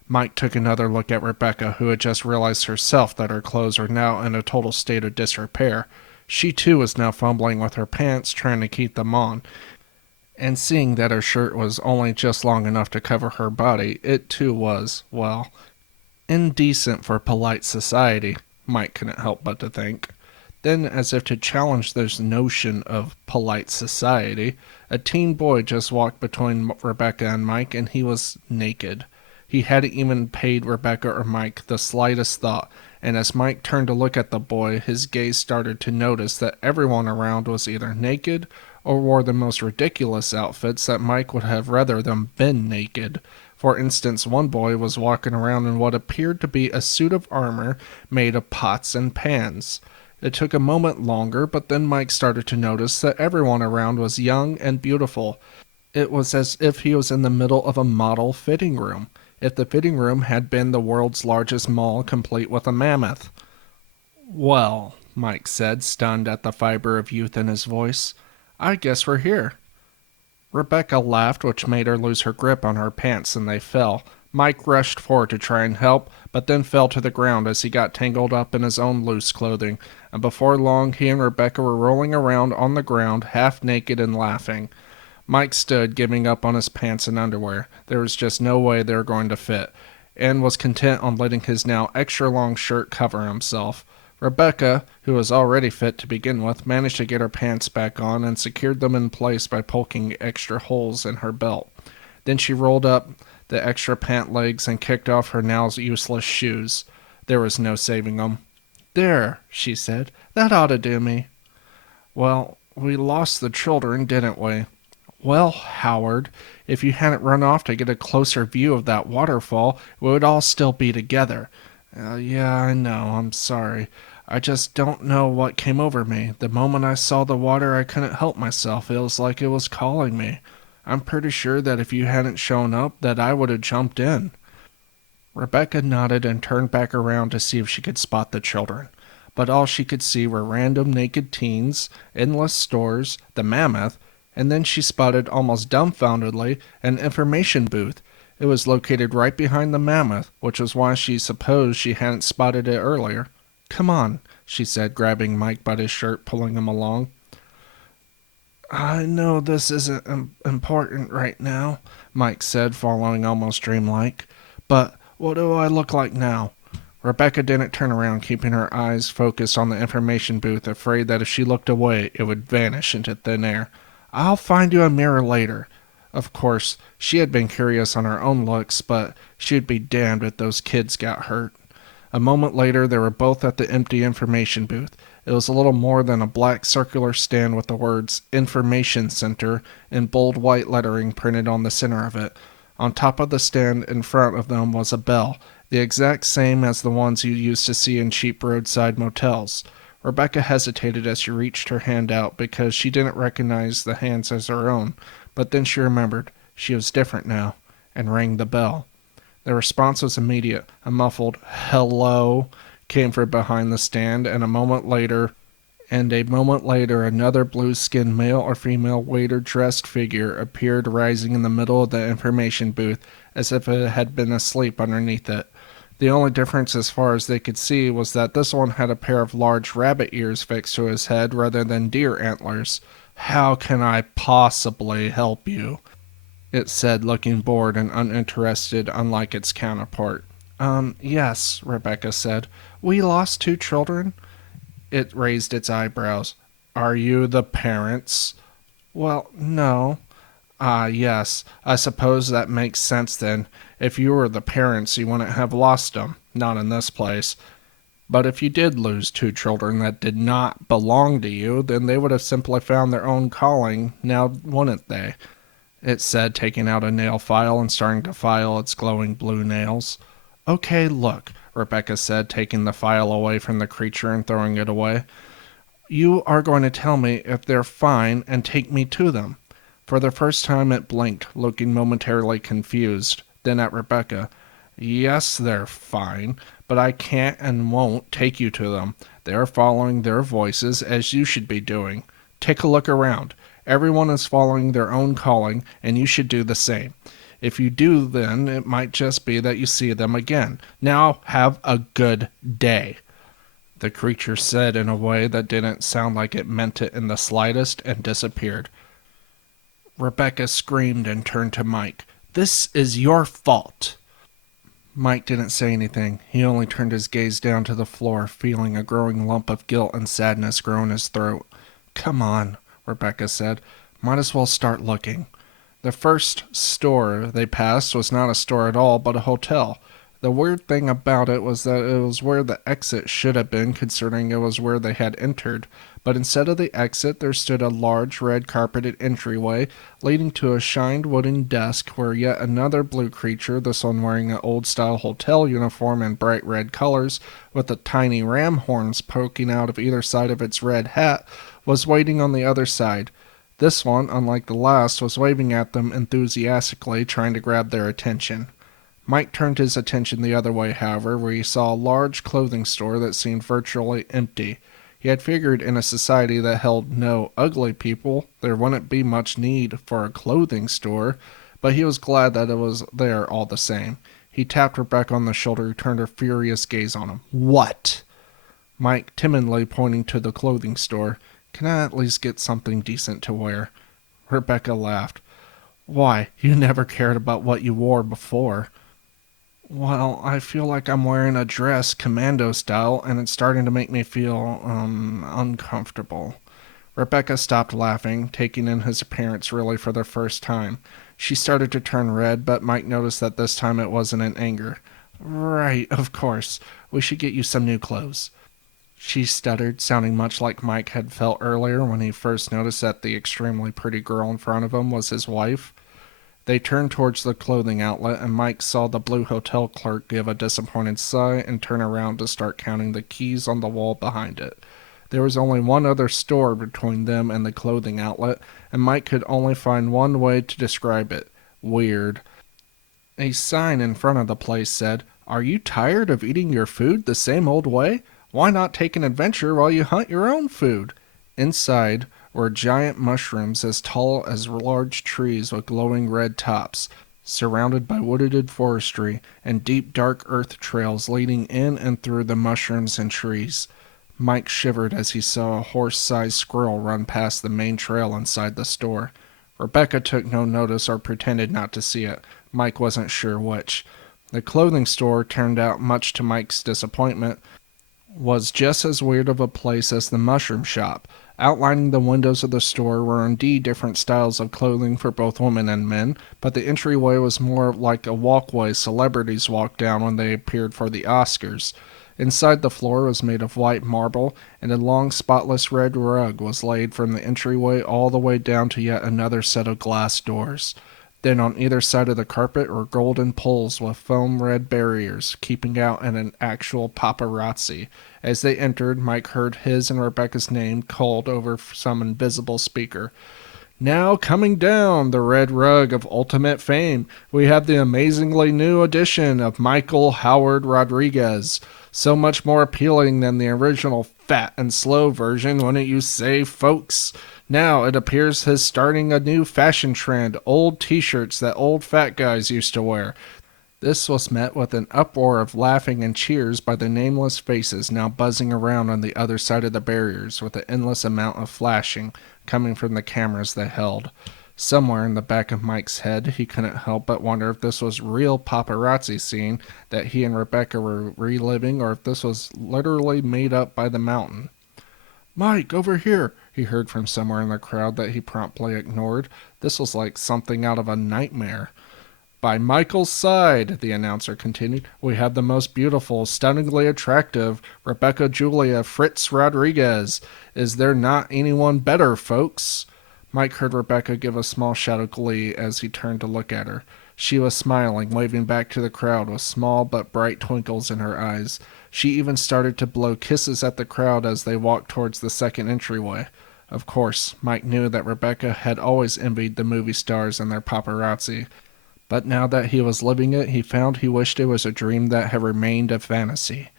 Mike took another look at Rebecca, who had just realized herself that her clothes were now in a total state of disrepair. She too was now fumbling with her pants, trying to keep them on, and seeing that her shirt was only just long enough to cover her body, it too was, well, indecent for polite society, Mike couldn't help but to think. Then, as if to challenge this notion of polite society, a teen boy just walked between Rebecca and Mike, and he was naked. He hadn't even paid Rebecca or Mike the slightest thought, and as Mike turned to look at the boy, his gaze started to notice that everyone around was either naked or wore the most ridiculous outfits that Mike would have rather than been naked. For instance, one boy was walking around in what appeared to be a suit of armor made of pots and pans. It took a moment longer, but then Mike started to notice that everyone around was young and beautiful. It was as if he was in the middle of a model fitting room, if the fitting room had been the world's largest mall complete with a mammoth. Well, Mike said, stunned at the fiber of youth in his voice, I guess we're here. Rebecca laughed, which made her lose her grip on her pants, and they fell. Mike rushed forward to try and help, but then fell to the ground as he got tangled up in his own loose clothing, and before long he and Rebecca were rolling around on the ground, half naked and laughing. Mike stood, giving up on his pants and underwear. There was just no way they were going to fit, and was content on letting his now extra-long shirt cover himself. Rebecca, who was already fit to begin with, managed to get her pants back on and secured them in place by poking extra holes in her belt. Then she rolled up the extra pant legs and kicked off her now useless shoes. There was no saving them. There, she said, that ought to do me. Well, we lost the children, didn't we? Well, Howard, if you hadn't run off to get a closer view of that waterfall, we would all still be together. Yeah, I know, I'm sorry. I just don't know what came over me. The moment I saw the water, I couldn't help myself. It was like it was calling me. I'm pretty sure that if you hadn't shown up, that I would have jumped in. Rebecca nodded and turned back around to see if she could spot the children. But all she could see were random naked teens, endless stores, the mammoth, and then she spotted, almost dumbfoundedly, an information booth. It was located right behind the mammoth, which was why she supposed she hadn't spotted it earlier. Come on, she said, grabbing Mike by his shirt, pulling him along. I know this isn't important right now, Mike said, following almost dreamlike. But what do I look like now? Rebecca didn't turn around, keeping her eyes focused on the information booth, afraid that if she looked away, it would vanish into thin air. I'll find you a mirror later. Of course, she had been curious on her own looks, but she'd be damned if those kids got hurt. A moment later, they were both at the empty information booth. It was a little more than a black circular stand with the words Information Center in bold white lettering printed on the center of it. On top of the stand in front of them was a bell, the exact same as the ones you used to see in cheap roadside motels. Rebecca hesitated as she reached her hand out because she didn't recognize the hands as her own, but then she remembered she was different now, and rang the bell. The response was immediate. A muffled "hello" came from behind the stand, and a moment later, another blue-skinned male or female waiter-dressed figure appeared, rising in the middle of the information booth as if it had been asleep underneath it. The only difference as far as they could see was that this one had a pair of large rabbit ears fixed to his head rather than deer antlers. How can I possibly help you? It said, looking bored and uninterested, unlike its counterpart. Yes, Rebecca said. We lost 2 children. It raised its eyebrows. Are you the parents? Well, no. Ah, yes. I suppose that makes sense then. If you were the parents, you wouldn't have lost them. Not in this place. But if you did lose 2 children that did not belong to you, then they would have simply found their own calling, now wouldn't they? It said, taking out a nail file and starting to file its glowing blue nails. Okay, look, Rebecca said, taking the file away from the creature and throwing it away. You are going to tell me if they're fine and take me to them. For the first time it blinked, looking momentarily confused, then at Rebecca. Yes, they're fine, but I can't and won't take you to them. They are following their voices, as you should be doing. Take a look around. Everyone is following their own calling, and you should do the same. If you do, then it might just be that you see them again. Now have a good day. The creature said in a way that didn't sound like it meant it in the slightest, and disappeared. Rebecca screamed and turned to Mike. This is your fault. Mike didn't say anything. He only turned his gaze down to the floor, feeling a growing lump of guilt and sadness grow in his throat. Come on, Rebecca said. Might as well start looking. The first store they passed was not a store at all, but a hotel. The weird thing about it was that it was where the exit should have been, considering it was where they had entered. But instead of the exit, there stood a large red carpeted entryway leading to a shined wooden desk where yet another blue creature, this one wearing an old-style hotel uniform in bright red colors, with the tiny ram horns poking out of either side of its red hat, was waiting on the other side. This one, unlike the last, was waving at them enthusiastically, trying to grab their attention. Mike turned his attention the other way, however, where he saw a large clothing store that seemed virtually empty. He had figured in a society that held no ugly people, there wouldn't be much need for a clothing store, but he was glad that it was there all the same. He tapped Rebecca on the shoulder, who turned her furious gaze on him. What? Mike timidly pointing to the clothing store. Can I at least get something decent to wear? Rebecca laughed. Why, you never cared about what you wore before. Well, I feel like I'm wearing a dress commando style, and it's starting to make me feel, uncomfortable. Rebecca stopped laughing, taking in his appearance really for the first time. She started to turn red, but Mike noticed that this time it wasn't in anger. Right, of course. We should get you some new clothes. She stuttered, sounding much like Mike had felt earlier when he first noticed that the extremely pretty girl in front of him was his wife. They turned towards the clothing outlet, and Mike saw the blue hotel clerk give a disappointed sigh and turn around to start counting the keys on the wall behind it. There was only one other store between them and the clothing outlet, and Mike could only find one way to describe it. Weird. A sign in front of the place said, Are you tired of eating your food the same old way? Why not take an adventure while you hunt your own food? Inside were giant mushrooms as tall as large trees with glowing red tops, surrounded by wooded forestry and deep dark earth trails leading in and through the mushrooms and trees. Mike shivered as he saw a horse-sized squirrel run past the main trail inside the store. Rebecca took no notice or pretended not to see it. Mike wasn't sure which. The clothing store, turned out much to Mike's disappointment, was just as weird of a place as the mushroom shop. Outlining the windows of the store were indeed different styles of clothing for both women and men, but the entryway was more like a walkway celebrities walked down when they appeared for the Oscars. Inside, the floor was made of white marble, and a long spotless red rug was laid from the entryway all the way down to yet another set of glass doors. Then on either side of the carpet were golden poles with foam red barriers, keeping out an actual paparazzi. As they entered, Mike heard his and Rebecca's name called over some invisible speaker. Now coming down the red rug of ultimate fame, we have the amazingly new addition of Michael Howard Rodriguez. So much more appealing than the original fat and slow version, wouldn't you say, folks? Now it appears he's starting a new fashion trend, old t-shirts that old fat guys used to wear. This was met with an uproar of laughing and cheers by the nameless faces now buzzing around on the other side of the barriers, with an endless amount of flashing coming from the cameras they held. Somewhere in the back of Mike's head, he couldn't help but wonder if this was real paparazzi scene that he and Rebecca were reliving, or if this was literally made up by the mountain. "Mike, over here!" he heard from somewhere in the crowd that he promptly ignored. This was like something out of a nightmare. "By Michael's side," the announcer continued, "we have the most beautiful, stunningly attractive Rebecca Julia Fritz Rodriguez. Is there not anyone better, folks?" Mike heard Rebecca give a small shout of glee as he turned to look at her. She was smiling, waving back to the crowd with small but bright twinkles in her eyes. She even started to blow kisses at the crowd as they walked towards the second entryway. Of course, Mike knew that Rebecca had always envied the movie stars and their paparazzi, but now that he was living it, he found he wished it was a dream that had remained a fantasy.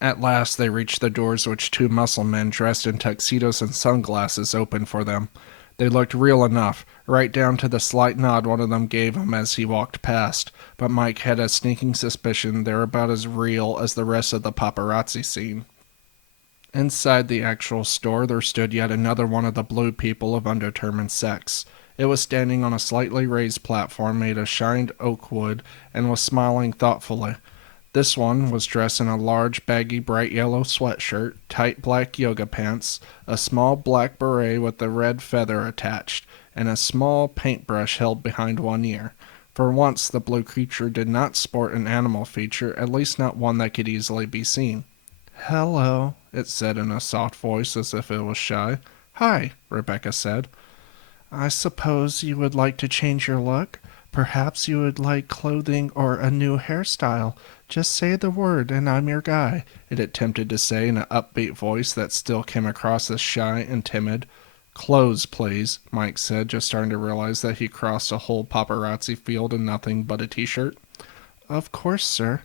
At last they reached the doors, which two muscle men dressed in tuxedos and sunglasses opened for them. They looked real enough, right down to the slight nod one of them gave him as he walked past, but Mike had a sneaking suspicion they were about as real as the rest of the paparazzi scene. Inside the actual store there stood yet another one of the blue people of undetermined sex. It was standing on a slightly raised platform made of shined oak wood and was smiling thoughtfully. This one was dressed in a large, baggy, bright yellow sweatshirt, tight black yoga pants, a small black beret with a red feather attached, and a small paintbrush held behind one ear. For once, the blue creature did not sport an animal feature, at least not one that could easily be seen. "Hello," it said in a soft voice as if it was shy. "Hi," Rebecca said. "I suppose you would like to change your look? Perhaps you would like clothing or a new hairstyle. Just say the word and I'm your guy," it attempted to say in an upbeat voice that still came across as shy and timid. "Clothes, please," Mike said, just starting to realize that he crossed a whole paparazzi field in nothing but a t-shirt. "Of course, sir.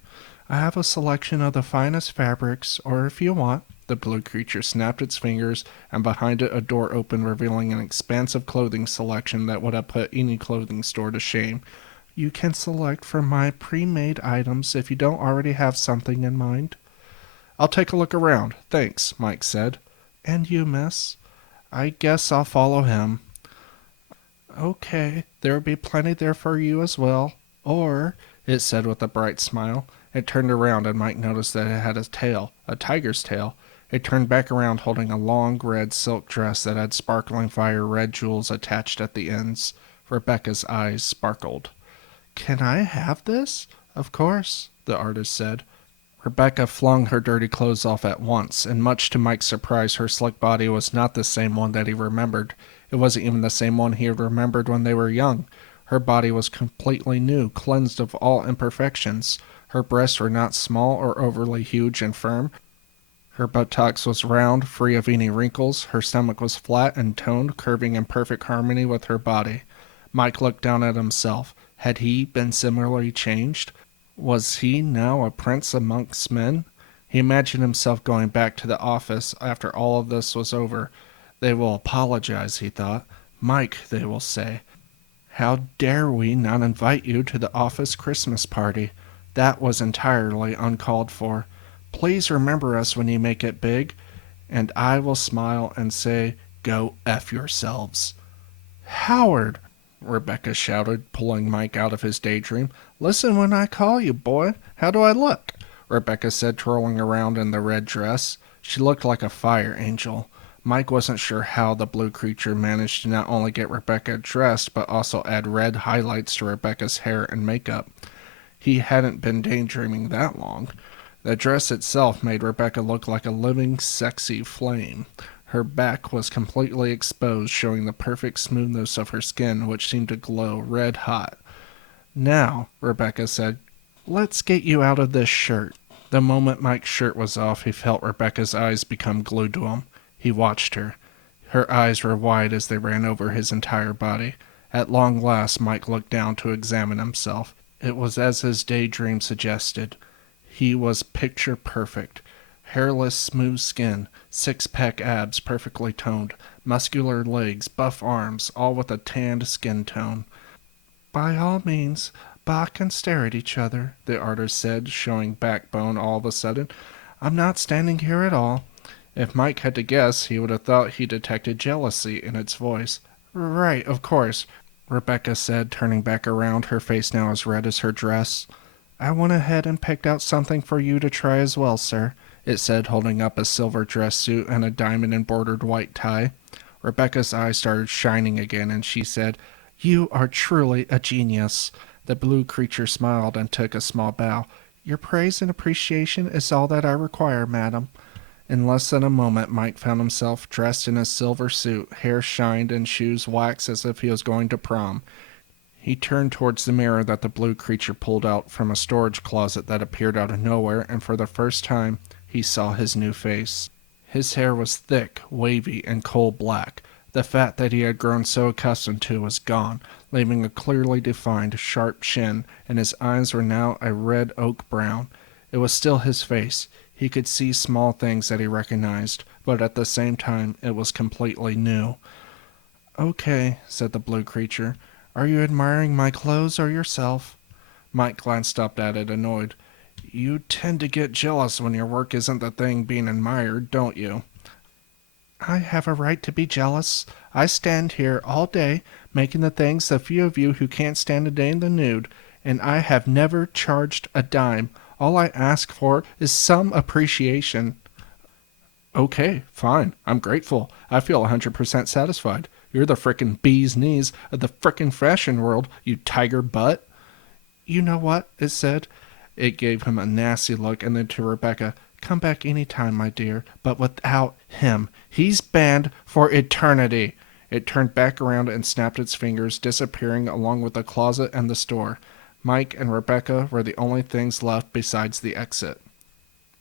I have a selection of the finest fabrics, or if you want..." The blue creature snapped its fingers, and behind it a door opened, revealing an expansive clothing selection that would have put any clothing store to shame. "You can select from my pre-made items if you don't already have something in mind." "I'll take a look around, thanks," Mike said. "And you, miss?" "I guess I'll follow him." "Okay, there'll be plenty there for you as well. Or," it said with a bright smile. It turned around and Mike noticed that it had a tail, a tiger's tail. It turned back around holding a long red silk dress that had sparkling fire red jewels attached at the ends. Rebecca's eyes sparkled. "Can I have this?" "Of course," the artist said. Rebecca flung her dirty clothes off at once, and much to Mike's surprise, her slick body was not the same one that he remembered. It wasn't even the same one he had remembered when they were young. Her body was completely new, cleansed of all imperfections. Her breasts were not small or overly huge and firm. Her buttocks was round, free of any wrinkles. Her stomach was flat and toned, curving in perfect harmony with her body. Mike looked down at himself. Had he been similarly changed? Was he now a prince amongst men? He imagined himself going back to the office after all of this was over. They will apologize, he thought. "Mike," they will say, "how dare we not invite you to the office Christmas party? That was entirely uncalled for. Please remember us when you make it big." And I will smile and say, "Go F yourselves." "Howard!" Rebecca shouted, pulling Mike out of his daydream. "Listen when I call you, boy. How do I look?" Rebecca said, twirling around in the red dress. She looked like a fire angel. Mike wasn't sure how the blue creature managed to not only get Rebecca dressed, but also add red highlights to Rebecca's hair and makeup. He hadn't been daydreaming that long. The dress itself made Rebecca look like a living, sexy flame. Her back was completely exposed, showing the perfect smoothness of her skin, which seemed to glow red hot. "Now," Rebecca said, "let's get you out of this shirt." The moment Mike's shirt was off, he felt Rebecca's eyes become glued to him. He watched her. Her eyes were wide as they ran over his entire body. At long last, Mike looked down to examine himself. It was as his daydream suggested. He was picture perfect. Hairless, smooth skin, six-pack abs perfectly toned, muscular legs, buff arms, all with a tanned skin tone. "By all means, Bach and stare at each other, the artist said, showing backbone all of a sudden. I'm not standing here at all. If Mike had to guess, he would have thought he detected jealousy in its voice. Right, of course, Rebecca said, turning back around, her face now as red as her dress. I went ahead and picked out something for you to try as well, sir, it said, holding up a silver dress suit and a diamond-embroidered white tie. Rebecca's eyes started shining again, and she said, You are truly a genius. The blue creature smiled and took a small bow. Your praise and appreciation is all that I require, madam. In less than a moment, Mike found himself dressed in a silver suit, hair shined and shoes waxed as if he was going to prom. He turned towards the mirror that the blue creature pulled out from a storage closet that appeared out of nowhere, and for the first time, he saw his new face. His hair was thick, wavy, and coal black. The fat that he had grown so accustomed to was gone, leaving a clearly defined, sharp chin, and his eyes were now a red oak brown. It was still his face. He could see small things that he recognized, but at the same time it was completely new. Okay, said the blue creature. Are you admiring my clothes or yourself? Mike glanced up at it, annoyed. You tend to get jealous when your work isn't the thing being admired, don't you? I have a right to be jealous. I stand here all day, making the things the few of you who can't stand a day in the nude, and I have never charged a dime. All I ask for is some appreciation. Okay, fine. I'm grateful. I feel 100% satisfied. You're the frickin' bee's knees of the frickin' fashion world, you tiger butt. You know what? It said. It gave him a nasty look, and then to Rebecca, Come back any time, my dear, but without him. He's banned for eternity. It turned back around and snapped its fingers, disappearing along with the closet and the store. Mike and Rebecca were the only things left besides the exit.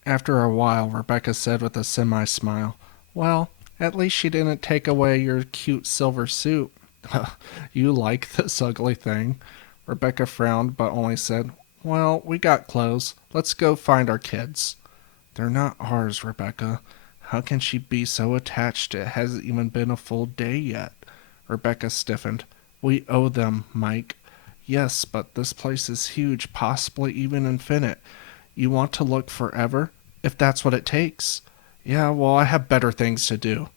After a while, Rebecca said with a semi-smile, Well, at least she didn't take away your cute silver suit. You like this ugly thing? Rebecca frowned, but only said, Well, we got clothes. Let's go find our kids. They're not ours, Rebecca. How can she be so attached? It hasn't even been a full day yet. Rebecca stiffened. We owe them, Mike. Yes, but this place is huge, possibly even infinite. You want to look forever? If that's what it takes. Yeah, well, I have better things to do.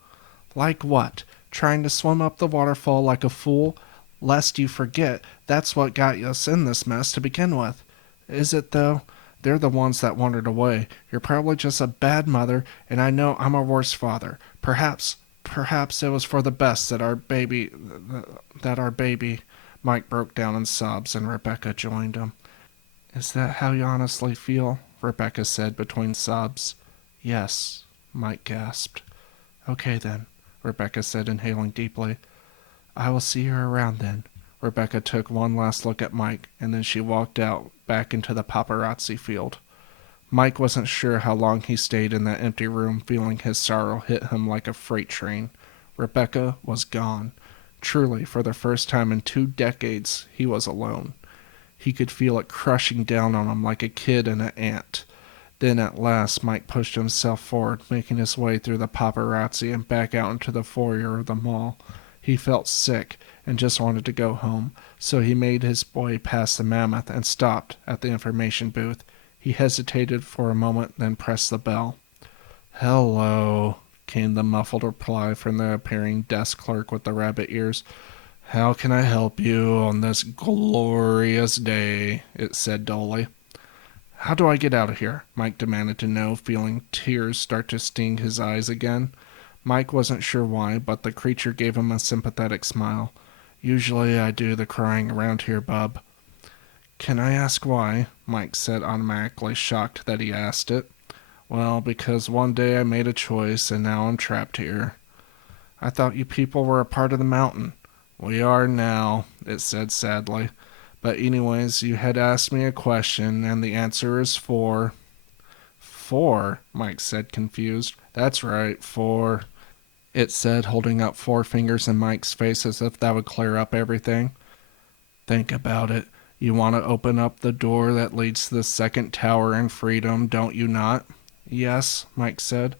Like what? Trying to swim up the waterfall like a fool? Lest you forget, that's what got us in this mess to begin with. Is it, though? They're the ones that wandered away. You're probably just a bad mother, and I know I'm a worse father. Perhaps it was for the best that our baby... Mike broke down in sobs, and Rebecca joined him. Is that how you honestly feel? Rebecca said between sobs. Yes, Mike gasped. Okay then, Rebecca said, inhaling deeply. I will see you around then. Rebecca took one last look at Mike, and then she walked out back into the paparazzi field. Mike wasn't sure how long he stayed in that empty room, feeling his sorrow hit him like a freight train. Rebecca was gone. Truly, for the first time in 2 decades, he was alone. He could feel it crushing down on him like a kid and an ant. Then at last Mike pushed himself forward, making his way through the paparazzi and back out into the foyer of the mall. He felt sick and just wanted to go home, so he made his way past the mammoth and stopped at the information booth. He hesitated for a moment, then pressed the bell. Hello, came the muffled reply from the appearing desk clerk with the rabbit ears. How can I help you on this glorious day? It said dully. How do I get out of here? Mike demanded to know, feeling tears start to sting his eyes again. Mike wasn't sure why, but the creature gave him a sympathetic smile. Usually I do the crying around here, bub. Can I ask why? Mike said, automatically shocked that he asked it. Well, because one day I made a choice and now I'm trapped here. I thought you people were a part of the mountain. We are now, it said sadly. But anyways, you had asked me a question, and the answer is 4. 4? Mike said, confused. That's right, 4. It said, holding up 4 fingers in Mike's face as if that would clear up everything. Think about it. You want to open up the door that leads to the second tower in freedom, don't you not? Yes, Mike said.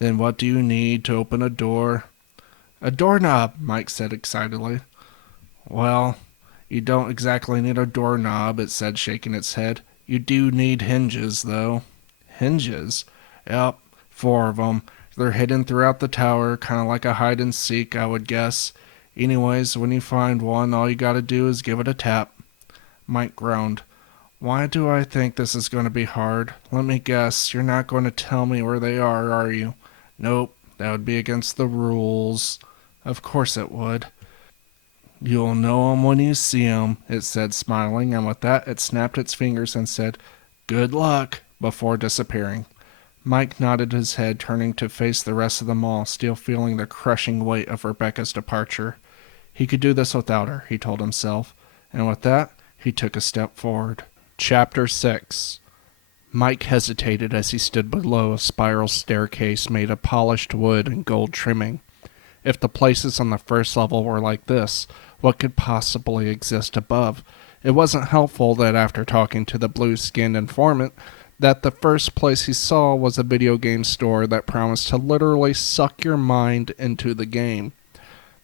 Then what do you need to open a door? A doorknob, Mike said excitedly. Well, You don't exactly need a doorknob, it said, shaking its head. You do need hinges, though. Hinges? Yep, 4 of them. They're hidden throughout the tower, kind of like a hide and seek, I would guess. Anyways, when you find one, all you gotta do is give it a tap. Mike groaned. Why do I think this is going to be hard? Let me guess, you're not going to tell me where they are you? Nope, that would be against the rules. Of course it would. You'll know 'em when you see 'em, it said, smiling, and with that it snapped its fingers and said, Good luck, before disappearing. Mike nodded his head, turning to face the rest of the mall, still feeling the crushing weight of Rebecca's departure. He could do this without her, he told himself, and with that, he took a step forward. Chapter 6. Mike hesitated as he stood below a spiral staircase made of polished wood and gold trimming. If the places on the first level were like this, what could possibly exist above? It wasn't helpful that after talking to the blue-skinned informant, that the first place he saw was a video game store that promised to literally suck your mind into the game.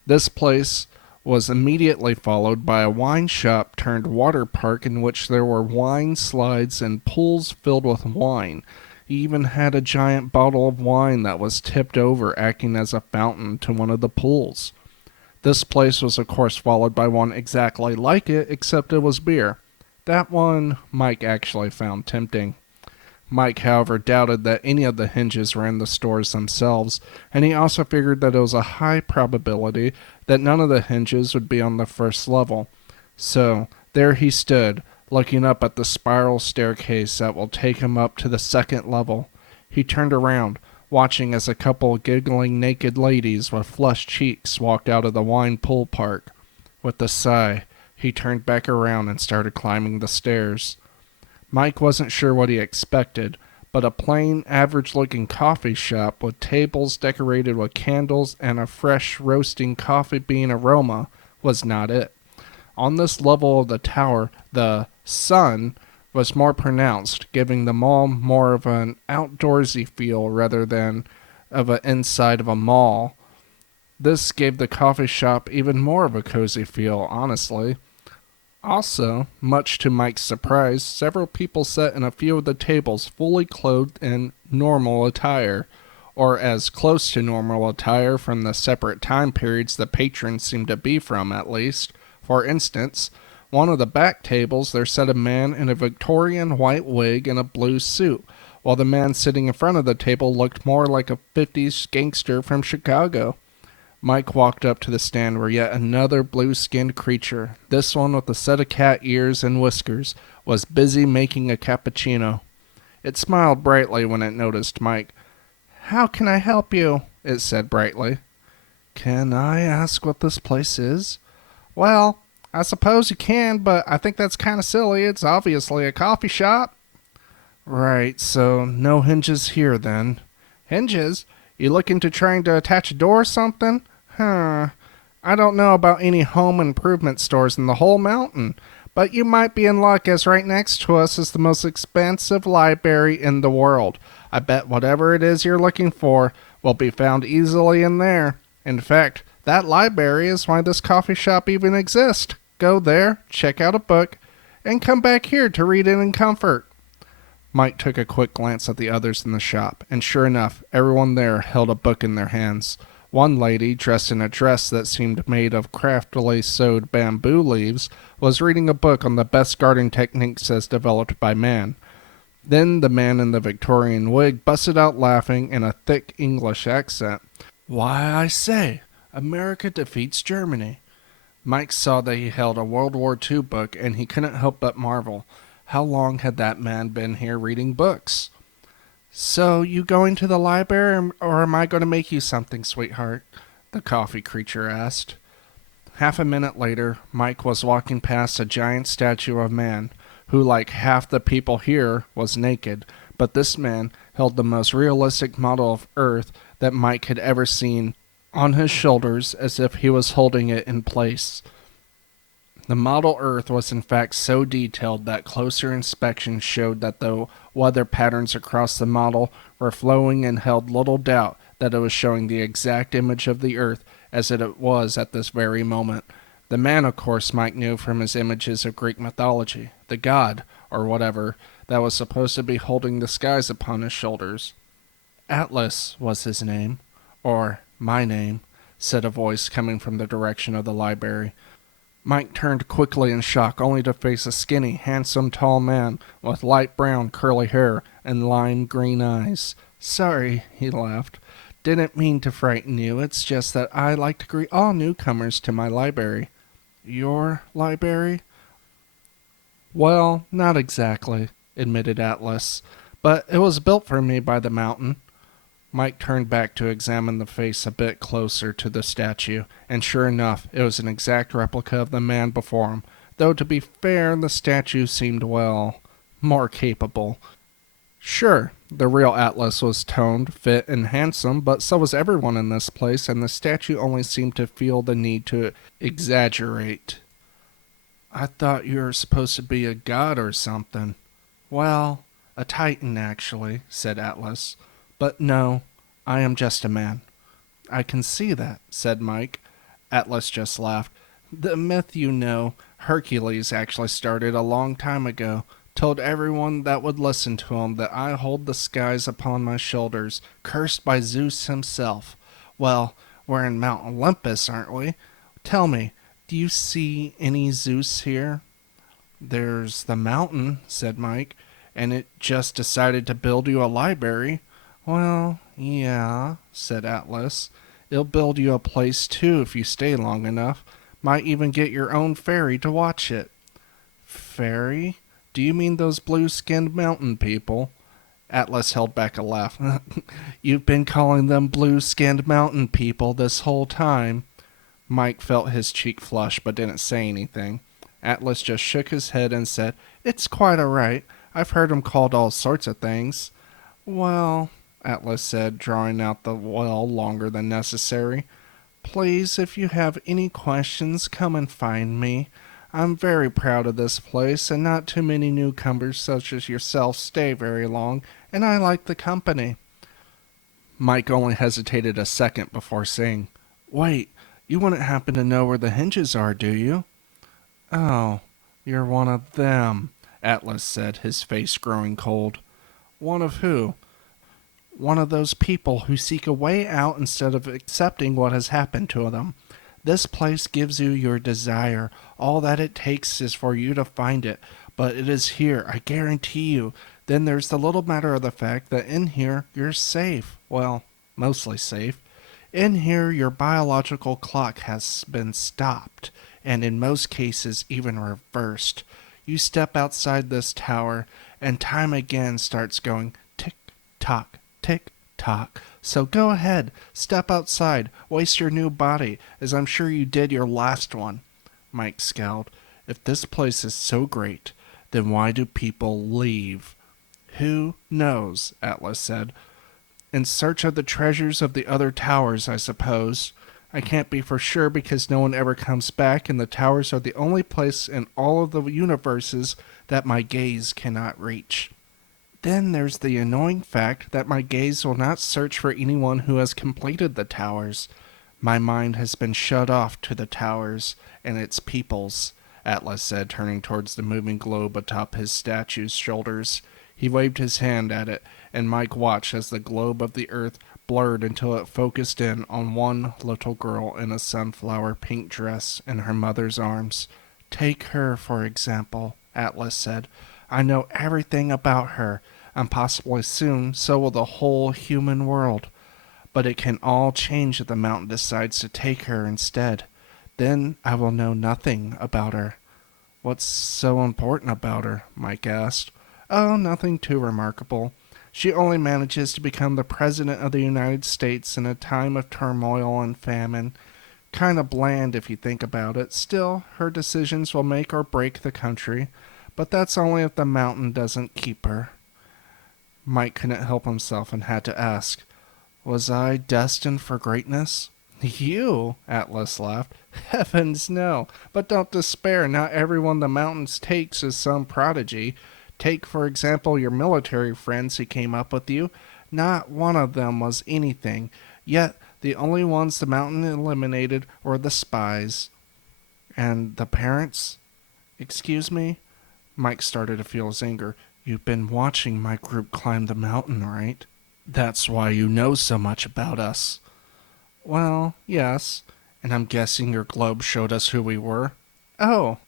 This place was immediately followed by a wine shop turned water park in which there were wine slides and pools filled with wine. He even had a giant bottle of wine that was tipped over, acting as a fountain to one of the pools. This place was of course followed by one exactly like it, except it was beer. That one Mike actually found tempting. Mike, however, doubted that any of the hinges were in the stores themselves, and he also figured that it was a high probability that none of the hinges would be on the first level. So, there he stood, looking up at the spiral staircase that will take him up to the second level. He turned around, watching as a couple of giggling naked ladies with flushed cheeks walked out of the wine pool park. With a sigh, he turned back around and started climbing the stairs. Mike wasn't sure what he expected, but a plain, average-looking coffee shop with tables decorated with candles and a fresh roasting coffee bean aroma was not it. On this level of the tower, the sun was more pronounced, giving the mall more of an outdoorsy feel rather than of an inside of a mall. This gave the coffee shop even more of a cozy feel, honestly. Also, much to Mike's surprise, several people sat in a few of the tables fully clothed in normal attire, or as close to normal attire from the separate time periods the patrons seemed to be from, at least. For instance, one of the back tables there sat a man in a Victorian white wig and a blue suit, while the man sitting in front of the table looked more like a 50s gangster from Chicago. Mike walked up to the stand where yet another blue-skinned creature, this one with a set of cat ears and whiskers, was busy making a cappuccino. It smiled brightly when it noticed Mike. "How can I help you?" it said brightly. "Can I ask what this place is?" "Well, I suppose you can, but I think that's kind of silly. It's obviously a coffee shop." "Right, so no hinges here then." "Hinges? You looking to trying to attach a door or something?" I don't know about any home improvement stores in the whole mountain, but you might be in luck as right next to us is the most expansive library in the world. I bet whatever it is you're looking for will be found easily in there. In fact, that library is why this coffee shop even exists. Go there, check out a book, and come back here to read it in comfort. Mike took a quick glance at the others in the shop, and sure enough, everyone there held a book in their hands. One lady, dressed in a dress that seemed made of craftily sewed bamboo leaves, was reading a book on the best gardening techniques as developed by man. Then the man in the Victorian wig busted out laughing in a thick English accent. "Why, I say, America defeats Germany." Mike saw that he held a World War II book, and he couldn't help but marvel. How long had that man been here reading books? "So, you going to the library, or am I going to make you something, sweetheart?" the coffee creature asked. Half a minute later, Mike was walking past a giant statue of man, who, like half the people here, was naked, but this man held the most realistic model of Earth that Mike had ever seen on his shoulders, as if he was holding it in place. The model Earth was in fact so detailed that closer inspection showed that the weather patterns across the model were flowing and held little doubt that it was showing the exact image of the Earth as it was at this very moment. The man, of course, Mike knew from his images of Greek mythology, the god, or whatever, that was supposed to be holding the skies upon his shoulders. Atlas was his name, or my name, said a voice coming from the direction of the library. Mike turned quickly in shock, only to face a skinny, handsome, tall man with light brown, curly hair and lime green eyes. "Sorry," he laughed. "Didn't mean to frighten you. It's just that I like to greet all newcomers to my library." "Your library?" "Well, not exactly," admitted Atlas, "but it was built for me by the mountain." Mike turned back to examine the face a bit closer to the statue, and sure enough, it was an exact replica of the man before him, though to be fair, the statue seemed, well, more capable. Sure, the real Atlas was toned, fit, and handsome, but so was everyone in this place, and the statue only seemed to feel the need to exaggerate. "I thought you were supposed to be a god or something." "Well, a titan, actually," said Atlas. "But no, I am just a man." "I can see that," said Mike. Atlas just laughed. "The myth, you know, Hercules actually started a long time ago. Told everyone that would listen to him that I hold the skies upon my shoulders, cursed by Zeus himself. Well, we're in Mount Olympus, aren't we? Tell me, do you see any Zeus here?" "There's the mountain," said Mike, "and it just decided to build you a library." "Well, yeah," said Atlas. "It'll build you a place too if you stay long enough. Might even get your own fairy to watch it." "Fairy? Do you mean those blue-skinned mountain people?" Atlas held back a laugh. "You've been calling them blue-skinned mountain people this whole time." Mike felt his cheek flush but didn't say anything. Atlas just shook his head and said, "It's quite all right. I've heard 'em called all sorts of things." "Well," Atlas said, drawing out the well longer than necessary, "please, if you have any questions, come and find me. I'm very proud of this place, and not too many newcomers such as yourself stay very long, and I like the company." Mike only hesitated a second before saying, "Wait, you wouldn't happen to know where the hinges are, do you?" "Oh, you're one of them," Atlas said, his face growing cold. "One of who?" "One of those people who seek a way out instead of accepting what has happened to them. This place gives you your desire. All that it takes is for you to find it, but it is here, I guarantee you. Then there's the little matter of the fact that in here you're safe. Well, mostly safe. In here your biological clock has been stopped, and in most cases even reversed. You step outside this tower, and time again starts going tick-tock, tick-tock. So go ahead, step outside, waste your new body, as I'm sure you did your last one." Mike scowled. "If this place is so great, then why do people leave?" "Who knows?" Atlas said. "In search of the treasures of the other towers, I suppose. I can't be for sure because no one ever comes back, and the towers are the only place in all of the universes that my gaze cannot reach. Then there's the annoying fact that my gaze will not search for anyone who has completed the towers. My mind has been shut off to the towers and its peoples," Atlas said, turning towards the moving globe atop his statue's shoulders. He waved his hand at it, and Mike watched as the globe of the earth blurred until it focused in on one little girl in a sunflower pink dress in her mother's arms. "Take her, for example," Atlas said. "I know everything about her, and possibly soon so will the whole human world. But it can all change if the mountain decides to take her instead. Then I will know nothing about her." "What's so important about her?" Mike asked. "Oh, nothing too remarkable. She only manages to become the President of the United States in a time of turmoil and famine. Kinda bland if you think about it. Still, her decisions will make or break the country. But that's only if the mountain doesn't keep her." Mike couldn't help himself and had to ask, "Was I destined for greatness?" "You?" Atlas laughed. "Heavens, no. But don't despair. Not everyone the mountains takes is some prodigy. Take, for example, your military friends who came up with you. Not one of them was anything. Yet the only ones the mountain eliminated were the spies." And the parents? Excuse me? Mike started to feel his anger. You've been watching my group climb the mountain, right? That's why you know so much about us. Well, yes. And I'm guessing your globe showed us who we were? Oh,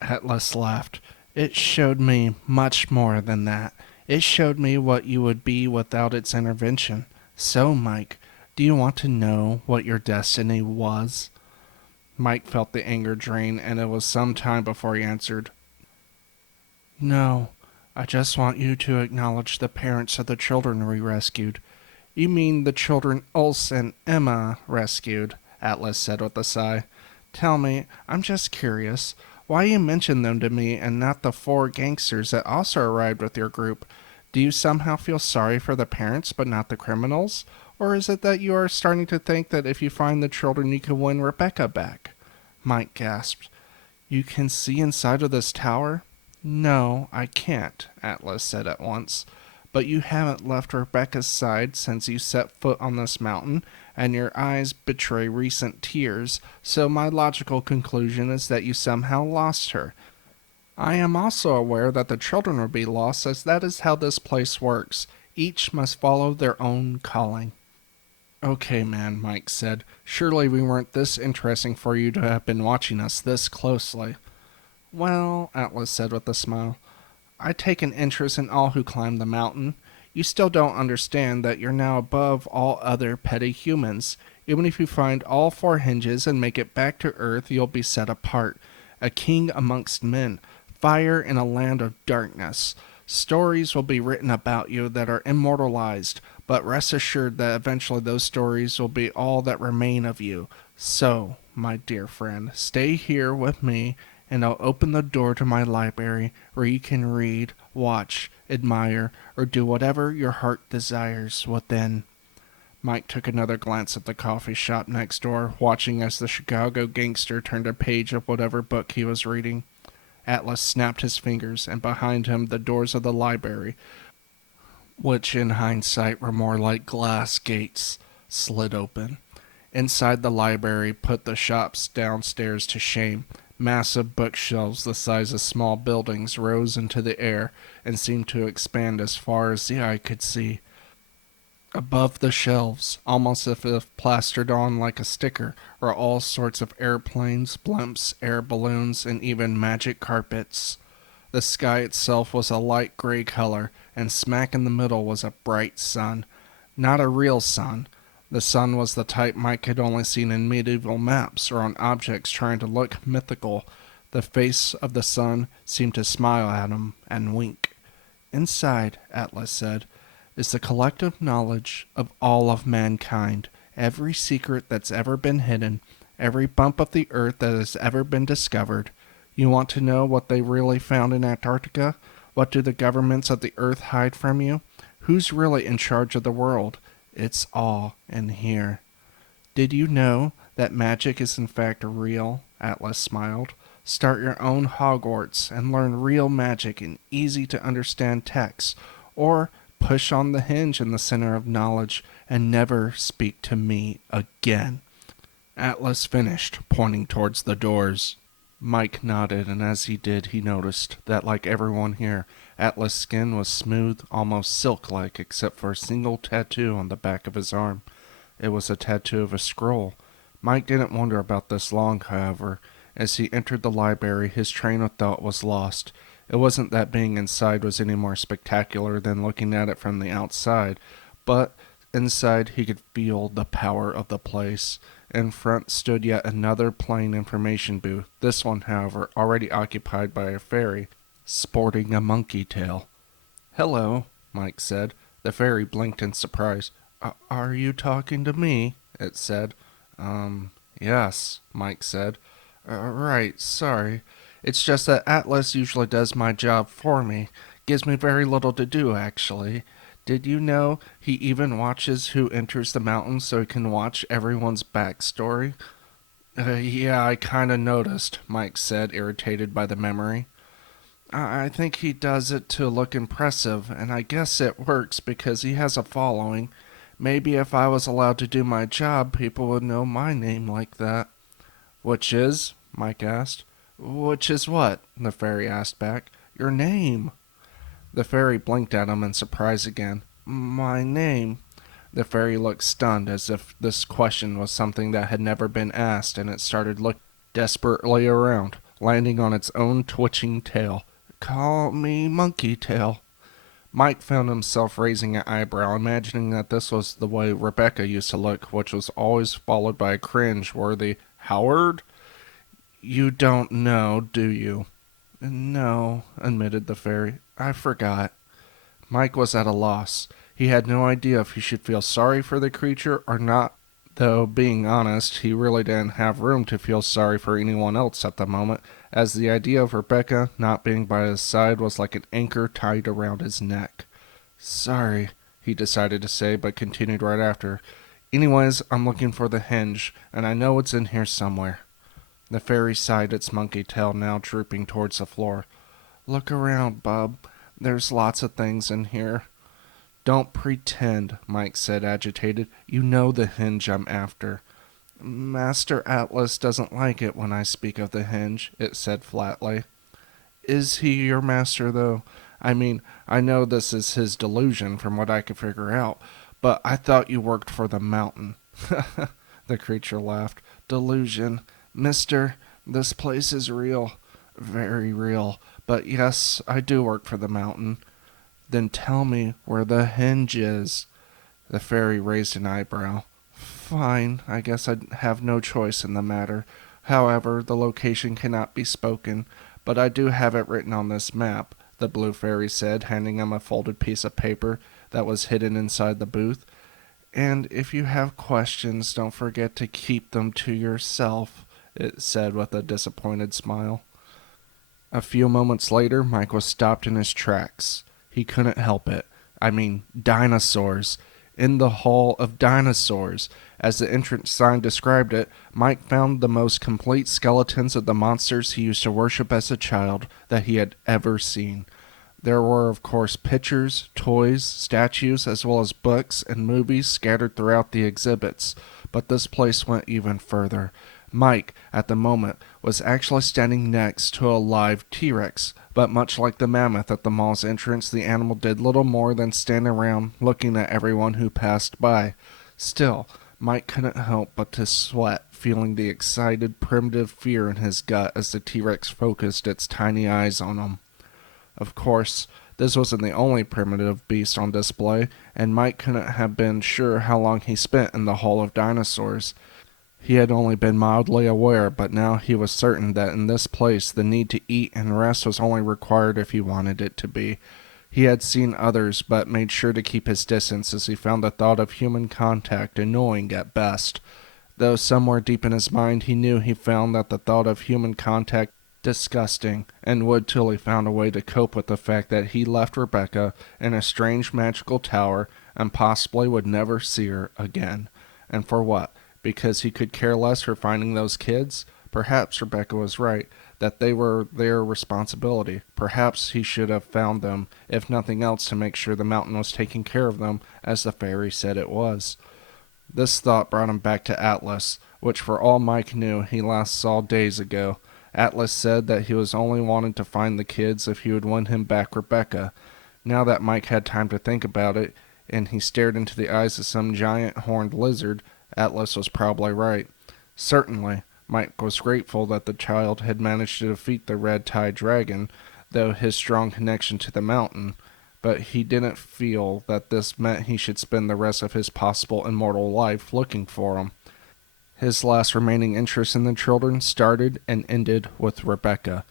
Atlas laughed. It showed me much more than that. It showed me what you would be without its intervention. So, Mike, do you want to know what your destiny was? Mike felt the anger drain, and it was some time before he answered. No, I just want you to acknowledge the parents of the children we rescued. You mean the children Ulse and Emma rescued, Atlas said with a sigh. Tell me, I'm just curious, why you mentioned them to me and not the 4 gangsters that also arrived with your group? Do you somehow feel sorry for the parents but not the criminals? Or is it that you are starting to think that if you find the children you can win Rebecca back? Mike gasped. You can see inside of this tower? No, I can't, Atlas said at once. But you haven't left Rebecca's side since you set foot on this mountain, and your eyes betray recent tears, so my logical conclusion is that you somehow lost her. I am also aware that the children will be lost, as that is how this place works. Each must follow their own calling. Okay, man, Mike said. Surely we weren't this interesting for you to have been watching us this closely. Well, Atlas said with a smile, I take an interest in all who climb the mountain. You still don't understand that you're now above all other petty humans. Even if you find all 4 hinges and make it back to Earth, you'll be set apart. A king amongst men. Fire in a land of darkness. Stories will be written about you that are immortalized, but rest assured that eventually those stories will be all that remain of you. So, my dear friend, stay here with me, and I'll open the door to my library where you can read, watch, admire, or do whatever your heart desires within. Mike took another glance at the coffee shop next door, watching as the Chicago gangster turned a page of whatever book he was reading. Atlas snapped his fingers, and behind him the doors of the library, which in hindsight were more like glass gates, slid open. Inside the library put the shops downstairs to shame. Massive bookshelves the size of small buildings rose into the air and seemed to expand as far as the eye could see. Above the shelves, almost as if plastered on like a sticker, were all sorts of airplanes, blimps, air balloons, and even magic carpets. The sky itself was a light gray color, and smack in the middle was a bright sun. Not a real sun. The sun was the type Mike had only seen in medieval maps or on objects trying to look mythical. The face of the sun seemed to smile at him and wink. Inside, Atlas said, is the collective knowledge of all of mankind, every secret that's ever been hidden, every bump of the earth that has ever been discovered. You want to know what they really found in Antarctica? What do the governments of the earth hide from you? Who's really in charge of the world? It's all in here. Did you know that magic is in fact real? Atlas smiled. Start your own Hogwarts and learn real magic in easy to understand texts, or push on the hinge in the center of knowledge and never speak to me again. Atlas finished, pointing towards the doors. Mike nodded, and as he did, he noticed that, like everyone here, Atlas' skin was smooth, almost silk-like, except for a single tattoo on the back of his arm. It was a tattoo of a scroll. Mike didn't wonder about this long, however. As he entered the library, his train of thought was lost. It wasn't that being inside was any more spectacular than looking at it from the outside, but inside he could feel the power of the place. In front stood yet another plain information booth, this one, however, already occupied by a fairy, sporting a monkey tail. Hello, Mike said. The fairy blinked in surprise. Are you talking to me? It said. Yes, Mike said. Right, sorry. It's just that Atlas usually does my job for me. Gives me very little to do, actually. Did you know he even watches who enters the mountains so he can watch everyone's backstory? Yeah, I kinda noticed, Mike said, irritated by the memory. I think he does it to look impressive, and I guess it works because he has a following. Maybe if I was allowed to do my job, people would know my name like that. Which is? Mike asked. Which is what? The fairy asked back. Your name. The fairy blinked at him in surprise again. My name? The fairy looked stunned, as if this question was something that had never been asked, and it started looking desperately around, landing on its own twitching tail. Call me Monkey Tail. Mike found himself raising an eyebrow, imagining that this was the way Rebecca used to look, which was always followed by a cringe-worthy, Howard? You don't know, do you? No, admitted the fairy. I forgot. Mike was at a loss. He had no idea if he should feel sorry for the creature or not, though, being honest, he really didn't have room to feel sorry for anyone else at the moment, as the idea of Rebecca not being by his side was like an anchor tied around his neck. Sorry, he decided to say, but continued right after. Anyways, I'm looking for the hinge, and I know it's in here somewhere. The fairy sighed, its monkey tail now drooping towards the floor. Look around, bub. There's lots of things in here. Don't pretend, Mike said, agitated. You know the hinge I'm after. Master Atlas doesn't like it when I speak of the hinge, it said flatly. Is he your master, though? I mean, I know this is his delusion from what I could figure out, but I thought you worked for the mountain. The creature laughed. Delusion. Mister, this place is real. Very real. But yes, I do work for the mountain. Then tell me where the hinge is. The fairy raised an eyebrow. Fine, I guess I'd have no choice in the matter. However, the location cannot be spoken, but I do have it written on this map, the blue fairy said, handing him a folded piece of paper that was hidden inside the booth. And if you have questions, don't forget to keep them to yourself, it said with a disappointed smile. A few moments later, Mike was stopped in his tracks. He couldn't help it. I mean, dinosaurs. In the Hall of Dinosaurs. As the entrance sign described it, Mike found the most complete skeletons of the monsters he used to worship as a child that he had ever seen. There were, of course, pictures, toys, statues, as well as books and movies scattered throughout the exhibits. But this place went even further. Mike, at the moment, was actually standing next to a live T-Rex, but much like the mammoth at the mall's entrance, the animal did little more than stand around looking at everyone who passed by. Still, Mike couldn't help but to sweat, feeling the excited, primitive fear in his gut as the T-Rex focused its tiny eyes on him. Of course, this wasn't the only primitive beast on display, and Mike couldn't have been sure how long he spent in the Hall of Dinosaurs. He had only been mildly aware, but now he was certain that in this place the need to eat and rest was only required if he wanted it to be. He had seen others, but made sure to keep his distance as he found the thought of human contact annoying at best. Though somewhere deep in his mind he knew he found that the thought of human contact disgusting, and would till he found a way to cope with the fact that he left Rebecca in a strange magical tower and possibly would never see her again. And for what? Because he could care less for finding those kids? Perhaps Rebecca was right, that they were their responsibility. Perhaps he should have found them, if nothing else, to make sure the mountain was taking care of them, as the fairy said it was. This thought brought him back to Atlas, which for all Mike knew he last saw days ago. Atlas said that he was only wanted to find the kids if he would win him back Rebecca. Now that Mike had time to think about it, and he stared into the eyes of some giant horned lizard, Atlas was probably right. Certainly, Mike was grateful that the child had managed to defeat the red tide dragon, though his strong connection to the mountain, but he didn't feel that this meant he should spend the rest of his possible immortal life looking for him. His last remaining interest in the children started and ended with Rebecca.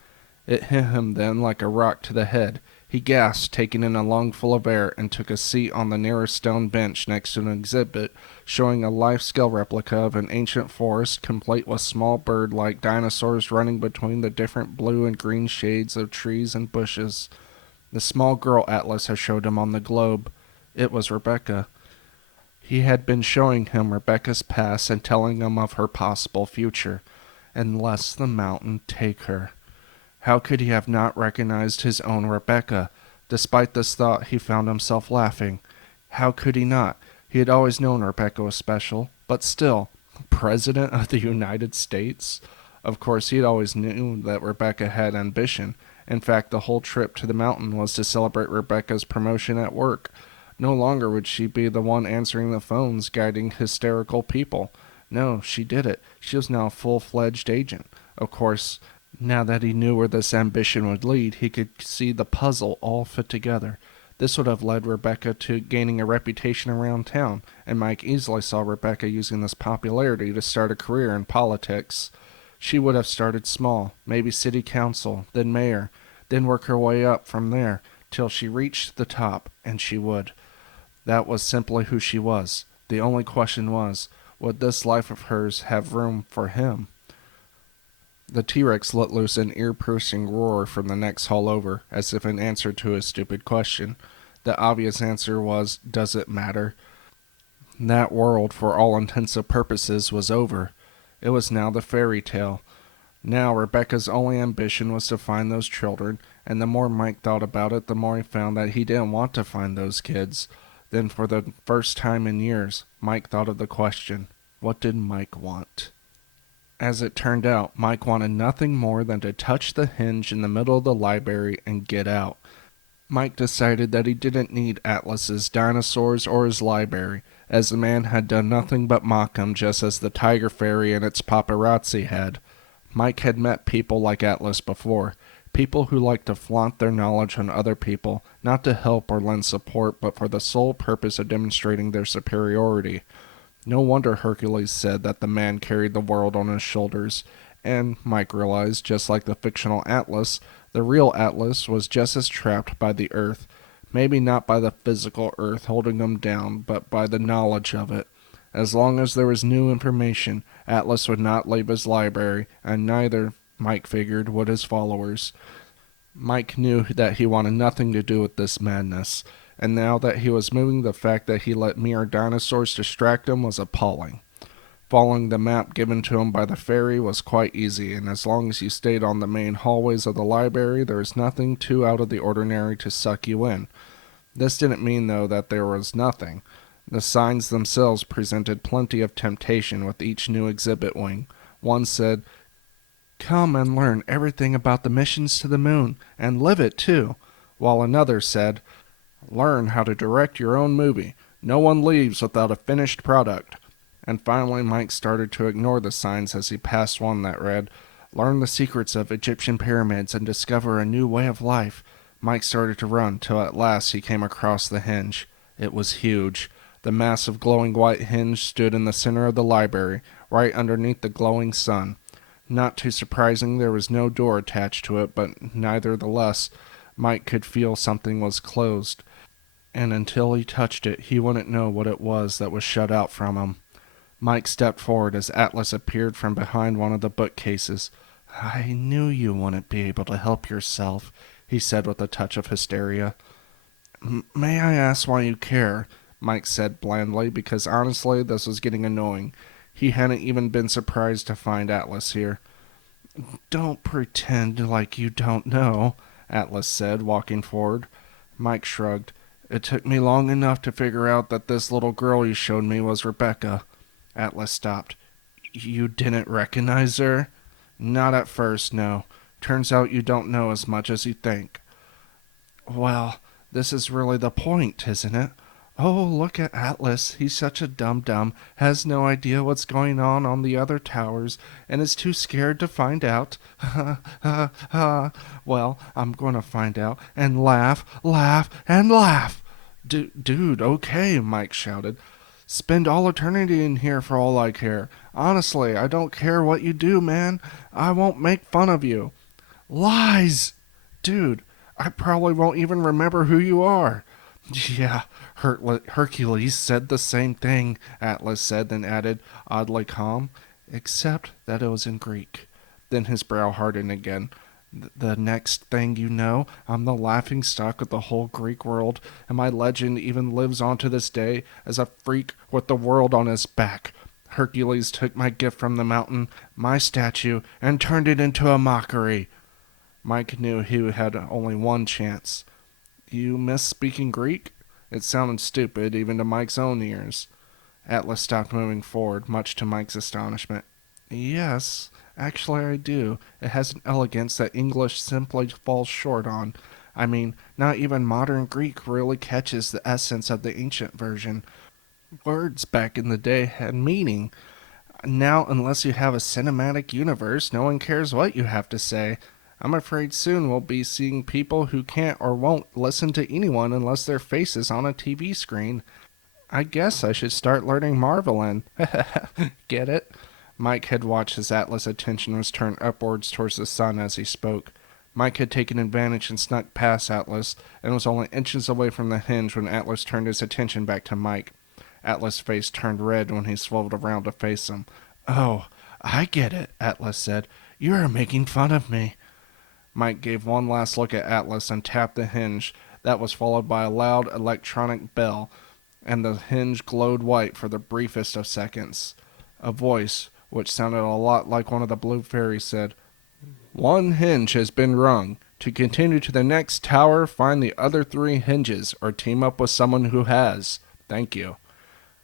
It hit him then like a rock to the head. He gasped, taking in a lungful of air, and took a seat on the nearest stone bench next to an exhibit showing a life-scale replica of an ancient forest complete with small bird-like dinosaurs running between the different blue and green shades of trees and bushes. The small girl Atlas had showed him on the globe. It was Rebecca. He had been showing him Rebecca's past and telling him of her possible future. Unless the mountain take her. How could he have not recognized his own Rebecca? Despite this thought, he found himself laughing. How could he not? He had always known Rebecca was special, but still, President of the United States? Of course, he'd always knew that Rebecca had ambition. In fact, the whole trip to the mountain was to celebrate Rebecca's promotion at work. No longer would she be the one answering the phones, guiding hysterical people. No, she did it. She was now a full-fledged agent. Of course, now that he knew where this ambition would lead, he could see the puzzle all fit together. This would have led Rebecca to gaining a reputation around town, and Mike easily saw Rebecca using this popularity to start a career in politics. She would have started small, maybe city council, then mayor, then work her way up from there, till she reached the top, and she would. That was simply who she was. The only question was, would this life of hers have room for him? The T-Rex let loose an ear-piercing roar from the next hall over, as if in answer to his stupid question. The obvious answer was, does it matter? That world, for all intents and purposes, was over. It was now the fairy tale. Now Rebecca's only ambition was to find those children, and the more Mike thought about it, the more he found that he didn't want to find those kids. Then for the first time in years, Mike thought of the question, what did Mike want? As it turned out, Mike wanted nothing more than to touch the hinge in the middle of the library and get out. Mike decided that he didn't need Atlas's dinosaurs or his library, as the man had done nothing but mock him just as the Tiger Fairy and its paparazzi had. Mike had met people like Atlas before, people who liked to flaunt their knowledge on other people, not to help or lend support, but for the sole purpose of demonstrating their superiority. No wonder Hercules said that the man carried the world on his shoulders, and, Mike realized, just like the fictional Atlas, the real Atlas was just as trapped by the earth, maybe not by the physical earth holding him down, but by the knowledge of it. As long as there was new information, Atlas would not leave his library, and neither, Mike figured, would his followers. Mike knew that he wanted nothing to do with this madness, and now that he was moving, the fact that he let mere dinosaurs distract him was appalling. Following the map given to him by the fairy was quite easy, and as long as you stayed on the main hallways of the library, there was nothing too out of the ordinary to suck you in. This didn't mean, though, that there was nothing. The signs themselves presented plenty of temptation with each new exhibit wing. One said, "Come and learn everything about the missions to the moon, and live it too," while another said, "Learn how to direct your own movie. No one leaves without a finished product." And finally Mike started to ignore the signs as he passed one that read, "Learn the secrets of Egyptian pyramids and discover a new way of life." Mike started to run till at last he came across the hinge. It was huge. The massive glowing white hinge stood in the center of the library, right underneath the glowing sun. Not too surprising, there was no door attached to it, but nevertheless, Mike could feel something was closed, and until he touched it, he wouldn't know what it was that was shut out from him. Mike stepped forward as Atlas appeared from behind one of the bookcases. "I knew you wouldn't be able to help yourself," he said with a touch of hysteria. "May I ask why you care?" Mike said blandly, because honestly, this was getting annoying. He hadn't even been surprised to find Atlas here. "Don't pretend like you don't know," Atlas said, walking forward. Mike shrugged. "It took me long enough to figure out that this little girl you showed me was Rebecca." Atlas stopped. "You didn't recognize her?" "Not at first, no. Turns out you don't know as much as you think." "Well, this is really the point, isn't it? Oh, look at Atlas. He's such a dum-dum, has no idea what's going on the other towers, and is too scared to find out. Ha, ha, ha. Well, I'm going to find out, and laugh, laugh, and laugh." Dude, okay," Mike shouted. "Spend all eternity in here for all I care. Honestly, I don't care what you do, man. I won't make fun of you." "Lies!" "Dude, I probably won't even remember who you are." "Yeah, Hercules said the same thing," Atlas said, then added, oddly calm, "except that it was in Greek." Then his brow hardened again. "The next thing you know, I'm the laughing stock of the whole Greek world, and my legend even lives on to this day as a freak with the world on his back. Hercules took my gift from the mountain, my statue, and turned it into a mockery." Mike knew he had only one chance. "You miss speaking Greek?" It sounded stupid, even to Mike's own ears. Atlas stopped moving forward, much to Mike's astonishment. "Yes, Actually, I do. It has an elegance that English simply falls short on. I mean, not even modern Greek really catches the essence of the ancient version. Words back in the day had meaning. Now, unless you have a cinematic universe, no one cares what you have to say. I'm afraid soon we'll be seeing people who can't or won't listen to anyone unless their face is on a TV screen. I guess I should start learning Marvelin. Get it? Mike had watched as Atlas' attention was turned upwards towards the sun as he spoke. Mike had taken advantage and snuck past Atlas and was only inches away from the hinge when Atlas turned his attention back to Mike. Atlas' face turned red when he swiveled around to face him. Oh, I get it, Atlas said. You are making fun of me. Mike gave one last look at Atlas and tapped the hinge. That was followed by a loud electronic bell, and the hinge glowed white for the briefest of seconds. A voice, which sounded a lot like one of the blue fairies, said, "One hinge has been rung. To continue to the next tower, find the other 3 hinges, or team up with someone who has. Thank you."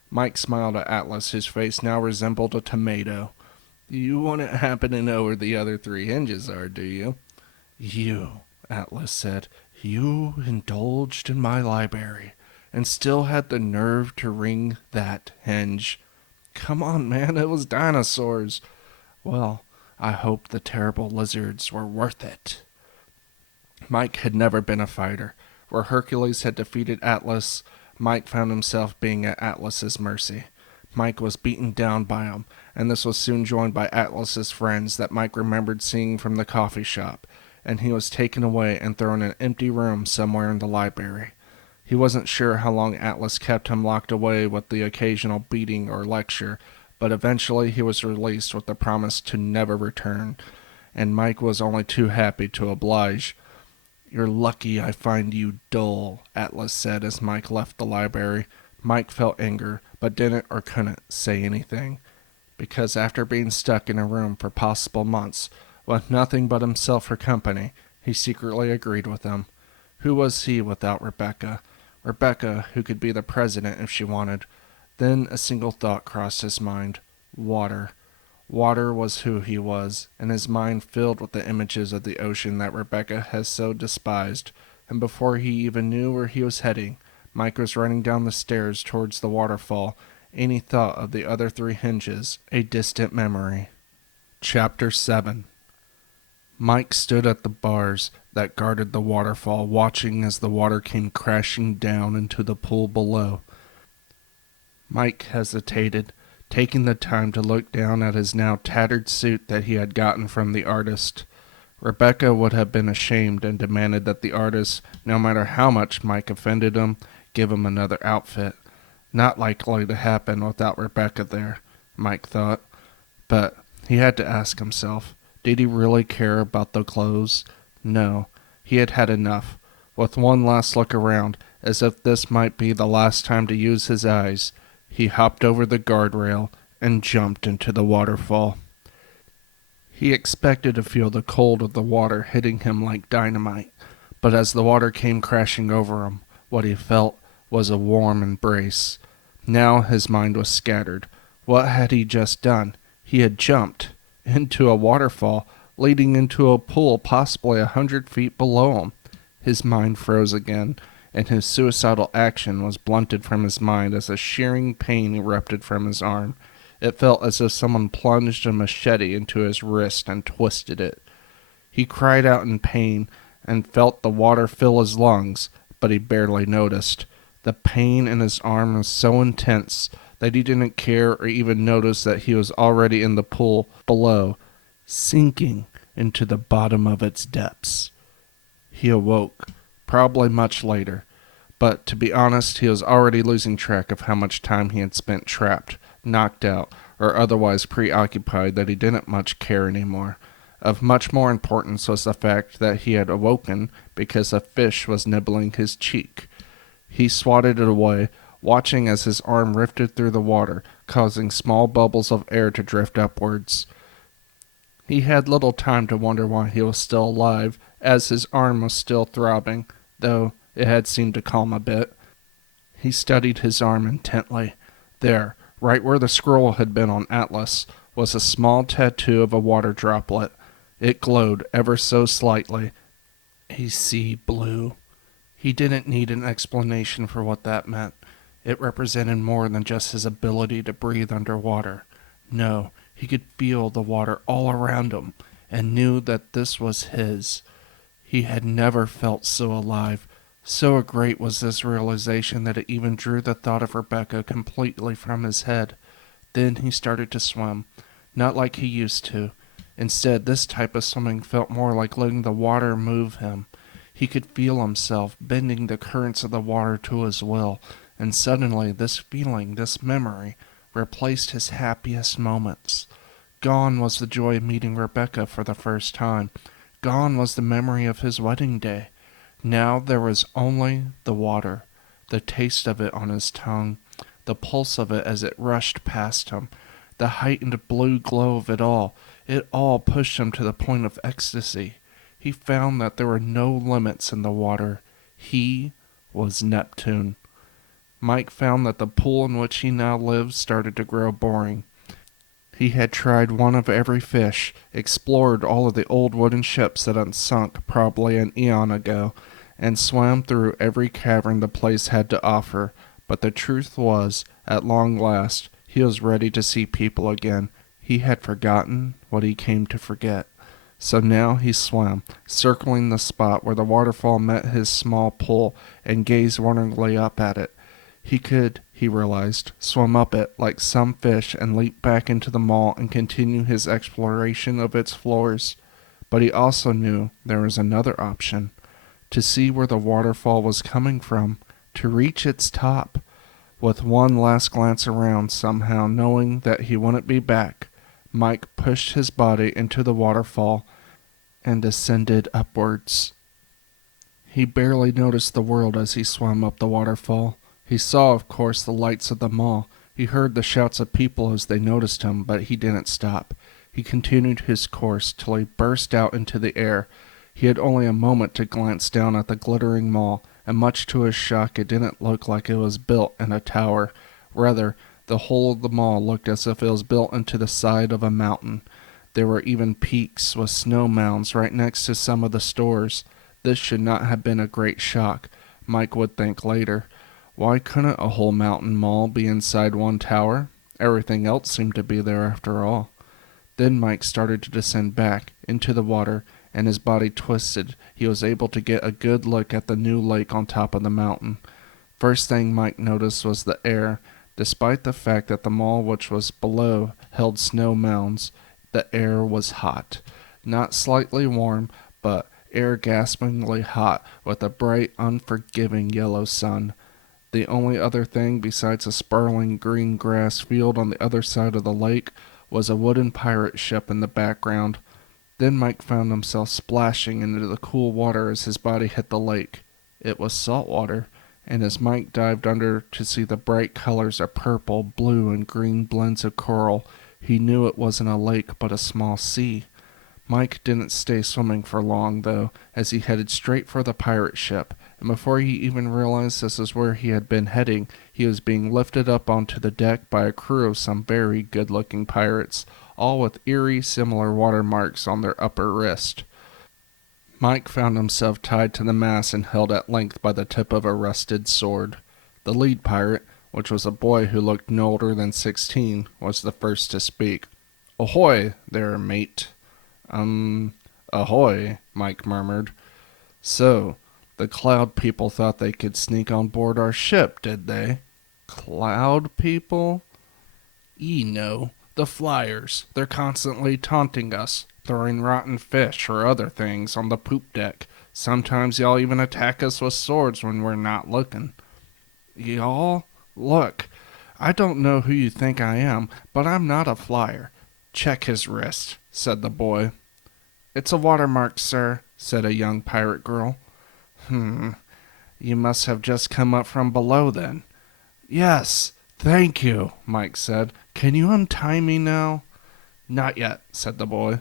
Mike smiled at Atlas, whose face now resembled a tomato. "You want it happening over the other 3 hinges are, do you?" "You," Atlas said, "you indulged in my library, and still had the nerve to ring that hinge. Come on, man, it was dinosaurs. Well, I hope the terrible lizards were worth it." Mike had never been a fighter. Where Hercules had defeated Atlas, Mike found himself being at Atlas's mercy. Mike was beaten down by him, and this was soon joined by Atlas's friends that Mike remembered seeing from the coffee shop, and he was taken away and thrown in an empty room somewhere in the library. He wasn't sure how long Atlas kept him locked away with the occasional beating or lecture, but eventually he was released with the promise to never return, and Mike was only too happy to oblige. "You're lucky I find you dull," Atlas said as Mike left the library. Mike felt anger, but didn't or couldn't say anything, because after being stuck in a room for possible months, with nothing but himself for company, he secretly agreed with him. Who was he without Rebecca? Rebecca, who could be the president if she wanted. Then a single thought crossed his mind. Water. Water was who he was, and his mind filled with the images of the ocean that Rebecca has so despised, and before he even knew where he was heading, Mike was running down the stairs towards the waterfall. Any thought of the other 3 hinges, a distant memory. Chapter 7. Mike stood at the bars that guarded the waterfall, watching as the water came crashing down into the pool below. Mike hesitated, taking the time to look down at his now tattered suit that he had gotten from the artist. Rebecca would have been ashamed and demanded that the artist, no matter how much Mike offended him, give him another outfit. Not likely to happen without Rebecca there, Mike thought. But he had to ask himself, did he really care about the clothes? No, he had had enough. With one last look around, as if this might be the last time to use his eyes, he hopped over the guardrail and jumped into the waterfall. He expected to feel the cold of the water hitting him like dynamite, but as the water came crashing over him, what he felt was a warm embrace. Now his mind was scattered. What had he just done? He had jumped into a waterfall leading into a pool possibly 100 feet below him. His mind froze again, and his suicidal action was blunted from his mind as a shearing pain erupted from his arm. It felt as if someone plunged a machete into his wrist and twisted it. He cried out in pain and felt the water fill his lungs, but he barely noticed. The pain in his arm was so intense that he didn't care or even notice that he was already in the pool below, sinking into the bottom of its depths. He awoke, probably much later, but to be honest, he was already losing track of how much time he had spent trapped, knocked out, or otherwise preoccupied that he didn't much care anymore. Of much more importance was the fact that he had awoken because a fish was nibbling his cheek. He swatted it away, watching as his arm rifted through the water, causing small bubbles of air to drift upwards. He had little time to wonder why he was still alive, as his arm was still throbbing, though it had seemed to calm a bit. He studied his arm intently. There, right where the scroll had been on Atlas, was a small tattoo of a water droplet. It glowed ever so slightly. A sea blue. He didn't need an explanation for what that meant. It represented more than just his ability to breathe underwater. No, he could feel the water all around him and knew that this was his. He had never felt so alive. So great was this realization that it even drew the thought of Rebecca completely from his head. Then he started to swim, not like he used to. Instead, this type of swimming felt more like letting the water move him. He could feel himself bending the currents of the water to his will, and suddenly this feeling, this memory, replaced his happiest moments. Gone was the joy of meeting Rebecca for the first time. Gone was the memory of his wedding day. Now there was only the water, the taste of it on his tongue, the pulse of it as it rushed past him, the heightened blue glow of it all. It all pushed him to the point of ecstasy. He found that there were no limits in the water. He was Neptune. Mike found that the pool in which he now lived started to grow boring. He had tried one of every fish, explored all of the old wooden ships that had sunk probably an eon ago, and swam through every cavern the place had to offer. But the truth was, at long last, he was ready to see people again. He had forgotten what he came to forget. So now he swam, circling the spot where the waterfall met his small pool, and gazed wonderingly up at it. He could, he realized, swim up it like some fish and leap back into the mall and continue his exploration of its floors. But he also knew there was another option. To see where the waterfall was coming from, to reach its top. With one last glance around, somehow knowing that he wouldn't be back, Mike pushed his body into the waterfall and descended upwards. He barely noticed the world as he swam up the waterfall. He saw, of course, the lights of the mall. He heard the shouts of people as they noticed him, but he didn't stop. He continued his course till he burst out into the air. He had only a moment to glance down at the glittering mall, and much to his shock it didn't look like it was built in a tower. Rather, the whole of the mall looked as if it was built into the side of a mountain. There were even peaks with snow mounds right next to some of the stores. This should not have been a great shock, Mike would think later. Why couldn't a whole mountain mall be inside one tower? Everything else seemed to be there after all. Then Mike started to descend back into the water, and his body twisted. He was able to get a good look at the new lake on top of the mountain. First thing Mike noticed was the air. Despite the fact that the mall which was below held snow mounds, the air was hot. Not slightly warm, but air gaspingly hot with a bright, unforgiving yellow sun. The only other thing besides a sprawling green grass field on the other side of the lake was a wooden pirate ship in the background. Then Mike found himself splashing into the cool water as his body hit the lake. It was salt water, and as Mike dived under to see the bright colors of purple, blue, and green blends of coral, he knew it wasn't a lake but a small sea. Mike didn't stay swimming for long, though, as he headed straight for the pirate ship, and before he even realized this is where he had been heading, he was being lifted up onto the deck by a crew of some very good-looking pirates, all with eerie, similar watermarks on their upper wrist. Mike found himself tied to the mast and held at length by the tip of a rusted sword. The lead pirate, which was a boy who looked no older than 16, was the first to speak. "Ahoy there, mate." Ahoy," Mike murmured. "So, the Cloud people thought they could sneak on board our ship, did they?" "Cloud people?" "Ye know, the flyers. They're constantly taunting us, throwing rotten fish or other things on the poop deck. Sometimes y'all even attack us with swords when we're not looking." "Y'all? Look, I don't know who you think I am, but I'm not a flyer." "Check his wrist," said the boy. "It's a watermark, sir," said a young pirate girl. You must have just come up from below then." "Yes, thank you," Mike said. "Can you untie me now?" "Not yet," said the boy.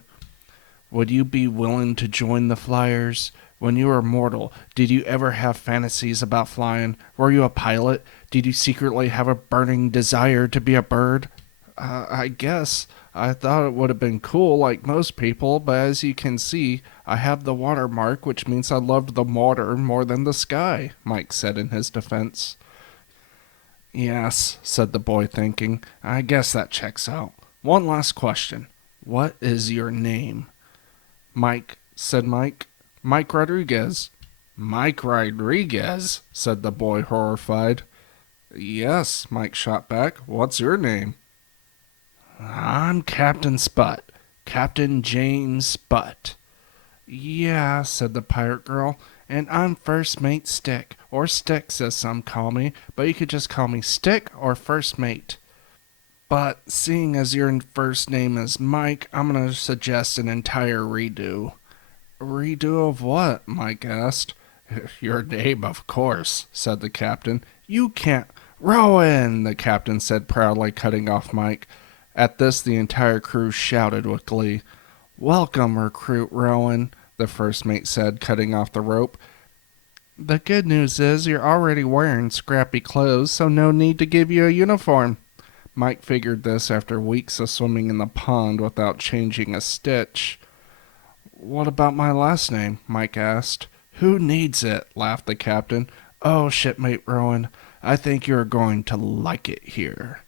"Would you be willing to join the flyers? When you were mortal, did you ever have fantasies about flying? Were you a pilot? Did you secretly have a burning desire to be a bird?" I guess. I thought it would have been cool like most people, but as you can see, I have the watermark, which means I loved the water more than the sky, Mike said in his defense. Yes, said the boy, thinking. I guess that checks out. One last question. What is your name? Mike, said Mike. Mike Rodriguez. Mike Rodriguez, said the boy, horrified. Yes, Mike shot back. What's your name? I'm Captain Sput. Captain James Sput. Yeah, said the pirate girl, and I'm First Mate Stick, or Sticks as some call me, but you could just call me Stick or First Mate. But seeing as your first name is Mike, I'm going to suggest an entire redo. Redo of what? Mike asked. Your name, of course, said the captain. You can't. Rowan, the captain said proudly, cutting off Mike. At this, the entire crew shouted with glee. Welcome, Recruit Rowan, the first mate said, cutting off the rope. The good news is you're already wearing scrappy clothes, so no need to give you a uniform. Mike figured this after weeks of swimming in the pond without changing a stitch. What about my last name? Mike asked. Who needs it? Laughed the captain. Oh, shipmate Rowan, I think you're going to like it here.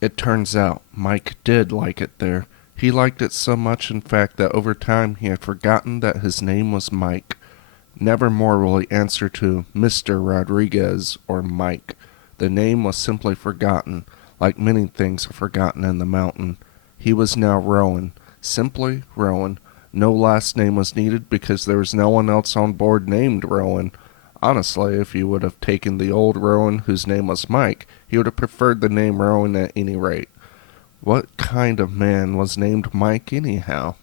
It turns out Mike did like it there. He liked it so much, in fact, that over time he had forgotten that his name was Mike. Never more will he answer to Mr. Rodriguez or Mike. The name was simply forgotten, like many things are forgotten in the mountain. He was now Rowan, simply Rowan. No last name was needed because there was no one else on board named Rowan. Honestly, if you would have taken the old Rowan whose name was Mike, he would have preferred the name Rowan at any rate. What kind of man was named Mike anyhow?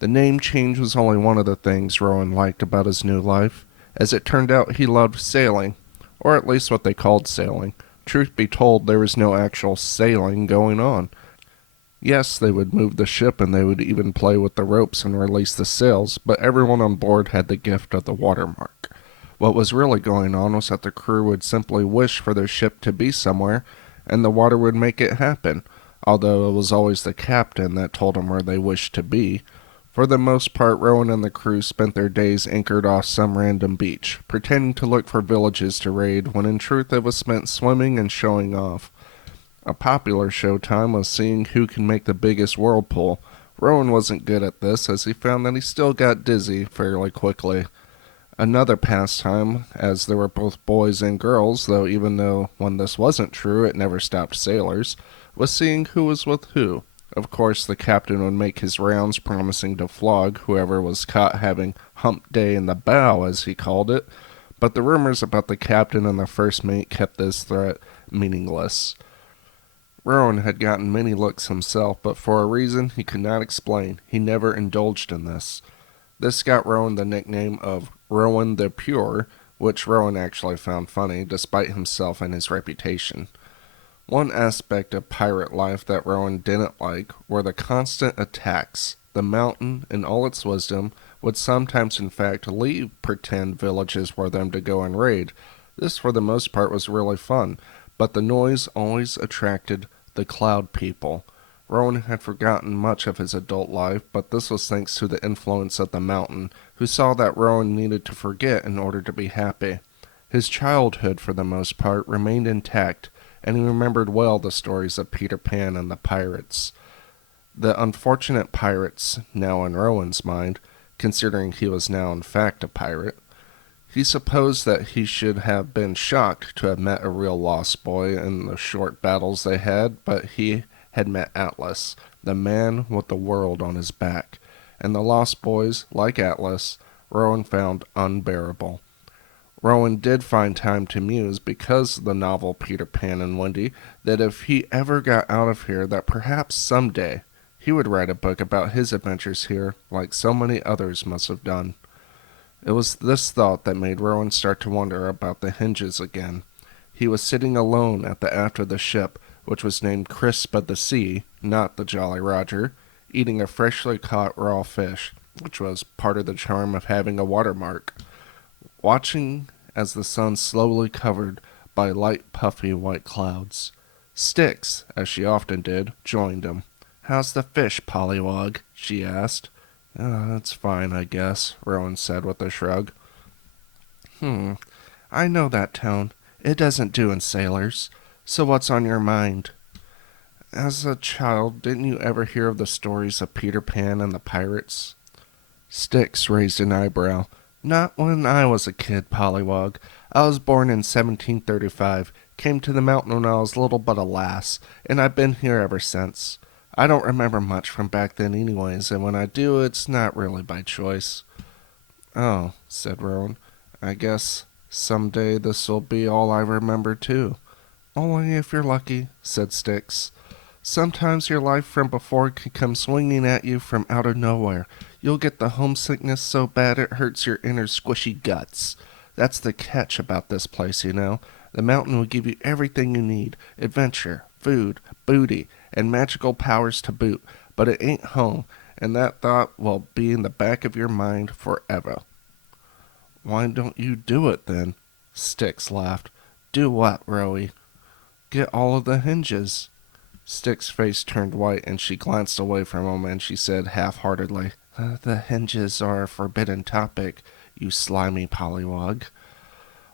The name change was only one of the things Rowan liked about his new life. As it turned out, he loved sailing, or at least what they called sailing. Truth be told, there was no actual sailing going on. Yes, they would move the ship and they would even play with the ropes and release the sails, but everyone on board had the gift of the watermark. What was really going on was that the crew would simply wish for their ship to be somewhere, and the water would make it happen, although it was always the captain that told them where they wished to be. For the most part, Rowan and the crew spent their days anchored off some random beach, pretending to look for villages to raid, when in truth it was spent swimming and showing off. A popular showtime was seeing who can make the biggest whirlpool. Rowan wasn't good at this, as he found that he still got dizzy fairly quickly. Another pastime, as there were both boys and girls, though when this wasn't true it never stopped sailors, was seeing who was with who. Of course, the captain would make his rounds promising to flog whoever was caught having hump day in the bow, as he called it, but the rumors about the captain and the first mate kept this threat meaningless. Rowan had gotten many looks himself, but for a reason he could not explain, he never indulged in this. This got Rowan the nickname of Rowan the Pure, which Rowan actually found funny, despite himself and his reputation. One aspect of pirate life that Rowan didn't like were the constant attacks. The mountain, in all its wisdom, would sometimes in fact leave pretend villages for them to go and raid. This for the most part was really fun, but the noise always attracted the cloud people. Rowan had forgotten much of his adult life, but this was thanks to the influence of the mountain, who saw that Rowan needed to forget in order to be happy. His childhood, for the most part, remained intact, and he remembered well the stories of Peter Pan and the pirates. The unfortunate pirates, now in Rowan's mind, considering he was now in fact a pirate, he supposed that he should have been shocked to have met a real lost boy in the short battles they had, but he had met Atlas, the man with the world on his back, and the lost boys, like Atlas, Rowan found unbearable. Rowan did find time to muse, because of the novel Peter Pan and Wendy, that if he ever got out of here, that perhaps someday he would write a book about his adventures here, like so many others must have done. It was this thought that made Rowan start to wonder about the hinges again. He was sitting alone at the aft of the ship, which was named Crisp of the Sea, not the Jolly Roger, eating a freshly caught raw fish, which was part of the charm of having a watermark, watching as the sun slowly covered by light puffy white clouds. Styx, as she often did, joined him. "How's the fish, Pollywog?" she asked. It's fine, I guess," Rowan said with a shrug. I know that tone. It doesn't do in sailors. So what's on your mind?" "As a child, didn't you ever hear of the stories of Peter Pan and the pirates?" Styx raised an eyebrow. "Not when I was a kid, Pollywog. I was born in 1735, came to the mountain when I was little but a lass, and I've been here ever since. I don't remember much from back then anyways, and when I do, it's not really by choice." "Oh," said Rowan. "I guess someday this'll be all I remember too." "Only if you're lucky," said Styx. "Sometimes your life from before can come swinging at you from out of nowhere. You'll get the homesickness so bad it hurts your inner squishy guts. That's the catch about this place, you know. The mountain will give you everything you need. Adventure, food, booty, and magical powers to boot. But it ain't home, and that thought will be in the back of your mind forever." "Why don't you do it, then?" Styx laughed. "Do what, Rowie?" "Get all of the hinges." Styx's face turned white, and she glanced away from him, and she said half-heartedly, "The hinges are a forbidden topic, you slimy pollywog."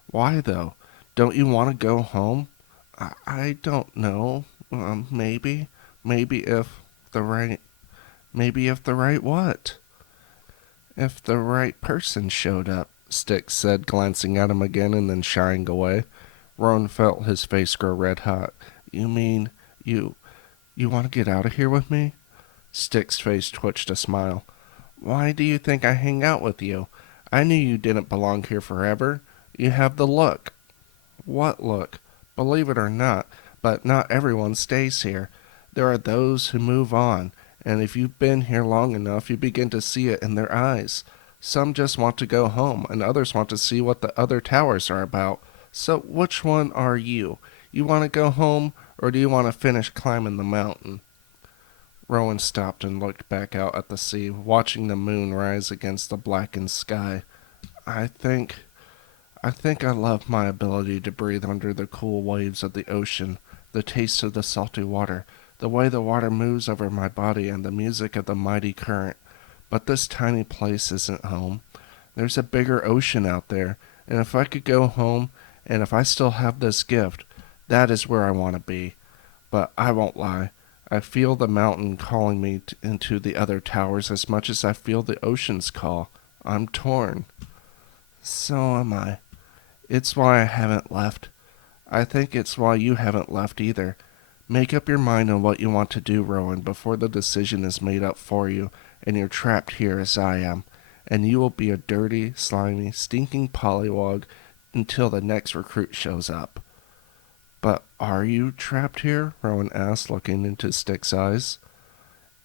"Why, though? Don't you want to go home?" I don't know. Maybe. Maybe if the right... Maybe if the right what?" "If the right person showed up," Styx said, glancing at him again and then shying away. Rowan felt his face grow red-hot. "You mean you want to get out of here with me?" Styx's face twitched a smile. "Why do you think I hang out with you? I knew you didn't belong here forever. You have the look." "What look?" "Believe it or not, but not everyone stays here. There are those who move on, and if you've been here long enough, you begin to see it in their eyes. Some just want to go home, and others want to see what the other towers are about. So which one are you? You want to go home, or do you want to finish climbing the mountain?" Rowan stopped and looked back out at the sea, watching the moon rise against the blackened sky. I think I love my ability to breathe under the cool waves of the ocean, the taste of the salty water, the way the water moves over my body, and the music of the mighty current. But this tiny place isn't home. There's a bigger ocean out there, and if I could go home, and if I still have this gift, that is where I want to be. But I won't lie. I feel the mountain calling me into the other towers as much as I feel the ocean's call. I'm torn. So am I. It's why I haven't left. I think it's why you haven't left either. Make up your mind on what you want to do, Rowan, before the decision is made up for you, and you're trapped here as I am. And you will be a dirty, slimy, stinking pollywog until the next recruit shows up." "But are you trapped here?" Rowan asked, looking into Styx's eyes.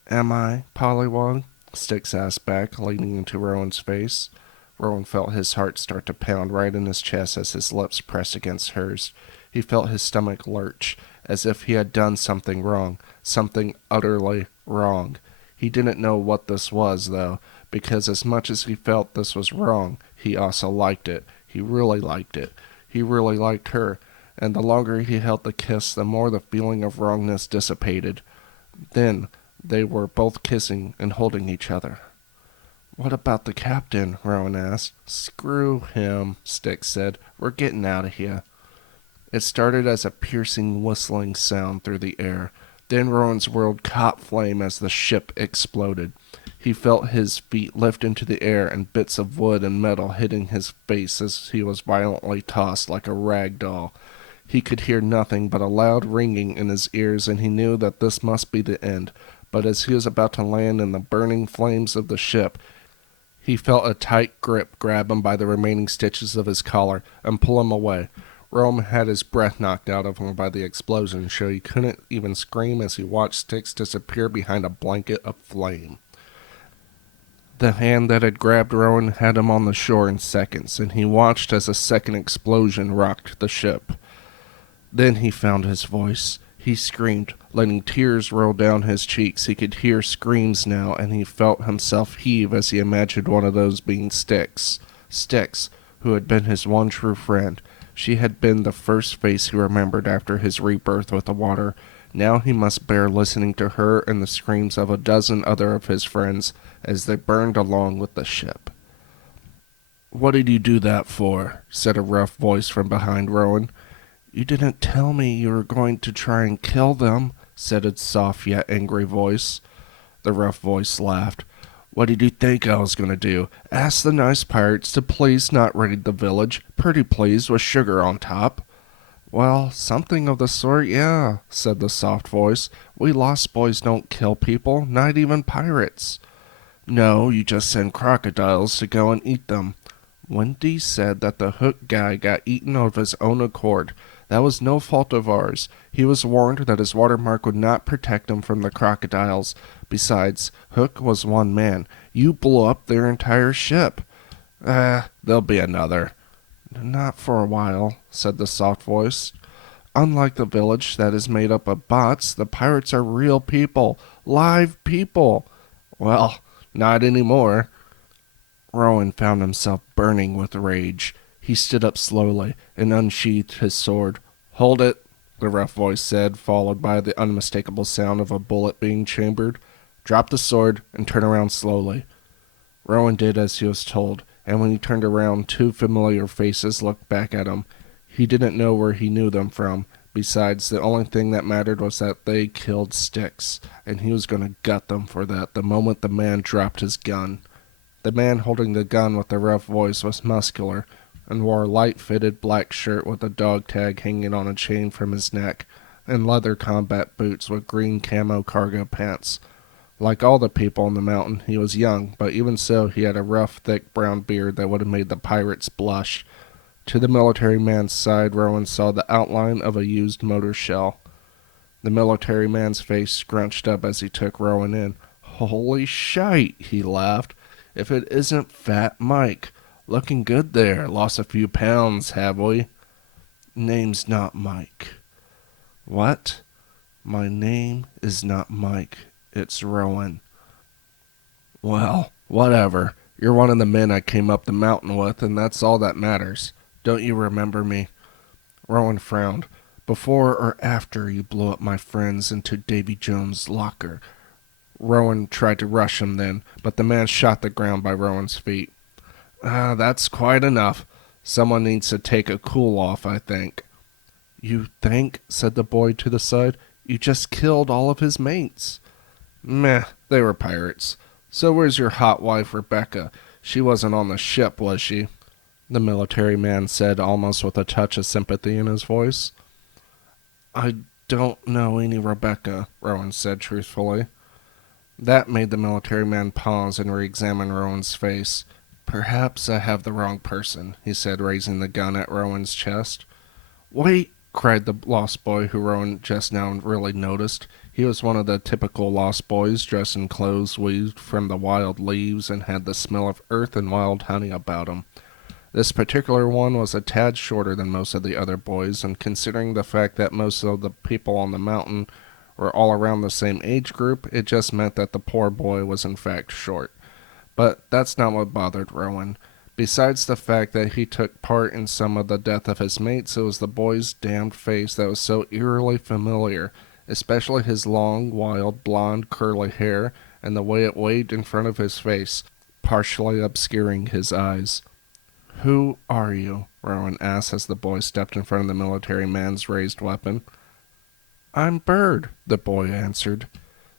"Am I, Pollywog?" Styx asked back, leaning into Rowan's face. Rowan felt his heart start to pound right in his chest as his lips pressed against hers. He felt his stomach lurch, as if he had done something wrong, something utterly wrong. He didn't know what this was, though, because as much as he felt this was wrong, he also liked it. He really liked it. He really liked her. And the longer he held the kiss, the more the feeling of wrongness dissipated. Then they were both kissing and holding each other. "What about the captain?" Rowan asked. "Screw him," Styx said. "We're getting out of here." It started as a piercing whistling sound through the air. Then Rowan's world caught flame as the ship exploded. He felt his feet lift into the air and bits of wood and metal hitting his face as he was violently tossed like a rag doll. He could hear nothing but a loud ringing in his ears, and he knew that this must be the end. But as he was about to land in the burning flames of the ship, he felt a tight grip grab him by the remaining stitches of his collar and pull him away. Rowan had his breath knocked out of him by the explosion, so he couldn't even scream as he watched Styx disappear behind a blanket of flame. The hand that had grabbed Rowan had him on the shore in seconds, and he watched as a second explosion rocked the ship. Then he found his voice. He screamed, letting tears roll down his cheeks. He could hear screams now, and he felt himself heave as he imagined one of those being Styx. Styx, who had been his one true friend. She had been the first face he remembered after his rebirth with the water. Now he must bear listening to her and the screams of a dozen other of his friends as they burned along with the ship. "What did you do that for?" said a rough voice from behind Rowan. "You didn't tell me you were going to try and kill them," said a soft yet angry voice. The rough voice laughed. "What did you think I was going to do? Ask the nice pirates to please not raid the village, pretty please, with sugar on top?" "Well, something of the sort, yeah," said the soft voice. "We lost boys don't kill people, not even pirates." "No, you just send crocodiles to go and eat them." "Wendy said that the Hook guy got eaten of his own accord. That was no fault of ours. He was warned that his watermark would not protect him from the crocodiles. Besides, Hook was one man. You blew up their entire ship." There'll be another." "Not for a while," said the soft voice. "Unlike the village that is made up of bots, the pirates are real people. Live people." "Well, not anymore." Rowan found himself burning with rage. He stood up slowly and unsheathed his sword. "Hold it," the rough voice said, followed by the unmistakable sound of a bullet being chambered. "Drop the sword and turn around slowly." Rowan did as he was told, and when he turned around, two familiar faces looked back at him. He didn't know where he knew them from. Besides, the only thing that mattered was that they killed Styx, and he was going to gut them for that the moment the man dropped his gun. The man holding the gun with the rough voice was muscular, and wore a light-fitted black shirt with a dog tag hanging on a chain from his neck, and leather combat boots with green camo cargo pants. Like all the people on the mountain, he was young, but even so he had a rough, thick brown beard that would have made the pirates blush. To the military man's side, Rowan saw the outline of a used motor shell. The military man's face scrunched up as he took Rowan in. "Holy shite," he laughed. "If it isn't Fat Mike. Looking good there. Lost a few pounds, have we?" "Name's not Mike." "What?" "My name is not Mike. It's Rowan." "Well, whatever. You're one of the men I came up the mountain with, and that's all that matters. Don't you remember me?" Rowan frowned. "Before or after you blew up my friends into Davy Jones' locker?" Rowan tried to rush him then, but the man shot the ground by Rowan's feet. That's quite enough. Someone needs to take a cool off, I think." "You think?" said the boy to the side. "You just killed all of his mates." "Meh, they were pirates. So where's your hot wife, Rebecca? She wasn't on the ship, was she?" the military man said, almost with a touch of sympathy in his voice. "I don't know any Rebecca," Rowan said truthfully. That made the military man pause and re-examine Rowan's face. "Perhaps I have the wrong person," he said, raising the gun at Rowan's chest. "Wait!" cried the lost boy who Rowan just now really noticed. He was one of the typical lost boys, dressed in clothes weaved from the wild leaves and had the smell of earth and wild honey about him. This particular one was a tad shorter than most of the other boys, and considering the fact that most of the people on the mountain were all around the same age group, it just meant that the poor boy was in fact short. But that's not what bothered Rowan. Besides the fact that he took part in some of the death of his mates, it was the boy's damned face that was so eerily familiar, especially his long, wild, blonde, curly hair, and the way it waved in front of his face, partially obscuring his eyes. "Who are you?" Rowan asked as the boy stepped in front of the military man's raised weapon. "I'm Bird," the boy answered.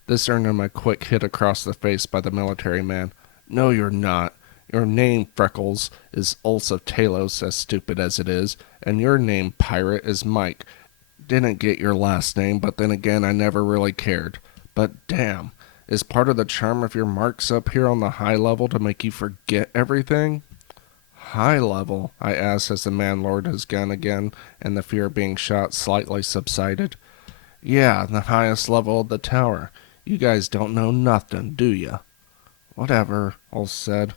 This earned him a quick hit across the face by the military man. "No, you're not. Your name, Freckles, is Ulsa Talos, as stupid as it is, and your name, Pirate, is Mike. Didn't get your last name, but then again, I never really cared. But damn, is part of the charm of your marks up here on the high level to make you forget everything?" "High level?" I asked as the man lowered his gun again, and the fear of being shot slightly subsided. "Yeah, the highest level of the tower. You guys don't know nothing, do ya?" "Whatever," Ulf said.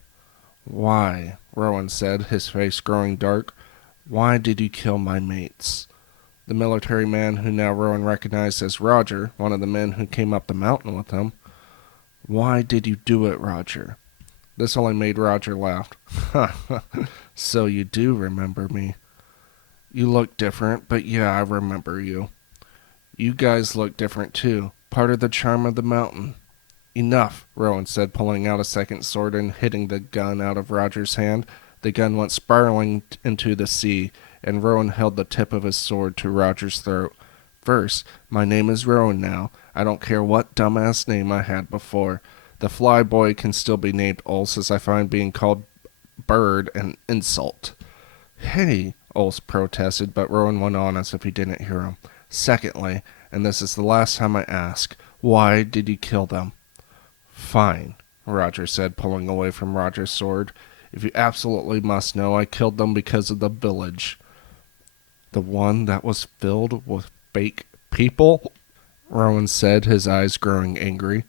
"Why?" Rowan said, his face growing dark. "Why did you kill my mates?" The military man, who now Rowan recognized as Roger, one of the men who came up the mountain with him. "Why did you do it, Roger?" This only made Roger laugh. "Ha ha, so you do remember me." You look different, but yeah, I remember you. You guys look different too. Part of the charm of the mountain. Enough, Rowan said, pulling out a second sword and hitting the gun out of Roger's hand. The gun went spiraling into the sea, and Rowan held the tip of his sword to Roger's throat. First, my name is Rowan now. I don't care what dumbass name I had before. The fly boy can still be named Ulse, as I find being called Bird an insult. Hey, Ulse protested, but Rowan went on as if he didn't hear him. Secondly, and this is the last time I ask, why did you kill them? Fine, Roger said, pulling away from Roger's sword. If you absolutely must know, I killed them because of the village. The one that was filled with fake people? Rowan said, his eyes growing angry.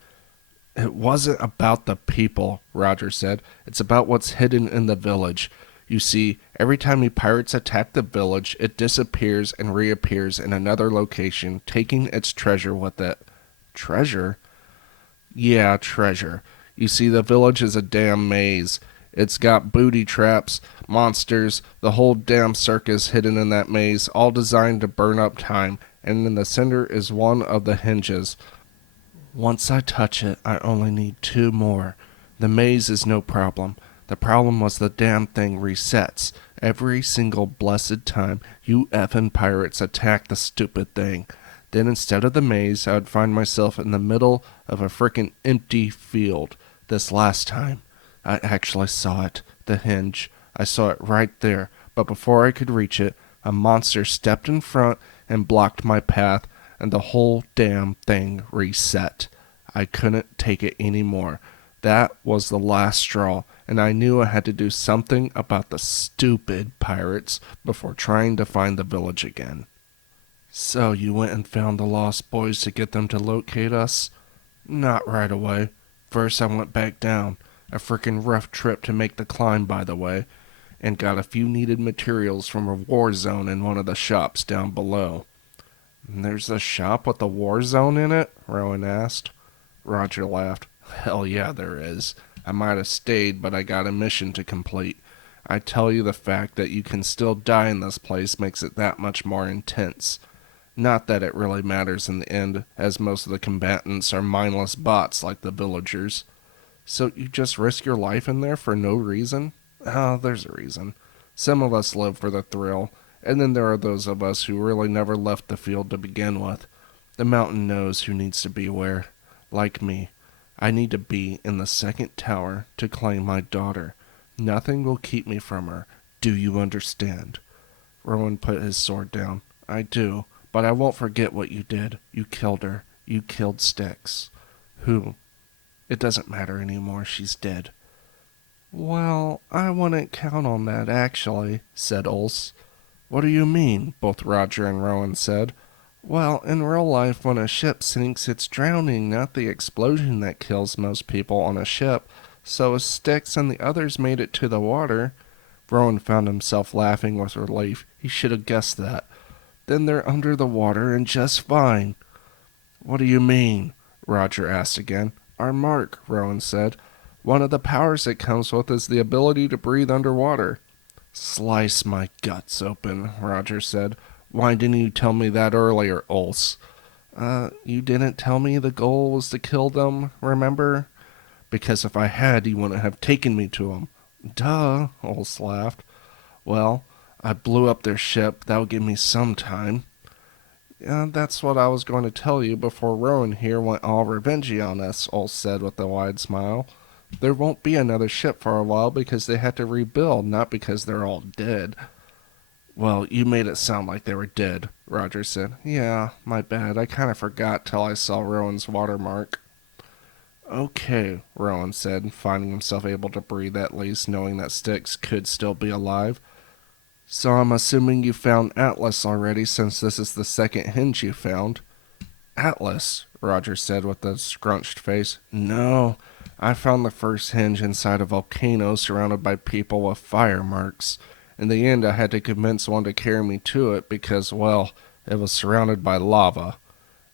It wasn't about the people, Roger said. It's about what's hidden in the village. You see, every time you pirates attack the village, it disappears and reappears in another location, taking its treasure with it. Treasure? Yeah, treasure. You see, the village is a damn maze. It's got booty traps, monsters, the whole damn circus hidden in that maze, all designed to burn up time, and in the center is one of the hinges. Once I touch it, I only need 2 more. The maze is no problem. The problem was the damn thing resets every single blessed time you effing pirates attack the stupid thing. Then instead of the maze, I would find myself in the middle of a frickin' empty field. This last time, I actually saw it. The hinge. I saw it right there. But before I could reach it, a monster stepped in front and blocked my path, and the whole damn thing reset. I couldn't take it anymore. That was the last straw, and I knew I had to do something about the stupid pirates before trying to find the village again. So you went and found the Lost Boys to get them to locate us? Not right away. First I went back down. A frickin' rough trip to make the climb, by the way, and got a few needed materials from a war zone in one of the shops down below. There's a shop with a war zone in it? Rowan asked. Roger laughed. Hell yeah, there is. I might have stayed, but I got a mission to complete. I tell you, the fact that you can still die in this place makes it that much more intense. Not that it really matters in the end, as most of the combatants are mindless bots like the villagers. So you just risk your life in there for no reason? Oh, there's a reason. Some of us live for the thrill, and then there are those of us who really never left the field to begin with. The mountain knows who needs to be where. Like me. I need to be in the second tower to claim my daughter. Nothing will keep me from her. Do you understand? Rowan put his sword down. I do, but I won't forget what you did. You killed her. You killed Styx. Who? It doesn't matter anymore. She's dead. Well, I wouldn't count on that, actually, said Ulse. What do you mean? Both Roger and Rowan said. Well, in real life, when a ship sinks, it's drowning, not the explosion that kills most people on a ship. So if Styx and the others made it to the water... Rowan found himself laughing with relief. He should have guessed that. Then they're under the water and just fine. What do you mean? Roger asked again. Our mark, Rowan said. One of the powers it comes with is the ability to breathe underwater. Slice my guts open, Roger said. Why didn't you tell me that earlier, Ulse? You didn't tell me the goal was to kill them, remember? Because if I had, you wouldn't have taken me to them. Duh, Ulse laughed. Well, I blew up their ship. That'll give me some time. That's what I was going to tell you before Rowan here went all revengey on us, Ulse said with a wide smile. There won't be another ship for a while because they had to rebuild, not because they're all dead. Well, you made it sound like they were dead, Roger said. Yeah, my bad. I kind of forgot till I saw Rowan's watermark. Okay, Rowan said, finding himself able to breathe at least, knowing that Styx could still be alive. So I'm assuming you found Atlas already, since this is the second hinge you found. Atlas, Roger said with a scrunched face. No, I found the first hinge inside a volcano surrounded by people with fire marks. In the end, I had to convince one to carry me to it because, well, it was surrounded by lava.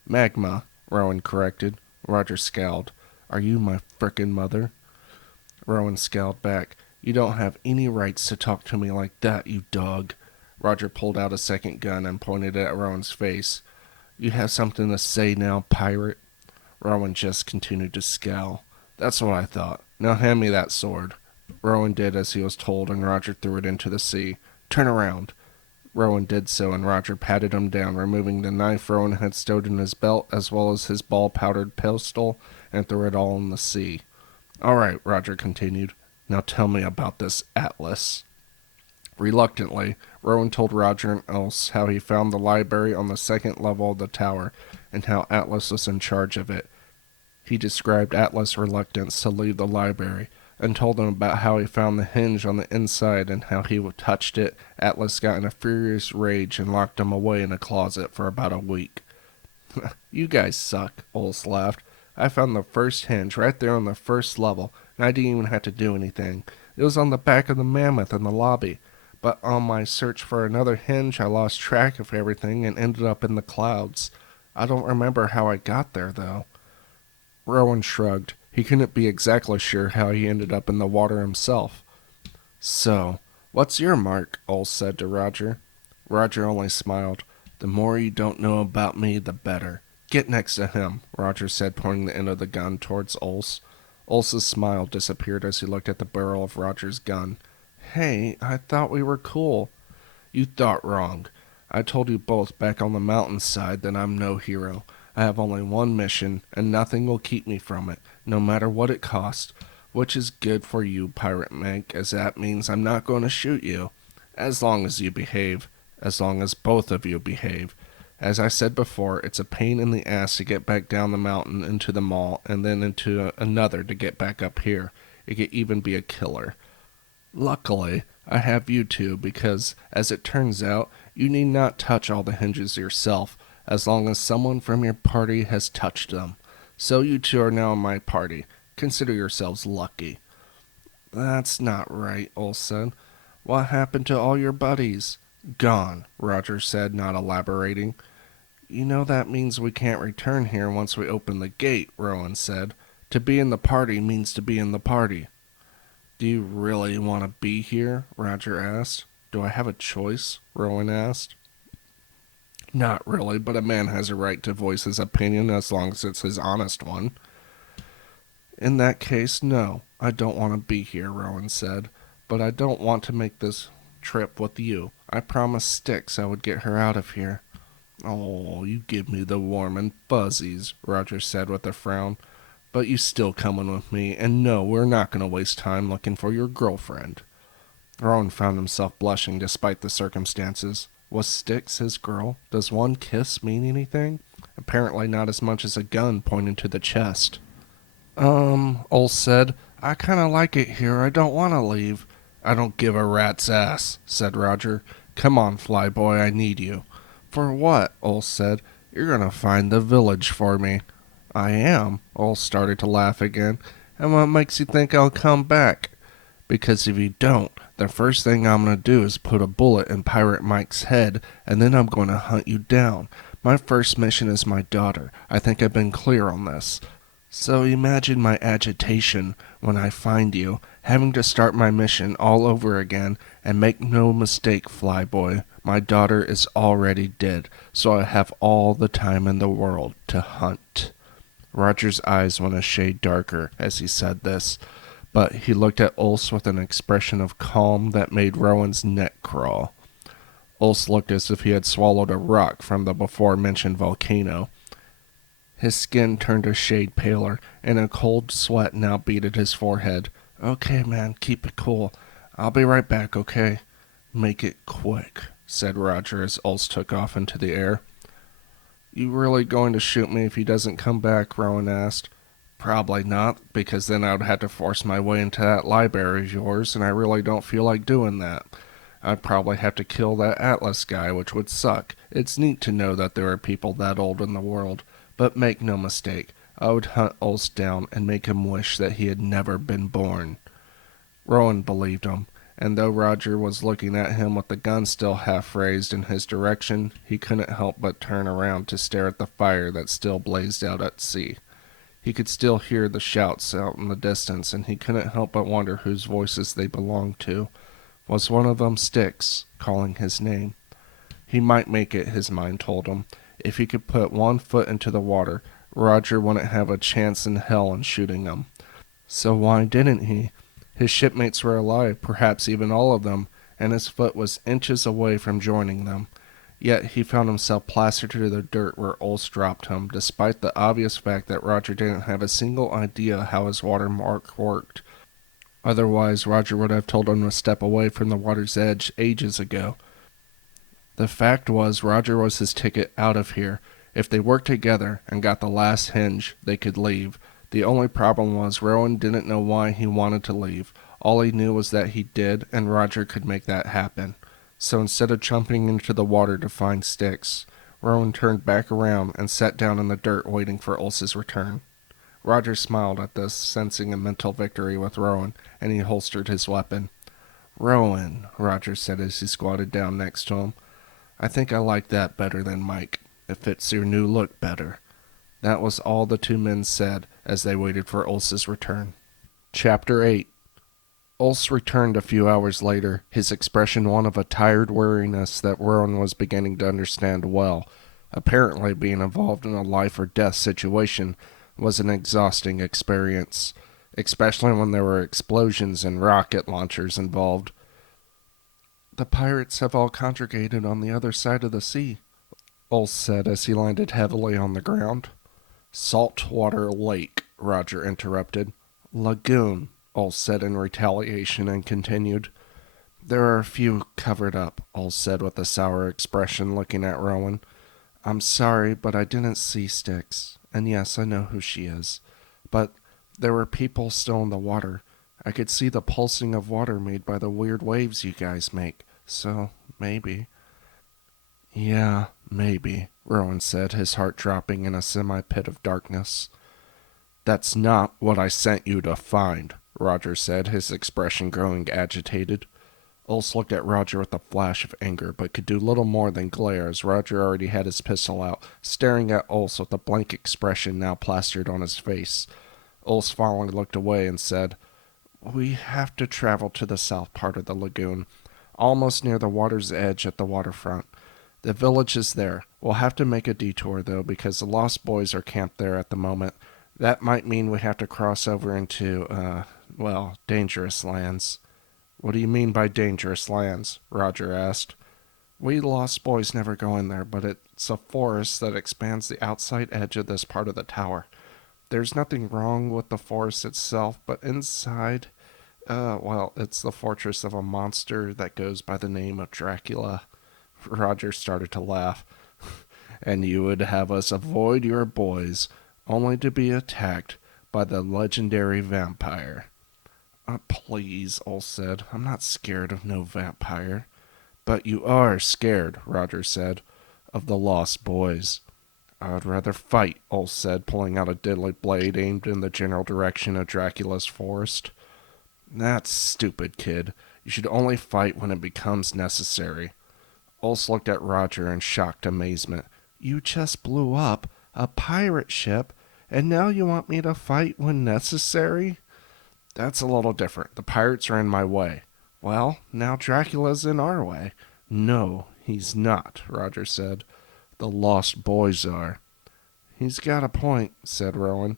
Magma, Rowan corrected. Roger scowled. Are you my frickin' mother? Rowan scowled back. You don't have any rights to talk to me like that, you dog. Roger pulled out a second gun and pointed it at Rowan's face. You have something to say now, pirate? Rowan just continued to scowl. That's what I thought. Now hand me that sword. Rowan did as he was told, and Roger threw it into the sea. Turn around. Rowan did so, and Roger patted him down, removing the knife Rowan had stowed in his belt, as well as his ball-powdered pistol, and threw it all in the sea. All right, Roger continued. Now tell me about this Atlas. Reluctantly, Rowan told Roger and Else how he found the library on the second level of the tower, and how Atlas was in charge of it. He described Atlas' reluctance to leave the library, and told him about how he found the hinge on the inside, and how he touched it. Atlas got in a furious rage and locked him away in a closet for about a week. You guys suck, Ols laughed. I found the first hinge right there on the first level, and I didn't even have to do anything. It was on the back of the mammoth in the lobby. But on my search for another hinge, I lost track of everything and ended up in the clouds. I don't remember how I got there, though. Rowan shrugged. He couldn't be exactly sure how he ended up in the water himself. So, what's your mark? Ols said to Roger. Roger only smiled. The more you don't know about me, the better. Get next to him, Roger said, pointing the end of the gun towards Ols. Ols's smile disappeared as he looked at the barrel of Roger's gun. Hey, I thought we were cool. You thought wrong. I told you both back on the mountainside that I'm no hero. I have only one mission, and nothing will keep me from it, no matter what it costs, which is good for you, Pirate Mank, as that means I'm not going to shoot you. As long as you behave. As long as both of you behave. As I said before, it's a pain in the ass to get back down the mountain into the mall, and then into another to get back up here. It could even be a killer. Luckily, I have you two because, as it turns out, you need not touch all the hinges yourself, as long as someone from your party has touched them. So you two are now in my party. Consider yourselves lucky. That's not right, Ols said. What happened to all your buddies? Gone, Roger said, not elaborating. You know that means we can't return here once we open the gate, Rowan said. To be in the party means to be in the party. Do you really want to be here? Roger asked. Do I have a choice? Rowan asked. Not really, but a man has a right to voice his opinion as long as it's his honest one. In that case, no, I don't want to be here, Rowan said. But I don't want to make this trip with you. I promised Styx I would get her out of here. Oh, you give me the warm and fuzzies, Roger said with a frown. But you still coming with me, and no, we're not going to waste time looking for your girlfriend. Rowan found himself blushing despite the circumstances. Was Styx his girl? Does one kiss mean anything? Apparently not as much as a gun pointed to the chest. Ols said, I kinda like it here, I don't want to leave. I don't give a rat's ass, said Roger. Come on, Flyboy, I need you. For what? Ols said. You're gonna find the village for me. I am. Ols started to laugh again. And what makes you think I'll come back? Because if you don't, the first thing I'm going to do is put a bullet in Pirate Mike's head, and then I'm going to hunt you down. My first mission is my daughter. I think I've been clear on this. So imagine my agitation when I find you, having to start my mission all over again, and make no mistake, Flyboy, my daughter is already dead, so I have all the time in the world to hunt. Roger's eyes went a shade darker as he said this, but he looked at Ols with an expression of calm that made Rowan's neck crawl. Ols looked as if he had swallowed a rock from the before-mentioned volcano. His skin turned a shade paler, and a cold sweat now beaded his forehead. Okay, man, keep it cool. I'll be right back, okay? Make it quick, said Roger as Ols took off into the air. You really going to shoot me if he doesn't come back? Rowan asked. Probably not, because then I would have to force my way into that library of yours, and I really don't feel like doing that. I'd probably have to kill that Atlas guy, which would suck. It's neat to know that there are people that old in the world, but make no mistake, I would hunt Ols down and make him wish that he had never been born. Rowan believed him, and though Roger was looking at him with the gun still half raised in his direction, he couldn't help but turn around to stare at the fire that still blazed out at sea. He could still hear the shouts out in the distance, and he couldn't help but wonder whose voices they belonged to. Was one of them Styx, calling his name? He might make it, his mind told him. If he could put 1 foot into the water, Roger wouldn't have a chance in hell in shooting him. So why didn't he? His shipmates were alive, perhaps even all of them, and his foot was inches away from joining them. Yet he found himself plastered to the dirt where Ulse dropped him, despite the obvious fact that Roger didn't have a single idea how his watermark worked. Otherwise, Roger would have told him to step away from the water's edge ages ago. The fact was, Roger was his ticket out of here. If they worked together and got the last hinge, they could leave. The only problem was Rowan didn't know why he wanted to leave. All he knew was that he did, and Roger could make that happen. So instead of jumping into the water to find Styx, Rowan turned back around and sat down in the dirt waiting for Ulse's return. Roger smiled at this, sensing a mental victory with Rowan, and he holstered his weapon. "Rowan," Roger said as he squatted down next to him, "I think I like that better than Mike. It fits your new look better." That was all the two men said as they waited for Ulse's return. Chapter 8. Ulse returned a few hours later, his expression one of a tired weariness that Rowan was beginning to understand well. Apparently, being involved in a life-or-death situation was an exhausting experience, especially when there were explosions and rocket launchers involved. "The pirates have all congregated on the other side of the sea," Ulse said as he landed heavily on the ground. "Saltwater Lake," Roger interrupted. "Lagoon," Ulse said in retaliation and continued. "There are a few covered up," Ulse said with a sour expression, looking at Rowan. "I'm sorry, but I didn't see Styx. And yes, I know who she is. But there were people still in the water. I could see the pulsing of water made by the weird waves you guys make. So, maybe." "Yeah, maybe," Rowan said, his heart dropping in a semi-pit of darkness. "That's not what I sent you to find," Roger said, his expression growing agitated. Ulse looked at Roger with a flash of anger, but could do little more than glare as Roger already had his pistol out, staring at Ulse with a blank expression now plastered on his face. Ulse finally looked away and said, "We have to travel to the south part of the lagoon, almost near the water's edge at the waterfront. The village is there. We'll have to make a detour, though, because the Lost Boys are camped there at the moment. That might mean we have to cross over into, dangerous lands." "What do you mean by dangerous lands?" Roger asked. "We Lost Boys never go in there, but it's a forest that expands the outside edge of this part of the tower. There's nothing wrong with the forest itself, but inside, it's the fortress of a monster that goes by the name of Dracula." Roger started to laugh. "And you would have us avoid your boys, only to be attacked by the legendary vampire." Please," Ulse said. "I'm not scared of no vampire." "But you are scared," Roger said, "of the Lost Boys." "I'd rather fight," Ulse said, pulling out a deadly blade aimed in the general direction of Dracula's forest. "That's stupid, kid. You should only fight when it becomes necessary." Ulse looked at Roger in shocked amazement. "You just blew up a pirate ship, and now you want me to fight when necessary?" "That's a little different. The pirates are in my way." "Well, now Dracula's in our way." "No, he's not," Roger said. "The Lost Boys are." "He's got a point," said Rowan.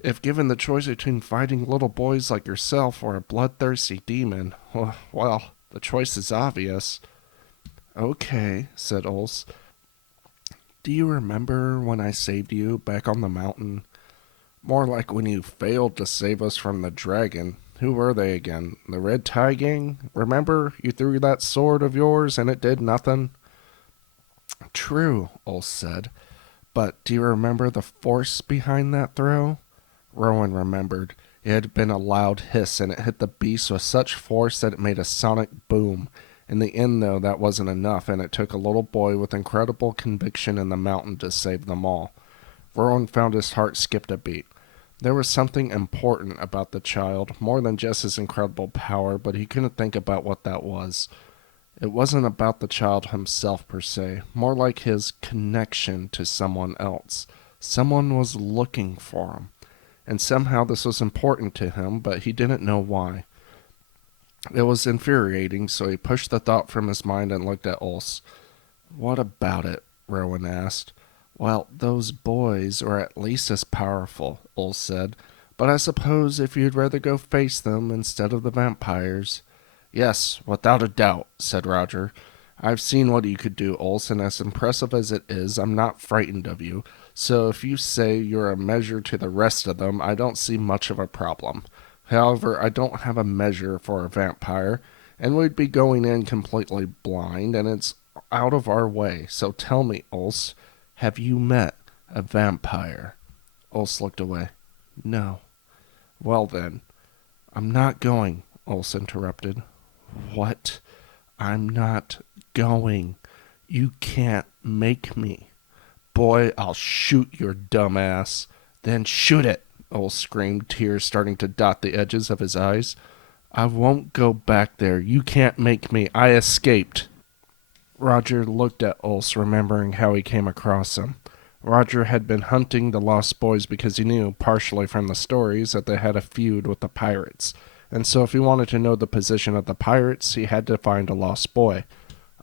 "If given the choice between fighting little boys like yourself or a bloodthirsty demon, well, the choice is obvious." "Okay," said Ulse. "Do you remember when I saved you back on the mountain?" "More like when you failed to save us from the dragon. Who were they again? The Red Tie Gang? Remember, you threw that sword of yours and it did nothing?" "True," Ulse said. "But do you remember the force behind that throw?" Rowan remembered. It had been a loud hiss, and it hit the beast with such force that it made a sonic boom. In the end, though, that wasn't enough, and it took a little boy with incredible conviction in the mountain to save them all. Rowan found his heart skipped a beat. There was something important about the child, more than just his incredible power, but he couldn't think about what that was. It wasn't about the child himself per se, more like his connection to someone else. Someone was looking for him, and somehow this was important to him, but he didn't know why. It was infuriating, so he pushed the thought from his mind and looked at Ulse. What about it? Rowan asked. Well, those boys are at least as powerful, Ulse said. But I suppose if you'd rather go face them instead of the vampires. Yes, without a doubt, said Roger. I've seen what you could do, Ulse, and as impressive as it is, I'm not frightened of you. So if you say you're a measure to the rest of them, I don't see much of a problem. However, I don't have a measure for a vampire, and we'd be going in completely blind, and it's out of our way. So tell me, Ulse, have you met a vampire? Ulse looked away. No. Well then, I'm not going, Ulse interrupted. What? I'm not going. You can't make me. Boy, I'll shoot your dumb ass. Then shoot it, Ulse screamed, tears starting to dot the edges of his eyes. I won't go back there. You can't make me. I escaped. Roger looked at Ulse, remembering how he came across him. Roger had been hunting the Lost Boys because he knew, partially from the stories, that they had a feud with the pirates, and so if he wanted to know the position of the pirates, he had to find a lost boy.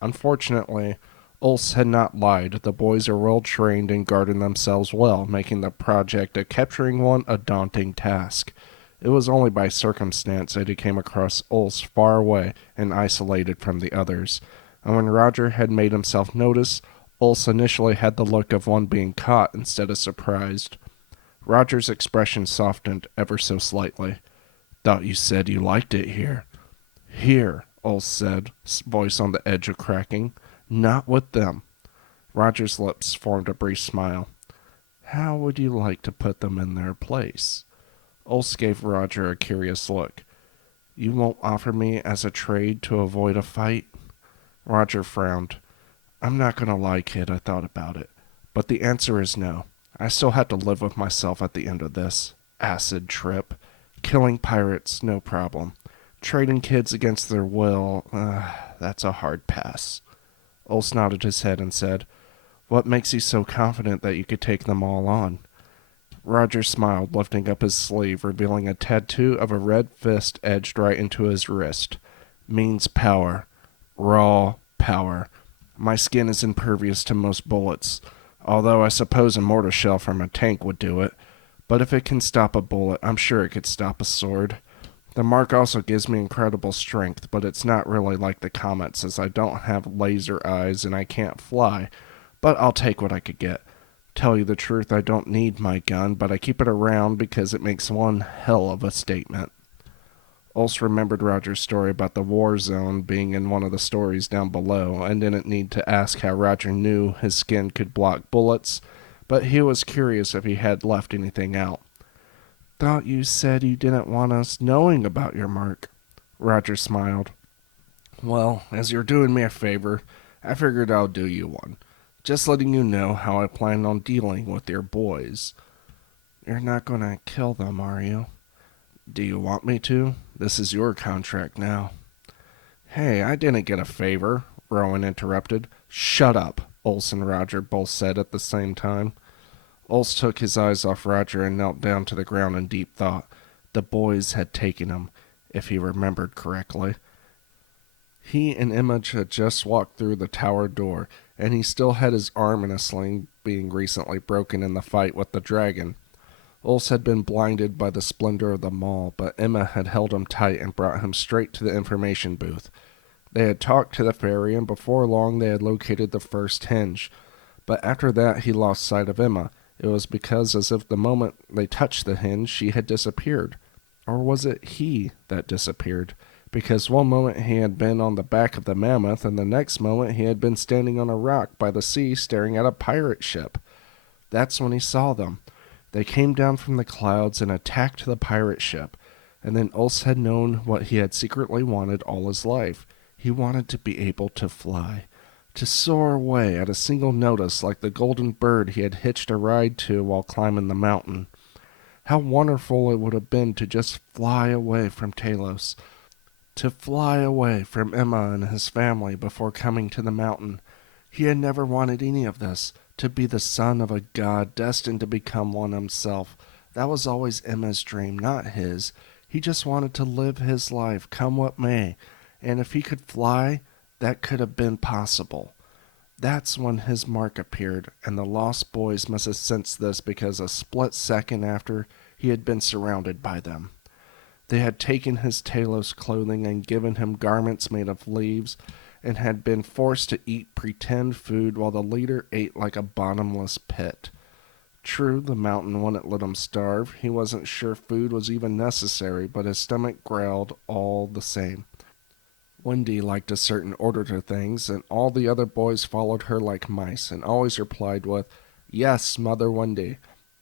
Unfortunately, Ulse had not lied. The boys are well trained and guarded themselves well, making the project of capturing one a daunting task. It was only by circumstance that he came across Ulse far away and isolated from the others, and when Roger had made himself notice, Ulse initially had the look of one being caught instead of surprised. Roger's expression softened ever so slightly. Thought you said you liked it here. Here, Ulse said, voice on the edge of cracking. Not with them. Roger's lips formed a brief smile. How would you like to put them in their place? Ulse gave Roger a curious look. You won't offer me as a trade to avoid a fight? Roger frowned. I'm not going to lie, kid, I thought about it. But the answer is no. I still have to live with myself at the end of this. Acid trip. Killing pirates, no problem. Trading kids against their will, that's a hard pass. Ulse nodded his head and said, What makes you so confident that you could take them all on? Roger smiled, lifting up his sleeve, revealing a tattoo of a red fist edged right into his wrist. Means power. Raw power. My skin is impervious to most bullets, although I suppose a mortar shell from a tank would do it. But if it can stop a bullet, I'm sure it could stop a sword. The mark also gives me incredible strength, but it's not really like the comets, as I don't have laser eyes and I can't fly. But I'll take what I could get. Tell you the truth, I don't need my gun, but I keep it around because it makes one hell of a statement. Ulse remembered Roger's story about the war zone being in one of the stories down below, and didn't need to ask how Roger knew his skin could block bullets, but he was curious if he had left anything out. Thought you said you didn't want us knowing about your mark. Roger smiled. Well, as you're doing me a favor, I figured I'll do you one. Just letting you know how I plan on dealing with your boys. You're not going to kill them, are you? Do you want me to? This is your contract now. Hey, I didn't get a favor, Rowan interrupted. Shut up, Ulse and Roger both said at the same time. Ulse took his eyes off Roger and knelt down to the ground in deep thought. The boys had taken him, if he remembered correctly. He and Emma had just walked through the tower door, and he still had his arm in a sling, being recently broken in the fight with the dragon. Ulse had been blinded by the splendor of the mall, but Emma had held him tight and brought him straight to the information booth. They had talked to the fairy, and before long they had located the first hinge. But after that he lost sight of Emma. It was because as if the moment they touched the hinge, she had disappeared. Or was it he that disappeared? Because one moment he had been on the back of the mammoth, and the next moment he had been standing on a rock by the sea staring at a pirate ship. That's when he saw them. They came down from the clouds and attacked the pirate ship, and then Ulse had known what he had secretly wanted all his life. He wanted to be able to fly, to soar away at a single notice like the golden bird he had hitched a ride to while climbing the mountain. How wonderful it would have been to just fly away from Talos, to fly away from Emma and his family before coming to the mountain. He had never wanted any of this. To be the son of a god destined to become one himself. That was always Emma's dream, not his. He just wanted to live his life, come what may. And if he could fly, that could have been possible. That's when his mark appeared, and the Lost Boys must have sensed this because a split second after, he had been surrounded by them. They had taken his Talos clothing and given him garments made of leaves, and had been forced to eat pretend food while the leader ate like a bottomless pit. True, the mountain wouldn't let him starve. He wasn't sure food was even necessary, but his stomach growled all the same. Wendy liked a certain order to things, and all the other boys followed her like mice, and always replied with, "Yes, Mother Wendy."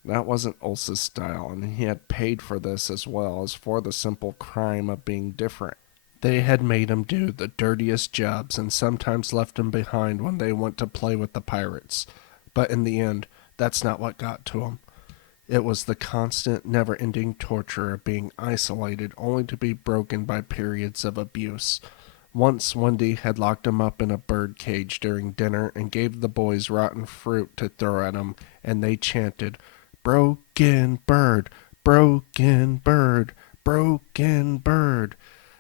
That wasn't Ulce's style, and he had paid for this as well as for the simple crime of being different. They had made him do the dirtiest jobs and sometimes left him behind when they went to play with the pirates. But in the end, that's not what got to him. It was the constant, never-ending torture of being isolated only to be broken by periods of abuse. Once Wendy had locked him up in a bird cage during dinner and gave the boys rotten fruit to throw at him, and they chanted, "Broken bird, broken bird, broken bird,"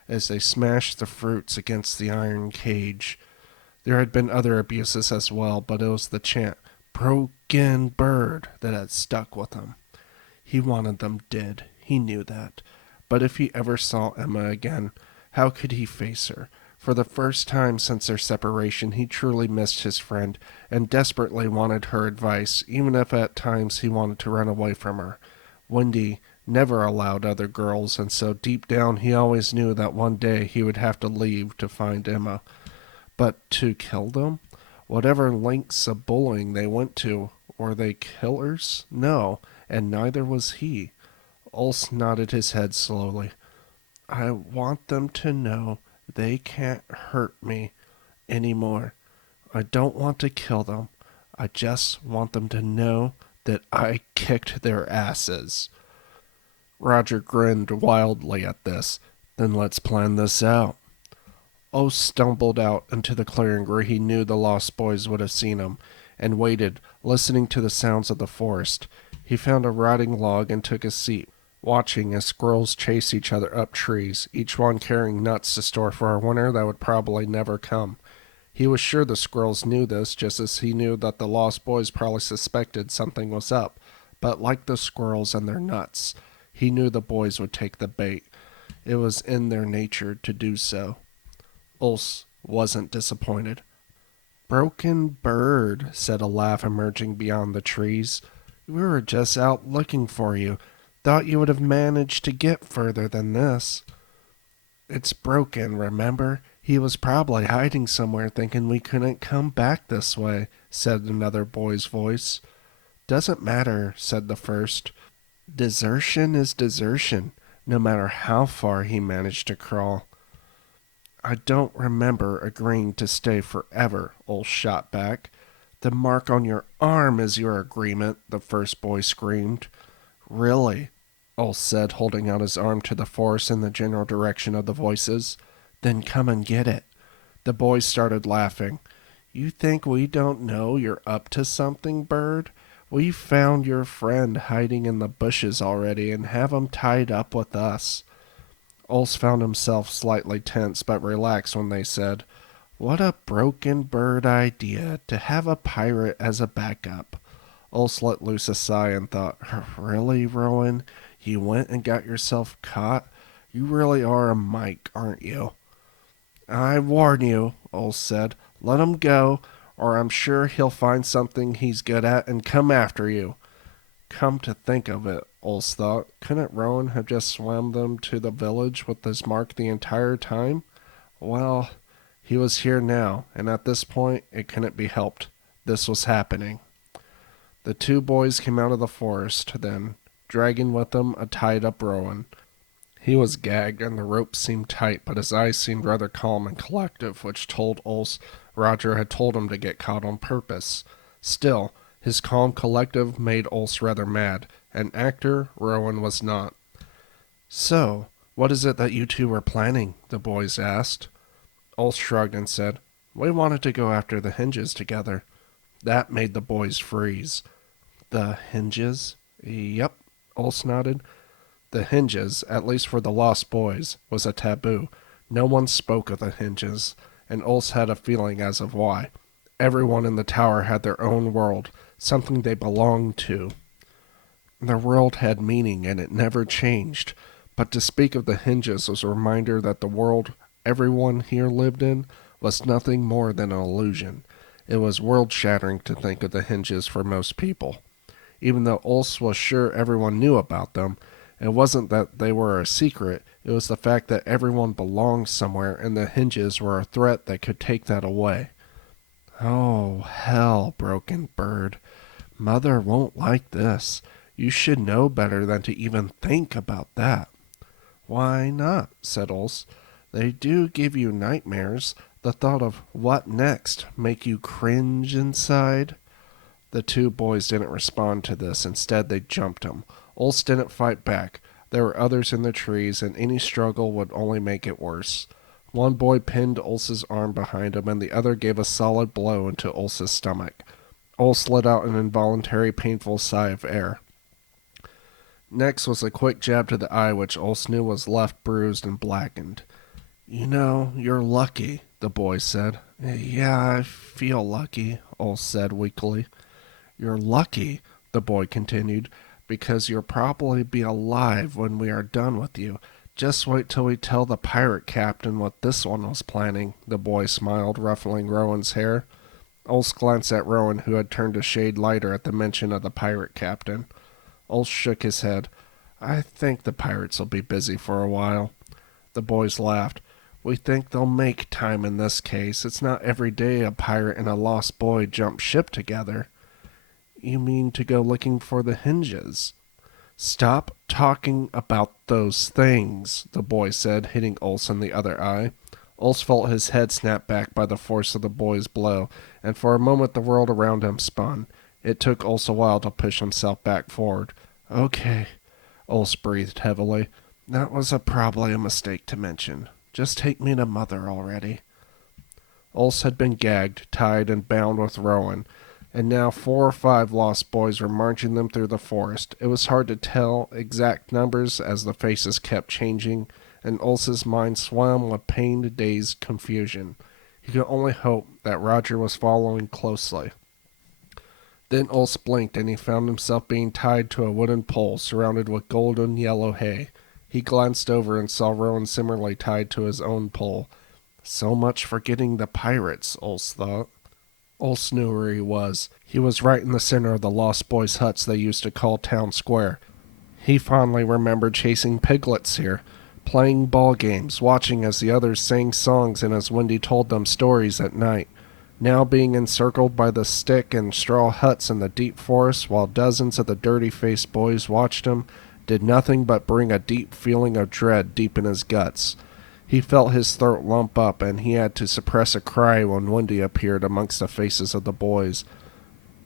as they smashed the fruits against the iron cage. There had been other abuses as well, but it was the chant, "Broken bird," that had stuck with him. He wanted them dead, he knew that. But if he ever saw Emma again, how could he face her? For the first time since their separation, he truly missed his friend and desperately wanted her advice, even if at times he wanted to run away from her. Wendy never allowed other girls, and so deep down he always knew that one day he would have to leave to find Emma. But to kill them? Whatever lengths of bullying they went to, were they killers? No, and neither was he. Ulse nodded his head slowly. "I want them to know they can't hurt me anymore. I don't want to kill them. I just want them to know that I kicked their asses." Roger grinned wildly at this. "Then let's plan this out." O stumbled out into the clearing where he knew the Lost Boys would have seen him, and waited, listening to the sounds of the forest. He found a rotting log and took a seat, watching as squirrels chase each other up trees, each one carrying nuts to store for a winter that would probably never come. He was sure the squirrels knew this, just as he knew that the Lost Boys probably suspected something was up. But like the squirrels and their nuts, he knew the boys would take the bait. It was in their nature to do so. Ulse wasn't disappointed. "Broken bird," said a laugh emerging beyond the trees. "We were just out looking for you. Thought you would have managed to get further than this." "It's broken, remember? He was probably hiding somewhere thinking we couldn't come back this way," said another boy's voice. "Doesn't matter," said the first. "Desertion is desertion, no matter how far he managed to crawl." "I don't remember agreeing to stay forever," Ulse shot back. "The mark on your arm is your agreement," the first boy screamed. "Really?" Ulse said, holding out his arm to the forest in the general direction of the voices. "Then come and get it." The boys started laughing. "You think we don't know you're up to something, Bird? We found your friend hiding in the bushes already and have him tied up with us." Ulse found himself slightly tense but relaxed when they said, "What a broken bird idea to have a pirate as a backup." Ulse let loose a sigh and thought, "Really, Rowan? You went and got yourself caught? You really are a Mike, aren't you?" "I warn you," Ulse said. "Let him go, or I'm sure he'll find something he's good at and come after you." Come to think of it, Ulse thought, couldn't Rowan have just swam them to the village with this mark the entire time? Well, he was here now, and at this point it couldn't be helped. This was happening. The two boys came out of the forest, then, dragging with them a tied-up Rowan. He was gagged, and the rope seemed tight, but his eyes seemed rather calm and collective, which told Ulse Roger had told him to get caught on purpose. Still, his calm collective made Ulse rather mad. An actor, Rowan was not. "So, what is it that you two were planning?" the boys asked. Ulse shrugged and said, "We wanted to go after the Hinges together." That made the boys freeze. "The Hinges?" "Yep," Ulse nodded. The hinges, at least for the Lost Boys, was a taboo. No one spoke of the hinges, and Ulse had a feeling as of why. Everyone in the tower had their own world, something they belonged to. Their world had meaning, and it never changed. But to speak of the hinges was a reminder that the world everyone here lived in was nothing more than an illusion. It was world-shattering to think of the hinges for most people. Even though Ulse was sure everyone knew about them, it wasn't that they were a secret, it was the fact that everyone belonged somewhere and the hinges were a threat that could take that away. Oh, hell, Broken Bird. Mother won't like this. You should know better than to even think about that. Why not? Said Ulse. They do give you nightmares. The thought of what next make you cringe inside? The two boys didn't respond to this. Instead, they jumped him. Ulse didn't fight back. There were others in the trees, and any struggle would only make it worse. One boy pinned Ulse's arm behind him, and the other gave a solid blow into Ulse's stomach. Ulse let out an involuntary, painful sigh of air. Next was a quick jab to the eye, which Ulse knew was left bruised and blackened. You know, you're lucky, the boy said. Yeah, I feel lucky, Ulse said weakly. You're lucky, the boy continued, because you'll probably be alive when we are done with you. Just wait till we tell the pirate captain what this one was planning, the boy smiled, ruffling Rowan's hair. Ulse glanced at Rowan, who had turned a shade lighter at the mention of the pirate captain. Ulse shook his head. I think the pirates will be busy for a while. The boys laughed. We think they'll make time in this case. It's not every day a pirate and a lost boy jump ship together. You mean to go looking for the hinges? Stop talking about those things, the boy said, hitting Ulse in the other eye. Ulse felt his head snap back by the force of the boy's blow, and for a moment the world around him spun. It took Ulse a while to push himself back forward. Okay, Ulse breathed heavily. That was probably a mistake to mention. Just take me to Mother already. Ulse had been gagged, tied, and bound with Rowan, and now 4 or 5 lost boys were marching them through the forest. It was hard to tell exact numbers as the faces kept changing, and Ulse's mind swam with pained, dazed confusion. He could only hope that Roger was following closely. Then Ulse blinked, and he found himself being tied to a wooden pole surrounded with golden yellow hay. He glanced over and saw Rowan similarly tied to his own pole. So much for getting the pirates, Ulse thought. Ulse knew where he was. He was right in the center of the Lost Boys' huts they used to call Town Square. He fondly remembered chasing piglets here, playing ball games, watching as the others sang songs and as Wendy told them stories at night. Now being encircled by the stick and straw huts in the deep forest while dozens of the dirty-faced boys watched him, did nothing but bring a deep feeling of dread deep in his guts. He felt his throat lump up, and he had to suppress a cry when Wendy appeared amongst the faces of the boys.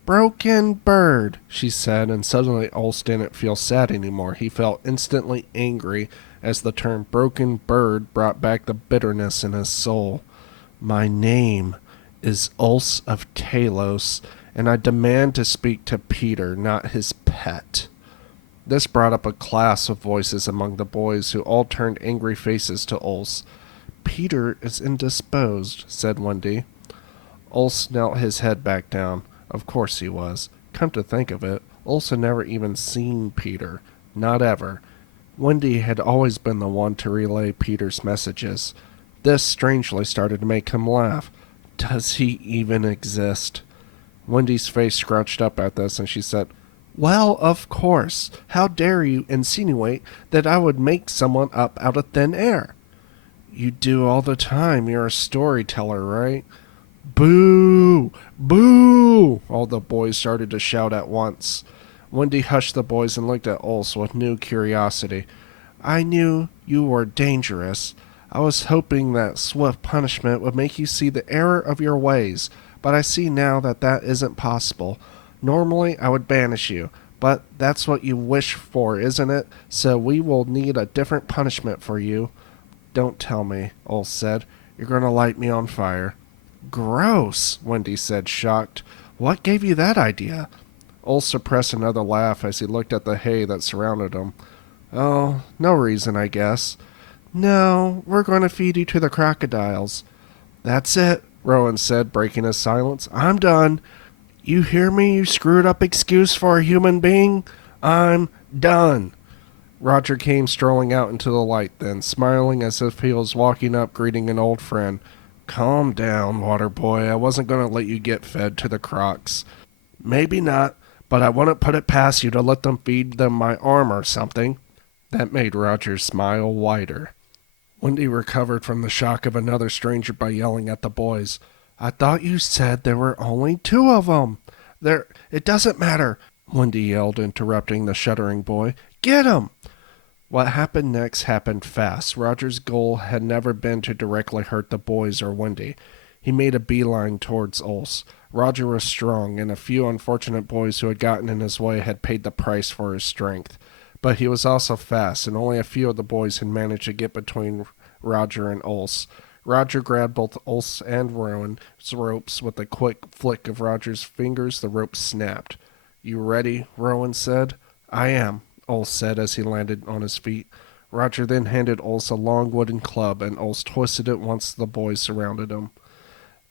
Broken Bird, she said, and suddenly Ulse didn't feel sad anymore. He felt instantly angry as the term Broken Bird brought back the bitterness in his soul. My name is Ulse of Talos, and I demand to speak to Peter, not his pet. This brought up a class of voices among the boys, who all turned angry faces to Ulse. Peter is indisposed, said Wendy. Ulse knelt his head back down. Of course he was. Come to think of it, Ulse had never even seen Peter. Not ever. Wendy had always been the one to relay Peter's messages. This strangely started to make him laugh. Does he even exist? Wendy's face scrouched up at this, and she said, Well, of course. How dare you insinuate that I would make someone up out of thin air? You do all the time. You're a storyteller, right? Boo! Boo! All the boys started to shout at once. Wendy hushed the boys and looked at Ulse with new curiosity. I knew you were dangerous. I was hoping that swift punishment would make you see the error of your ways, but I see now that that isn't possible. Normally, I would banish you, but that's what you wish for, isn't it? So we will need a different punishment for you. Don't tell me, Ulse said. You're going to light me on fire. Gross, Wendy said, shocked. What gave you that idea? Ulse suppressed another laugh as he looked at the hay that surrounded him. Oh, no reason, I guess. No, we're going to feed you to the crocodiles. That's it, Rowan said, breaking his silence. I'm done. You hear me, you screwed up excuse for a human being? I'm done. Roger came strolling out into the light then, smiling as if he was walking up greeting an old friend. Calm down, water boy. I wasn't going to let you get fed to the crocs. Maybe not, but I wouldn't put it past you to let them feed them my arm or something. That made Roger's smile wider. Wendy recovered from the shock of another stranger by yelling at the boys. I thought you said there were only two of them. It doesn't matter, Wendy yelled, interrupting the shuddering boy. Get him! What happened next happened fast. Roger's goal had never been to directly hurt the boys or Wendy. He made a beeline towards Ulse. Roger was strong, and a few unfortunate boys who had gotten in his way had paid the price for his strength. But he was also fast, and only a few of the boys had managed to get between Roger and Ulse. Roger grabbed both Ulse and Rowan's ropes. With a quick flick of Roger's fingers, the ropes snapped. You ready? Rowan said. I am, Ulse said as he landed on his feet. Roger then handed Ulse a long wooden club, and Ulse twisted it once the boys surrounded him.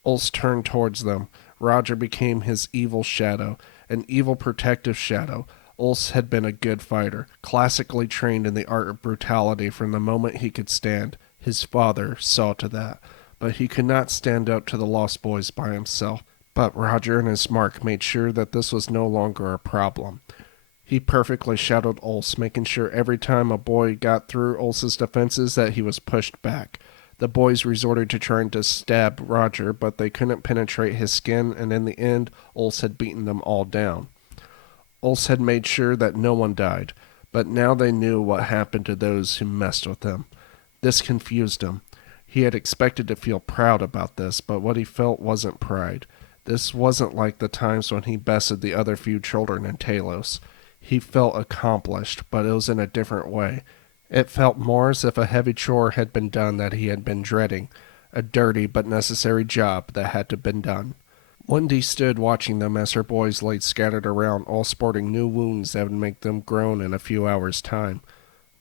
Ulse turned towards them. Roger became his evil shadow, an evil protective shadow. Ulse had been a good fighter, classically trained in the art of brutality from the moment he could stand. His father saw to that. But he could not stand up to the Lost Boys by himself. But Roger and his mark made sure that this was no longer a problem. He perfectly shadowed Ulse, making sure every time a boy got through Ulse's defenses that he was pushed back. The boys resorted to trying to stab Roger, but they couldn't penetrate his skin, and in the end, Ulse had beaten them all down. Ulse had made sure that no one died, but now they knew what happened to those who messed with him. This confused him. He had expected to feel proud about this, but what he felt wasn't pride. This wasn't like the times when he bested the other few children in Talos. He felt accomplished, but it was in a different way. It felt more as if a heavy chore had been done that he had been dreading, a dirty but necessary job that had to be done. Wendy stood watching them as her boys lay scattered around, all sporting new wounds that would make them groan in a few hours' time.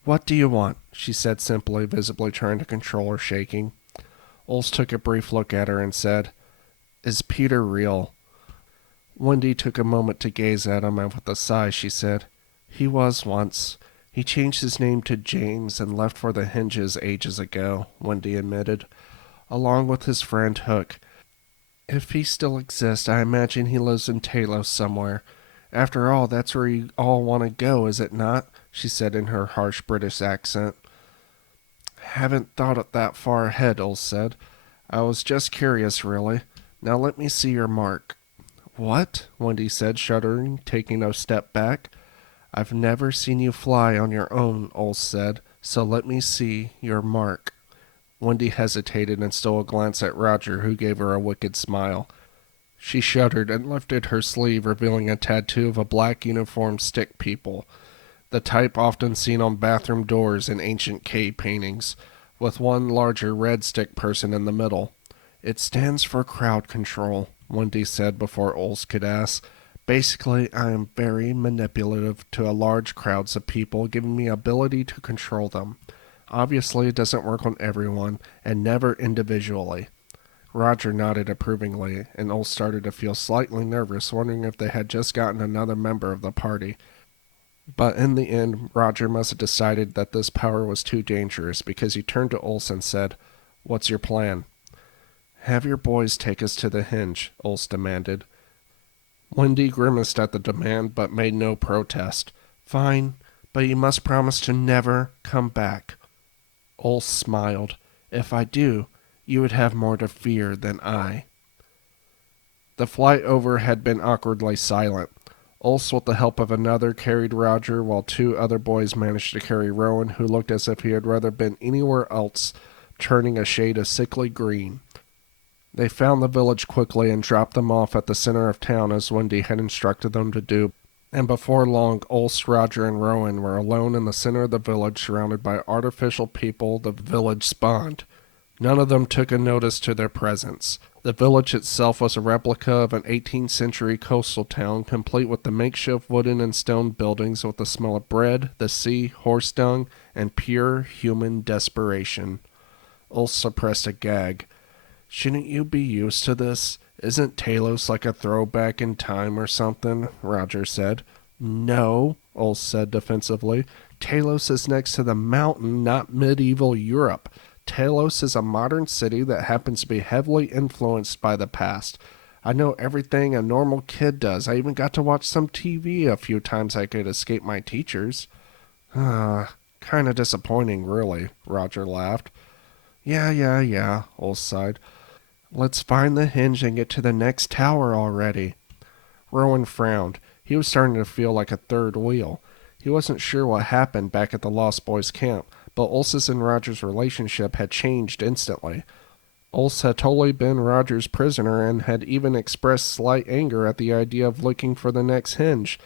What do you want? She said simply, visibly trying to control her shaking. Ulse took a brief look at her and said, Is Peter real? Wendy took a moment to gaze at him, and with a sigh she said, He was once. He changed his name to James and left for the Hinges ages ago, Wendy admitted, along with his friend Hook. If he still exists, I imagine he lives in Talos somewhere. After all, that's where you all want to go, is it not? She said in her harsh British accent. Haven't thought it that far ahead, Ulse said. I was just curious, really. Now let me see your mark. What? Wendy said, shuddering, taking a step back. I've never seen you fly on your own, Ulse said, so let me see your mark. Wendy hesitated and stole a glance at Roger, who gave her a wicked smile. She shuddered and lifted her sleeve, revealing a tattoo of a black uniformed stick people, the type often seen on bathroom doors in ancient cave paintings, with one larger red stick person in the middle. It stands for crowd control, Wendy said before Ulse could ask. Basically, I am very manipulative to a large crowds of people, giving me ability to control them. Obviously, it doesn't work on everyone, and never individually. Roger nodded approvingly, and Ulse started to feel slightly nervous, wondering if they had just gotten another member of the party. But in the end, Roger must have decided that this power was too dangerous, because he turned to Ulse and said, What's your plan? Have your boys take us to the Hinge, Ulse demanded. Wendy grimaced at the demand, but made no protest. Fine, but you must promise to never come back. Ulse smiled. If I do, you would have more to fear than I. The flight over had been awkwardly silent. Ulse, with the help of another, carried Roger, while two other boys managed to carry Rowan, who looked as if he had rather been anywhere else, turning a shade of sickly green. They found the village quickly and dropped them off at the center of town as Wendy had instructed them to do, and before long Ulse, Roger, and Rowan were alone in the center of the village, surrounded by artificial people the village spawned. None of them took a notice to their presence. The village itself was a replica of an 18th century coastal town, complete with the makeshift wooden and stone buildings with the smell of bread, the sea, horse dung, and pure human desperation. Ulf suppressed a gag. Shouldn't you be used to this? Isn't Talos like a throwback in time or something? Roger said. No, Ulf said defensively. Talos is next to the mountain, not medieval Europe. Talos is a modern city that happens to be heavily influenced by the past. I know everything a normal kid does. I even got to watch some TV a few times I could escape my teachers. Kinda disappointing, really, Roger laughed. Yeah, Ulf sighed. Let's find the hinge and get to the next tower already. Rowan frowned. He was starting to feel like a third wheel. He wasn't sure what happened back at the Lost Boys camp, but Ulysses and Roger's relationship had changed instantly. Ulysses had totally been Roger's prisoner and had even expressed slight anger at the idea of looking for the next hinge,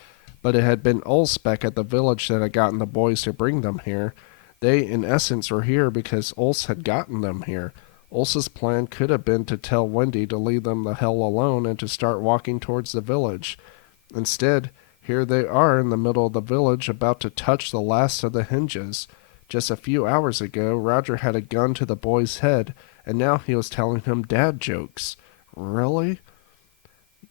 but it had been Ulysses back at the village that had gotten the boys to bring them here. They, in essence, were here because Ulysses had gotten them here. Ulysses' plan could have been to tell Wendy to leave them the hell alone and to start walking towards the village. Instead, here they are in the middle of the village about to touch the last of the hinges. Just a few hours ago, Roger had a gun to the boy's head, and now he was telling him dad jokes. Really?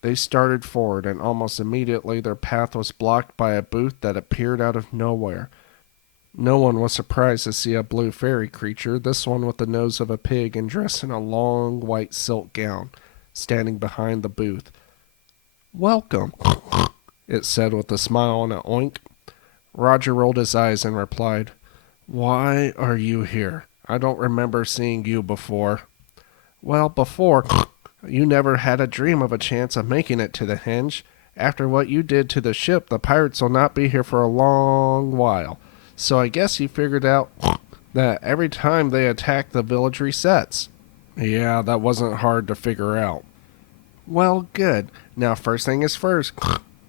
They started forward, and almost immediately their path was blocked by a booth that appeared out of nowhere. No one was surprised to see a blue fairy creature, this one with the nose of a pig and dressed in a long white silk gown, standing behind the booth. Welcome, it said with a smile and a oink. Roger rolled his eyes and replied, Why are you here? I don't remember seeing you before. Well, before, you never had a dream of a chance of making it to the hinge. After what you did to the ship, the pirates will not be here for a long while. So I guess you figured out that every time they attack, the village resets. Yeah, that wasn't hard to figure out. Well, good. Now, first thing is first.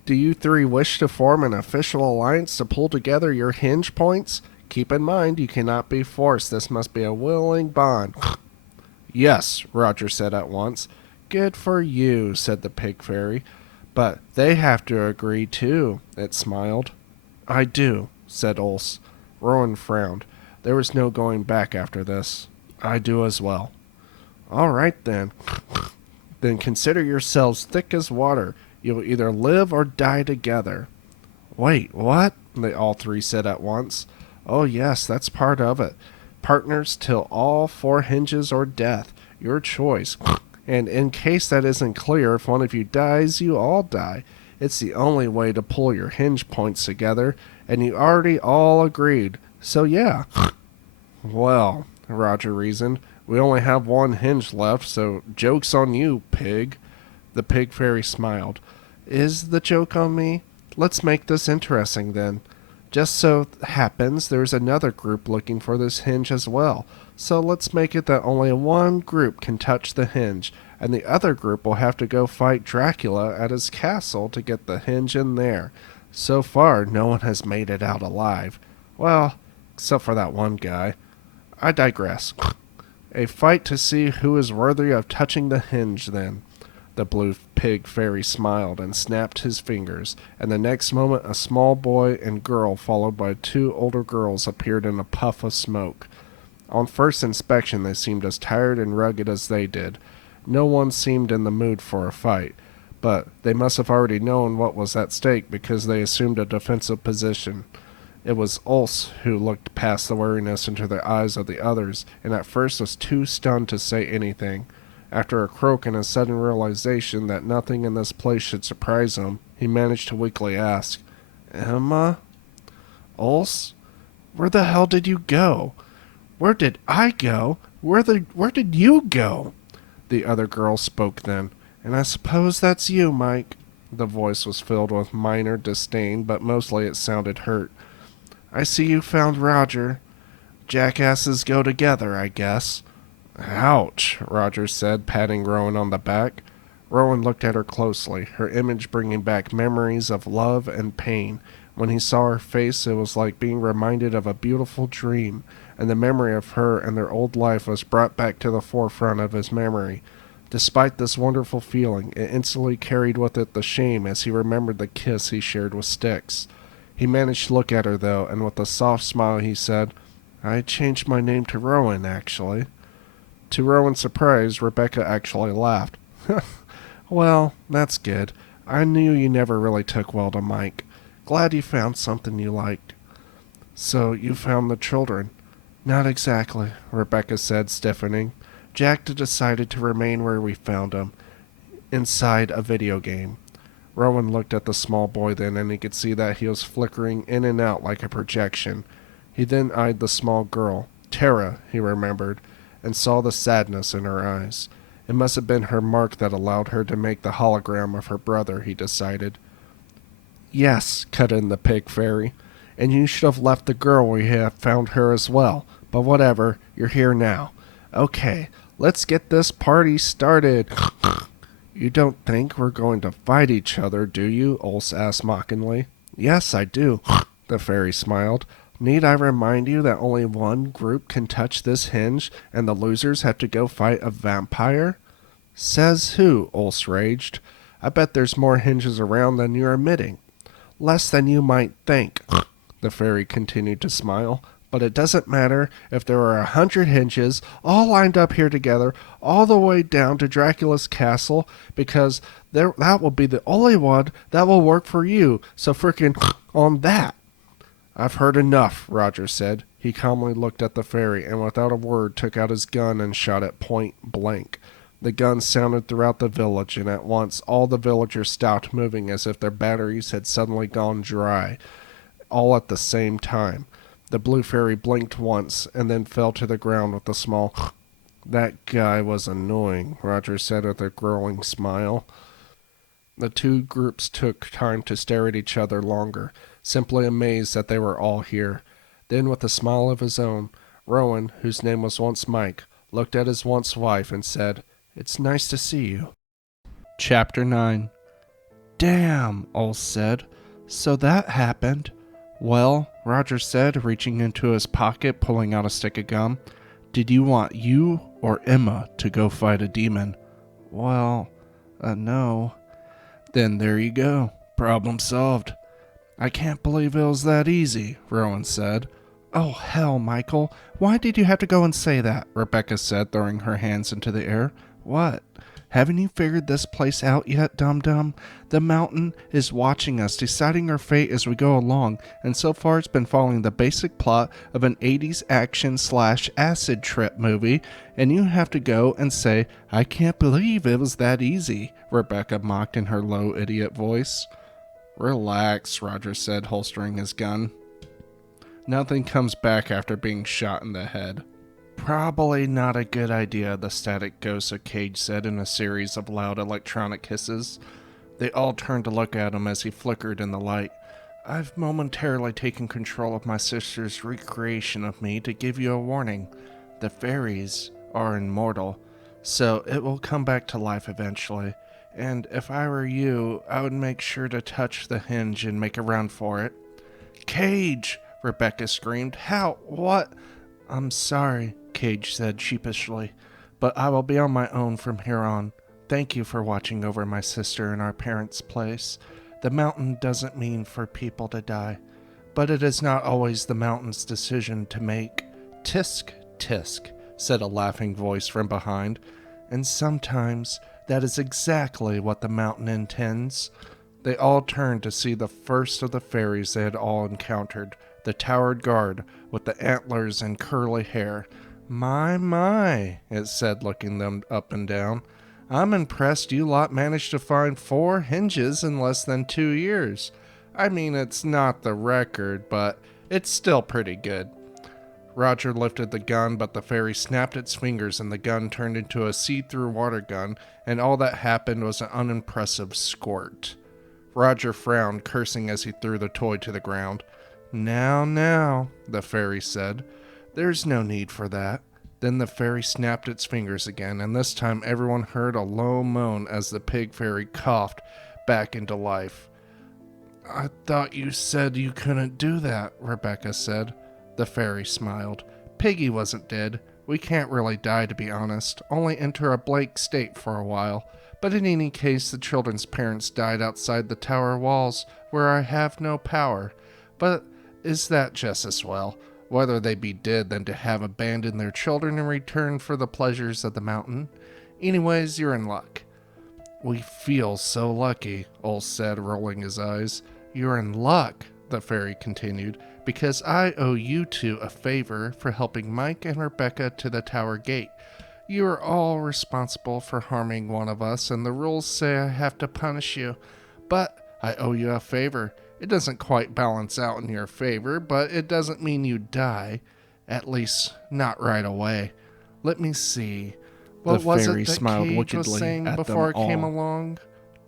Do you three wish to form an official alliance to pull together your hinge points? Keep in mind, you cannot be forced. This must be a willing bond. Yes, Roger said at once. Good for you, said the pig fairy. But they have to agree too, it smiled. I do, said Ulse. Rowan frowned. There was no going back after this. I do as well. All right, then. Then consider yourselves thick as water. You will either live or die together. Wait, what? They all three said at once. Oh, yes, that's part of it. Partners till all four hinges or death. Your choice. And in case that isn't clear, if one of you dies, you all die. It's the only way to pull your hinge points together, and you already all agreed. So yeah. Well, Roger reasoned, we only have one hinge left, so joke's on you, pig. The pig fairy smiled. Is the joke on me? Let's make this interesting then. Just so happens there's another group looking for this hinge as well. So let's make it that only one group can touch the hinge, and the other group will have to go fight Dracula at his castle to get the hinge in there. So far, no one has made it out alive. Well, except for that one guy. I digress. A fight to see who is worthy of touching the hinge, then. The blue pig fairy smiled and snapped his fingers, and the next moment a small boy and girl followed by two older girls appeared in a puff of smoke. On first inspection they seemed as tired and rugged as they did. No one seemed in the mood for a fight, but they must have already known what was at stake because they assumed a defensive position. It was Ulse who looked past the wariness into the eyes of the others, and at first was too stunned to say anything. After a croak and a sudden realization that nothing in this place should surprise him, he managed to weakly ask, Emma? Ulse? Where the hell did you go? Where did I go? Where did you go? The other girl spoke then. And I suppose that's you, Mike. The voice was filled with minor disdain, but mostly it sounded hurt. I see you found Roger. Jackasses go together, I guess. Ouch, Roger said, patting Rowan on the back. Rowan looked at her closely, her image bringing back memories of love and pain. When he saw her face, it was like being reminded of a beautiful dream, and the memory of her and their old life was brought back to the forefront of his memory. Despite this wonderful feeling, it instantly carried with it the shame as he remembered the kiss he shared with Styx. He managed to look at her, though, and with a soft smile he said, "I changed my name to Rowan, actually." To Rowan's surprise, Rebecca actually laughed. "Well, that's good. I knew you never really took well to Mike. Glad you found something you liked." "So you found the children?" "Not exactly," Rebecca said, stiffening. "Jack decided to remain where we found him, inside a video game." Rowan looked at the small boy then, and he could see that he was flickering in and out like a projection. He then eyed the small girl. Tara, he remembered, and saw the sadness in her eyes. It must have been her mark that allowed her to make the hologram of her brother, he decided. "Yes," cut in the pig fairy, "and you should have left the girl where you have found her as well. But whatever, you're here now. Okay, let's get this party started." "You don't think we're going to fight each other, do you?" Ulse asked mockingly. "Yes, I do," the fairy smiled. "Need I remind you that only one group can touch this hinge, and the losers have to go fight a vampire?" "Says who?" Ulse raged. "I bet there's more hinges around than you're admitting." "Less than you might think," the fairy continued to smile. "But it doesn't matter if there are 100 hinges all lined up here together all the way down to Dracula's castle, because that will be the only one that will work for you. So frickin' on that." "I've heard enough," Roger said. He calmly looked at the fairy and without a word took out his gun and shot it point blank. The gun sounded throughout the village, and at once all the villagers stopped moving as if their batteries had suddenly gone dry, all at the same time. The blue fairy blinked once and then fell to the ground with a small "That guy was annoying," Roger said with a growing smile. The two groups took time to stare at each other longer, simply amazed that they were all here. Then, with a smile of his own, Rowan, whose name was once Mike, looked at his once wife and said, "It's nice to see you." Chapter 9. "Damn," Ulse said. "So that happened." "Well," Roger said, reaching into his pocket, pulling out a stick of gum, "did you want you or Emma to go fight a demon?" "Well, no." "Then there you go. Problem solved." "I can't believe it was that easy," Rowan said. "Oh, hell, Michael. Why did you have to go and say that?" Rebecca said, throwing her hands into the air. "What? Haven't you figured this place out yet, dum-dum? The mountain is watching us, deciding our fate as we go along, and so far it's been following the basic plot of an 80s action/acid trip movie, and you have to go and say, 'I can't believe it was that easy,'" Rebecca mocked in her low idiot voice. "Relax," Roger said, holstering his gun. "Nothing comes back after being shot in the head." "Probably not a good idea," the static ghost of Cage said in a series of loud electronic hisses. They all turned to look at him as he flickered in the light. "I've momentarily taken control of my sister's recreation of me to give you a warning. The fairies are immortal, so it will come back to life eventually. And if I were you, I would make sure to touch the hinge and make a run for it." "Cage!" Rebecca screamed. "How? What?" "I'm sorry," Cage said sheepishly, "but I will be on my own from here on. Thank you for watching over my sister in our parents' place. The mountain doesn't mean for people to die, but it is not always the mountain's decision to make." "Tisk, tisk," said a laughing voice from behind, "and sometimes that is exactly what the mountain intends." They all turned to see the first of the fairies they had all encountered, the towered guard with the antlers and curly hair. My, it said, looking them up and down. "I'm impressed you lot managed to find 4 hinges in less than 2 years. I mean, it's not the record, but it's still pretty good." Roger lifted the gun, but the fairy snapped its fingers and the gun turned into a see-through water gun, and all that happened was an unimpressive squirt. Roger frowned, cursing as he threw the toy to the ground. Now, the fairy said. "There's no need for that." Then the fairy snapped its fingers again, and this time everyone heard a low moan as the pig fairy coughed back into life. "I thought you said you couldn't do that," Rebecca said. The fairy smiled. "Piggy wasn't dead. We can't really die, to be honest, only enter a blank state for a while. But in any case, the children's parents died outside the tower walls, where I have no power. But is that just as well? Whether they be dead than to have abandoned their children in return for the pleasures of the mountain. Anyways, you're in luck. We feel so lucky, Ol said, rolling his eyes. You're in luck, the fairy continued, because I owe you two a favor for helping Mike and Rebecca to the tower gate. You are all responsible for harming one of us, and the rules say I have to punish you. But I owe you a favor. It doesn't quite balance out in your favor, but it doesn't mean you die. At least, not right away. Let me see. What was it that Cage was saying before I came along?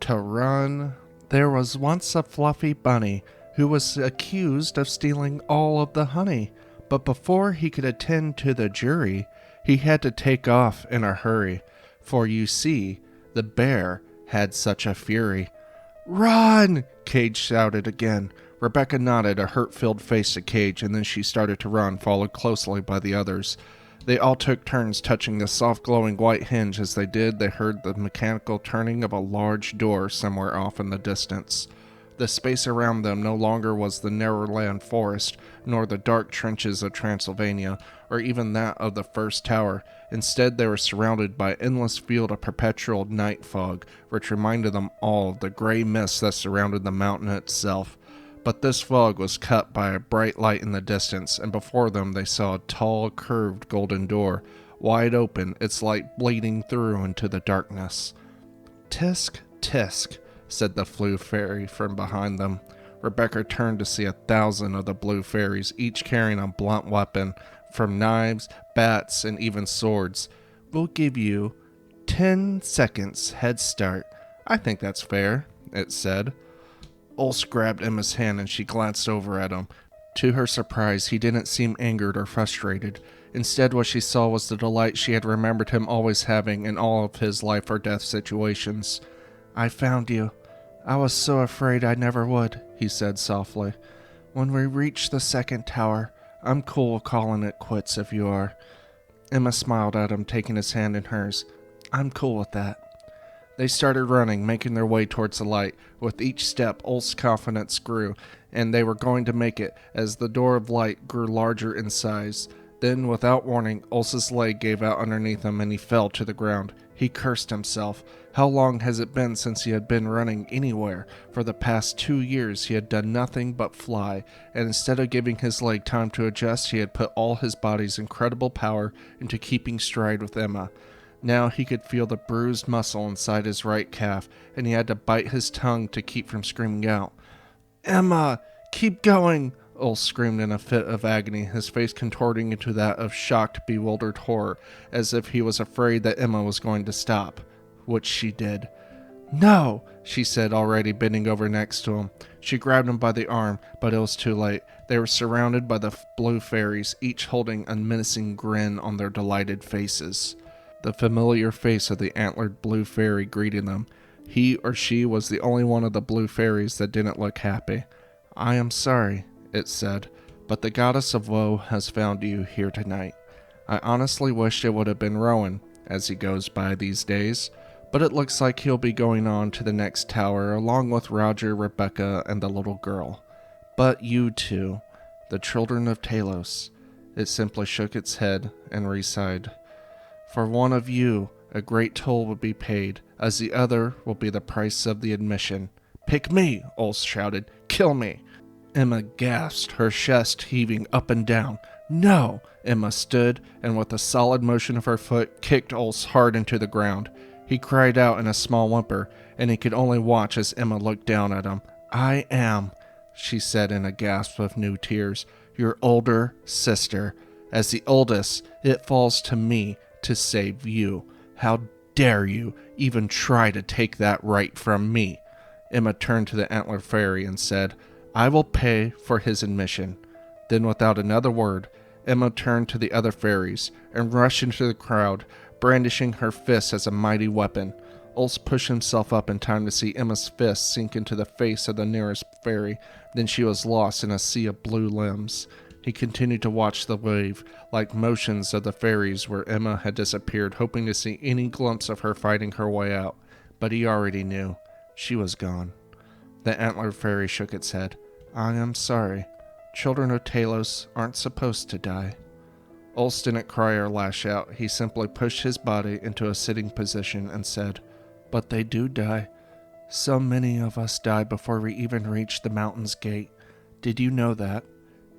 To run. There was once a fluffy bunny who was accused of stealing all of the honey, but before he could attend to the jury, he had to take off in a hurry, for you see, the bear had such a fury. Run! Cage shouted again. Rebecca nodded, a hurt-filled face at Cage, and then she started to run, followed closely by the others. They all took turns touching the soft glowing white hinge. As they did, they heard the mechanical turning of a large door somewhere off in the distance. The space around them no longer was the Neverland forest, nor the dark trenches of Transylvania, or even that of the first tower. Instead, they were surrounded by an endless field of perpetual night fog, which reminded them all of the gray mist that surrounded the mountain itself. But this fog was cut by a bright light in the distance, and before them they saw a tall, curved golden door, wide open, its light bleeding through into the darkness. Tisk, tisk, said the blue fairy from behind them. Rebecca turned to see 1,000 of the blue fairies, each carrying a blunt weapon, from knives, bats, and even swords. We'll give you 10 seconds head start. I think that's fair, it said. Ulse grabbed Emma's hand and she glanced over at him. To her surprise, he didn't seem angered or frustrated. Instead, what she saw was the delight she had remembered him always having in all of his life or death situations. I found you. I was so afraid I never would, he said softly. When we reach the second tower, I'm cool calling it quits if you are. Emma smiled at him, taking his hand in hers. I'm cool with that. They started running, making their way towards the light. With each step, Ulf's confidence grew, and they were going to make it as the door of light grew larger in size. Then, without warning, Ulf's leg gave out underneath him and he fell to the ground. He cursed himself. How long has it been since he had been running anywhere? For the past 2 years he had done nothing but fly, and instead of giving his leg time to adjust, he had put all his body's incredible power into keeping stride with Emma. Now he could feel the bruised muscle inside his right calf, and he had to bite his tongue to keep from screaming out. Emma, keep going! Ulf screamed in a fit of agony, his face contorting into that of shocked, bewildered horror, as if he was afraid that Emma was going to stop, which she did. No, she said, already bending over next to him. She grabbed him by the arm, but it was too late. They were surrounded by the blue fairies, each holding a menacing grin on their delighted faces. The familiar face of the antlered blue fairy greeted them. He or she was the only one of the blue fairies that didn't look happy. I am sorry, it said, but the goddess of woe has found you here tonight. I honestly wished it would have been Rowan, as he goes by these days, but it looks like he'll be going on to the next tower along with Roger, Rebecca, and the little girl. But you two, the children of Talos. It simply shook its head and re-sighed. For one of you, a great toll will be paid, as the other will be the price of the admission. Pick me, Ulf shouted. Kill me. Emma gasped, her chest heaving up and down. No! Emma stood, and with a solid motion of her foot, kicked Ulf hard into the ground. He cried out in a small whimper, and he could only watch as Emma looked down at him. I am, she said in a gasp of new tears, your older sister. As the oldest, it falls to me to save you. How dare you even try to take that right from me? Emma turned to the antlered fairy and said, I will pay for his admission. Then without another word, Emma turned to the other fairies and rushed into the crowd, brandishing her fist as a mighty weapon. Ulf pushed himself up in time to see Emma's fist sink into the face of the nearest fairy. Then she was lost in a sea of blue limbs. He continued to watch the wave, like motions of the fairies where Emma had disappeared, hoping to see any glimpse of her fighting her way out. But he already knew. She was gone. The antlered fairy shook its head. I am sorry. Children of Talos aren't supposed to die. Ulst didn't cry or lash out. He simply pushed his body into a sitting position and said, But they do die. So many of us die before we even reach the mountain's gate. Did you know that?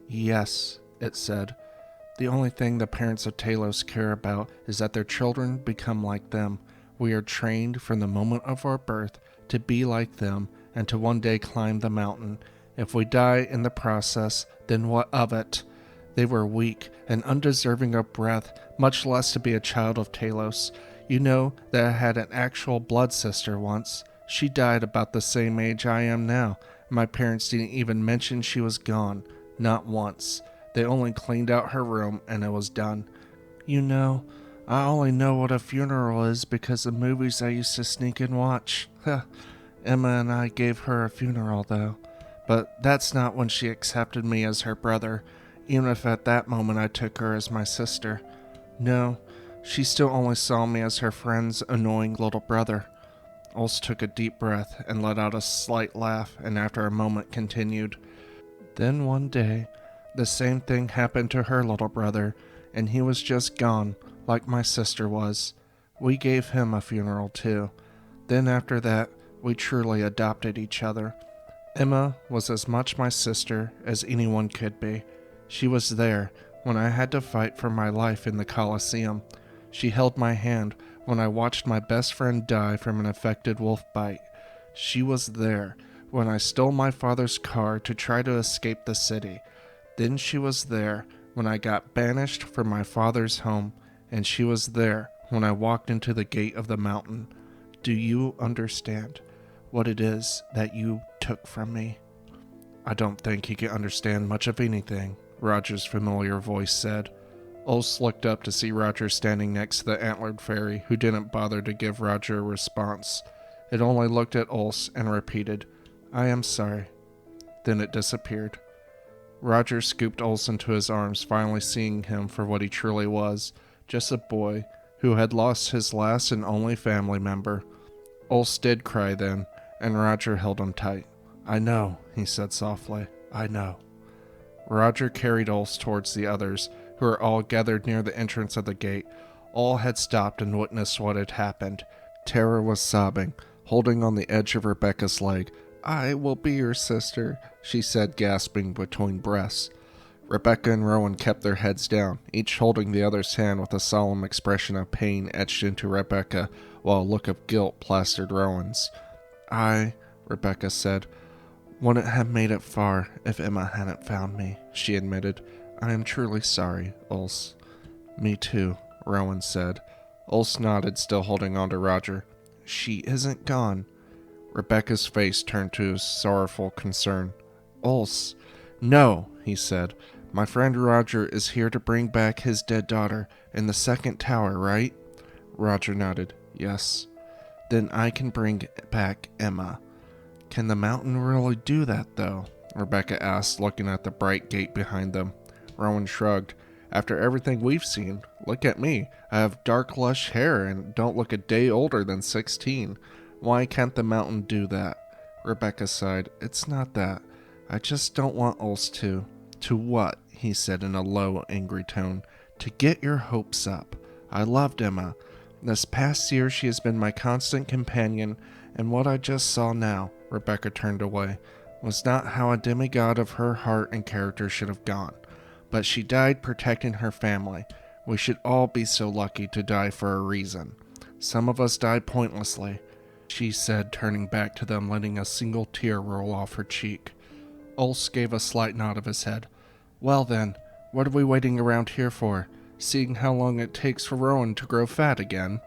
Yes, it said. The only thing the parents of Talos care about is that their children become like them. We are trained from the moment of our birth to be like them and to one day climb the mountain. If we die in the process, then what of it? They were weak and undeserving of breath, much less to be a child of Talos. You know that I had an actual blood sister once. She died about the same age I am now. My parents didn't even mention she was gone. Not once. They only cleaned out her room and it was done. You know, I only know what a funeral is because of movies I used to sneak and watch. Emma and I gave her a funeral though. But that's not when she accepted me as her brother, even if at that moment I took her as my sister. No, she still only saw me as her friend's annoying little brother. Ulst took a deep breath and let out a slight laugh, and after a moment continued. Then one day, the same thing happened to her little brother, and he was just gone, like my sister was. We gave him a funeral too. Then after that, we truly adopted each other. Emma was as much my sister as anyone could be. She was there when I had to fight for my life in the Colosseum. She held my hand when I watched my best friend die from an infected wolf bite. She was there when I stole my father's car to try to escape the city. Then she was there when I got banished from my father's home, and she was there when I walked into the gate of the mountain. Do you understand what it is that you took from me? I don't think he can understand much of anything, Roger's familiar voice said. Ulst looked up to see Roger standing next to the antlered fairy, who didn't bother to give Roger a response. It only looked at Ulst and repeated, I am sorry. Then it disappeared. Roger scooped Ulst into his arms, finally seeing him for what he truly was, just a boy who had lost his last and only family member. Ulst did cry then, and Roger held him tight. I know, he said softly. I know. Roger carried Ulst towards the others, who were all gathered near the entrance of the gate. All had stopped and witnessed what had happened. Tara was sobbing, holding on the edge of Rebecca's leg. I will be your sister, she said, gasping between breaths. Rebecca and Rowan kept their heads down, each holding the other's hand with a solemn expression of pain etched into Rebecca, while a look of guilt plastered Rowan's. I, Rebecca said, wouldn't have made it far if Emma hadn't found me, she admitted. I am truly sorry, Ulst. Me too, Rowan said. Ulst nodded, still holding on to Roger. She isn't gone. Rebecca's face turned to sorrowful concern. Ulst. No, he said. My friend Roger is here to bring back his dead daughter in the second tower, right? Roger nodded. Yes. Then I can bring back Emma. Can the mountain really do that, though? Rebecca asked, looking at the bright gate behind them. Rowan shrugged. After everything we've seen, look at me. I have dark, lush hair and don't look a day older than 16. Why can't the mountain do that? Rebecca sighed. It's not that. I just don't want Ulst to. To what? He said in a low, angry tone. To get your hopes up. I loved Emma. This past year she has been my constant companion, and what I just saw now, Rebecca turned away, was not how a demigod of her heart and character should have gone. But she died protecting her family. We should all be so lucky to die for a reason. Some of us die pointlessly, she said, turning back to them, letting a single tear roll off her cheek. Ulst gave a slight nod of his head. Well then, what are we waiting around here for? Seeing how long it takes for Rowan to grow fat again?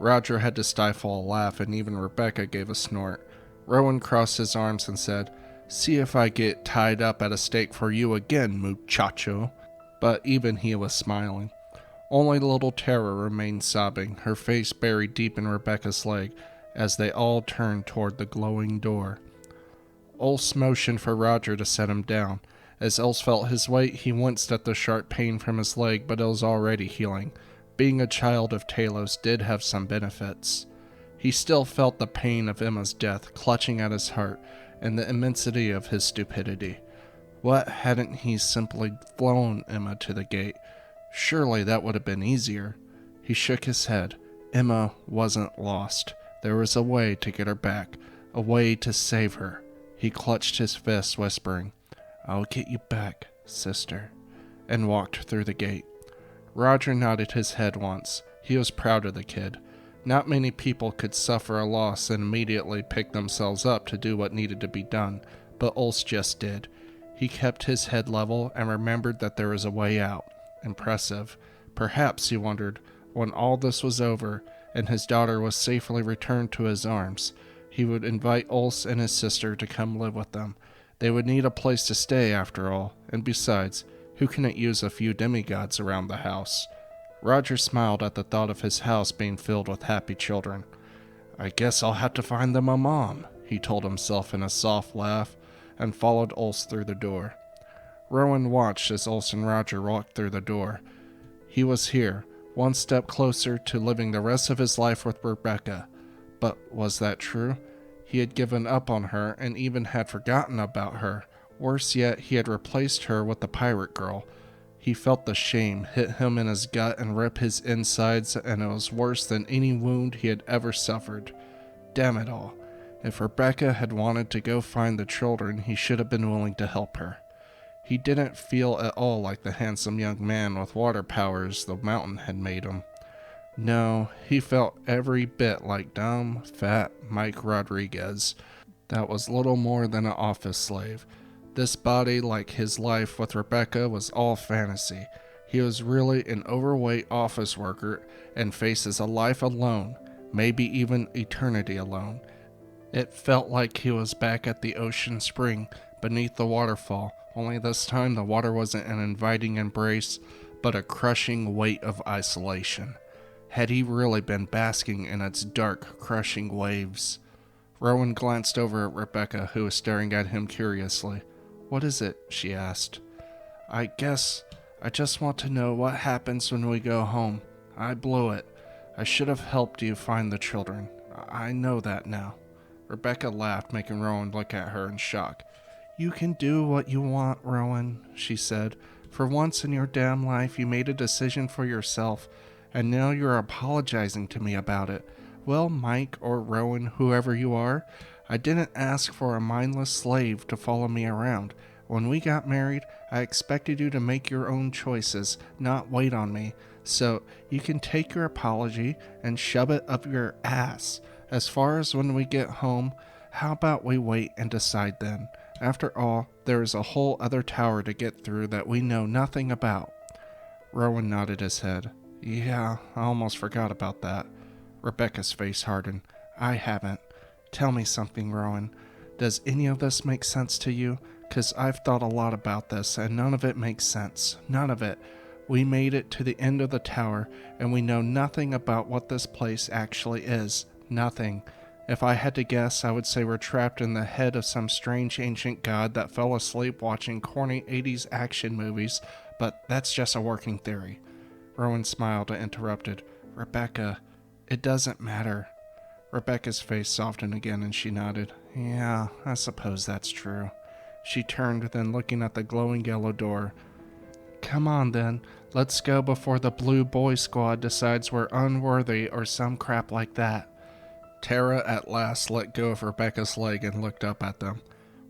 Roger had to stifle a laugh, and even Rebecca gave a snort. Rowan crossed his arms and said, See if I get tied up at a stake for you again, muchacho. But even he was smiling. Only little Tara remained sobbing, her face buried deep in Rebecca's leg, as they all turned toward the glowing door. Ulst motioned for Roger to set him down. As Els felt his weight, he winced at the sharp pain from his leg, but it was already healing. Being a child of Talos did have some benefits. He still felt the pain of Emma's death clutching at his heart and the immensity of his stupidity. What hadn't he simply flown Emma to the gate? Surely that would have been easier. He shook his head. Emma wasn't lost. There was a way to get her back, a way to save her. He clutched his fists, whispering, "I'll get you back, sister," and walked through the gate. Roger nodded his head once. He was proud of the kid. Not many people could suffer a loss and immediately pick themselves up to do what needed to be done, but Ulse just did. He kept his head level and remembered that there was a way out. Impressive. Perhaps, he wondered, when all this was over and his daughter was safely returned to his arms, he would invite Ulse and his sister to come live with them. They would need a place to stay, after all, and besides, who couldn't use a few demigods around the house? Roger smiled at the thought of his house being filled with happy children. "I guess I'll have to find them a mom," he told himself in a soft laugh, and followed Ulse through the door. Rowan watched as Ulse and Roger walked through the door. He was here, one step closer to living the rest of his life with Rebecca. But was that true? He had given up on her and even had forgotten about her. Worse yet, he had replaced her with the pirate girl. He felt the shame hit him in his gut and rip his insides, and it was worse than any wound he had ever suffered. Damn it all. If Rebecca had wanted to go find the children, he should have been willing to help her. He didn't feel at all like the handsome young man with water powers the mountain had made him. No, he felt every bit like dumb, fat Mike Rodriguez. That was little more than an office slave. This body, like his life with Rebecca, was all fantasy. He was really an overweight office worker and faces a life alone, maybe even eternity alone. It felt like he was back at the ocean spring, beneath the waterfall, only this time the water wasn't an inviting embrace, but a crushing weight of isolation. Had he really been basking in its dark, crushing waves? Rowan glanced over at Rebecca, who was staring at him curiously. "What is it?" she asked. I just want to know what happens when we go home. I blew it. I should have helped you find the children. I know that now." Rebecca laughed, making Rowan look at her in shock. "You can do what you want, Rowan," she said. "For once in your damn life, you made a decision for yourself, and now you're apologizing to me about it. Well, Mike or Rowan, whoever you are, I didn't ask for a mindless slave to follow me around. When we got married, I expected you to make your own choices, not wait on me. So you can take your apology and shove it up your ass. As far as when we get home, how about we wait and decide then? After all, there is a whole other tower to get through that we know nothing about." Rowan nodded his head. "Yeah, I almost forgot about that." Rebecca's face hardened. "I haven't. Tell me something, Rowan. Does any of this make sense to you? 'Cause I've thought a lot about this, and none of it makes sense. None of it. We made it to the end of the tower, and we know nothing about what this place actually is. Nothing. If I had to guess, I would say we're trapped in the head of some strange ancient god that fell asleep watching corny 80s action movies, but that's just a working theory." Rowan smiled and interrupted. "Rebecca, it doesn't matter." Rebecca's face softened again and she nodded. "Yeah, I suppose that's true." She turned, then looking at the glowing yellow door. "Come on then, let's go before the Blue Boy Squad decides we're unworthy or some crap like that." Tara at last let go of Rebecca's leg and looked up at them.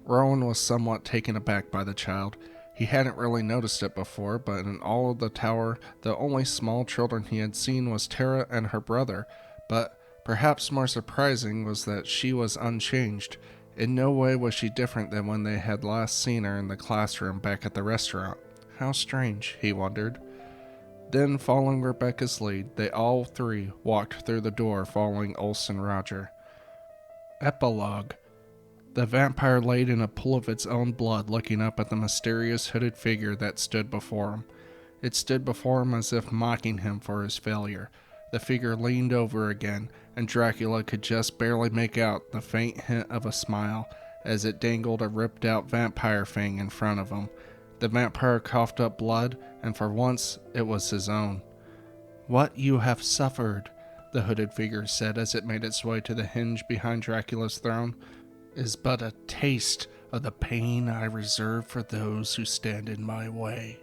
Rowan was somewhat taken aback by the child. He hadn't really noticed it before, but in all of the tower, the only small children he had seen was Tara and her brother. But perhaps more surprising was that she was unchanged. In no way was she different than when they had last seen her in the classroom back at the restaurant. How strange, he wondered. Then, following Rebecca's lead, they all three walked through the door, following Ulse and Roger. Epilogue. The vampire laid in a pool of its own blood, looking up at the mysterious hooded figure that stood before him. It stood before him as if mocking him for his failure. The figure leaned over again, and Dracula could just barely make out the faint hint of a smile as it dangled a ripped-out vampire fang in front of him. The vampire coughed up blood, and for once it was his own. "What you have suffered," the hooded figure said as it made its way to the hinge behind Dracula's throne, "is but a taste of the pain I reserve for those who stand in my way."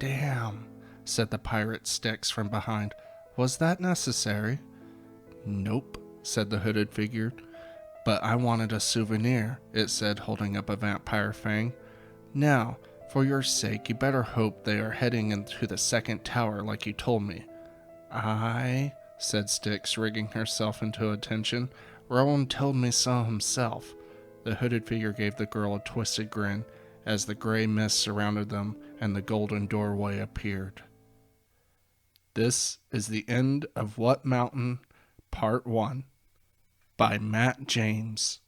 "Damn," said the pirate Styx from behind. "Was that necessary?" "Nope," said the hooded figure. "But I wanted a souvenir," it said, holding up a vampire fang. "Now, for your sake, you better hope they are heading into the second tower like you told me." "Aye," said Styx, rigging herself into attention. "Rowan told me so himself." The hooded figure gave the girl a twisted grin as the gray mist surrounded them and the golden doorway appeared. This is the end of What Mountain, Part 1, by Matt James.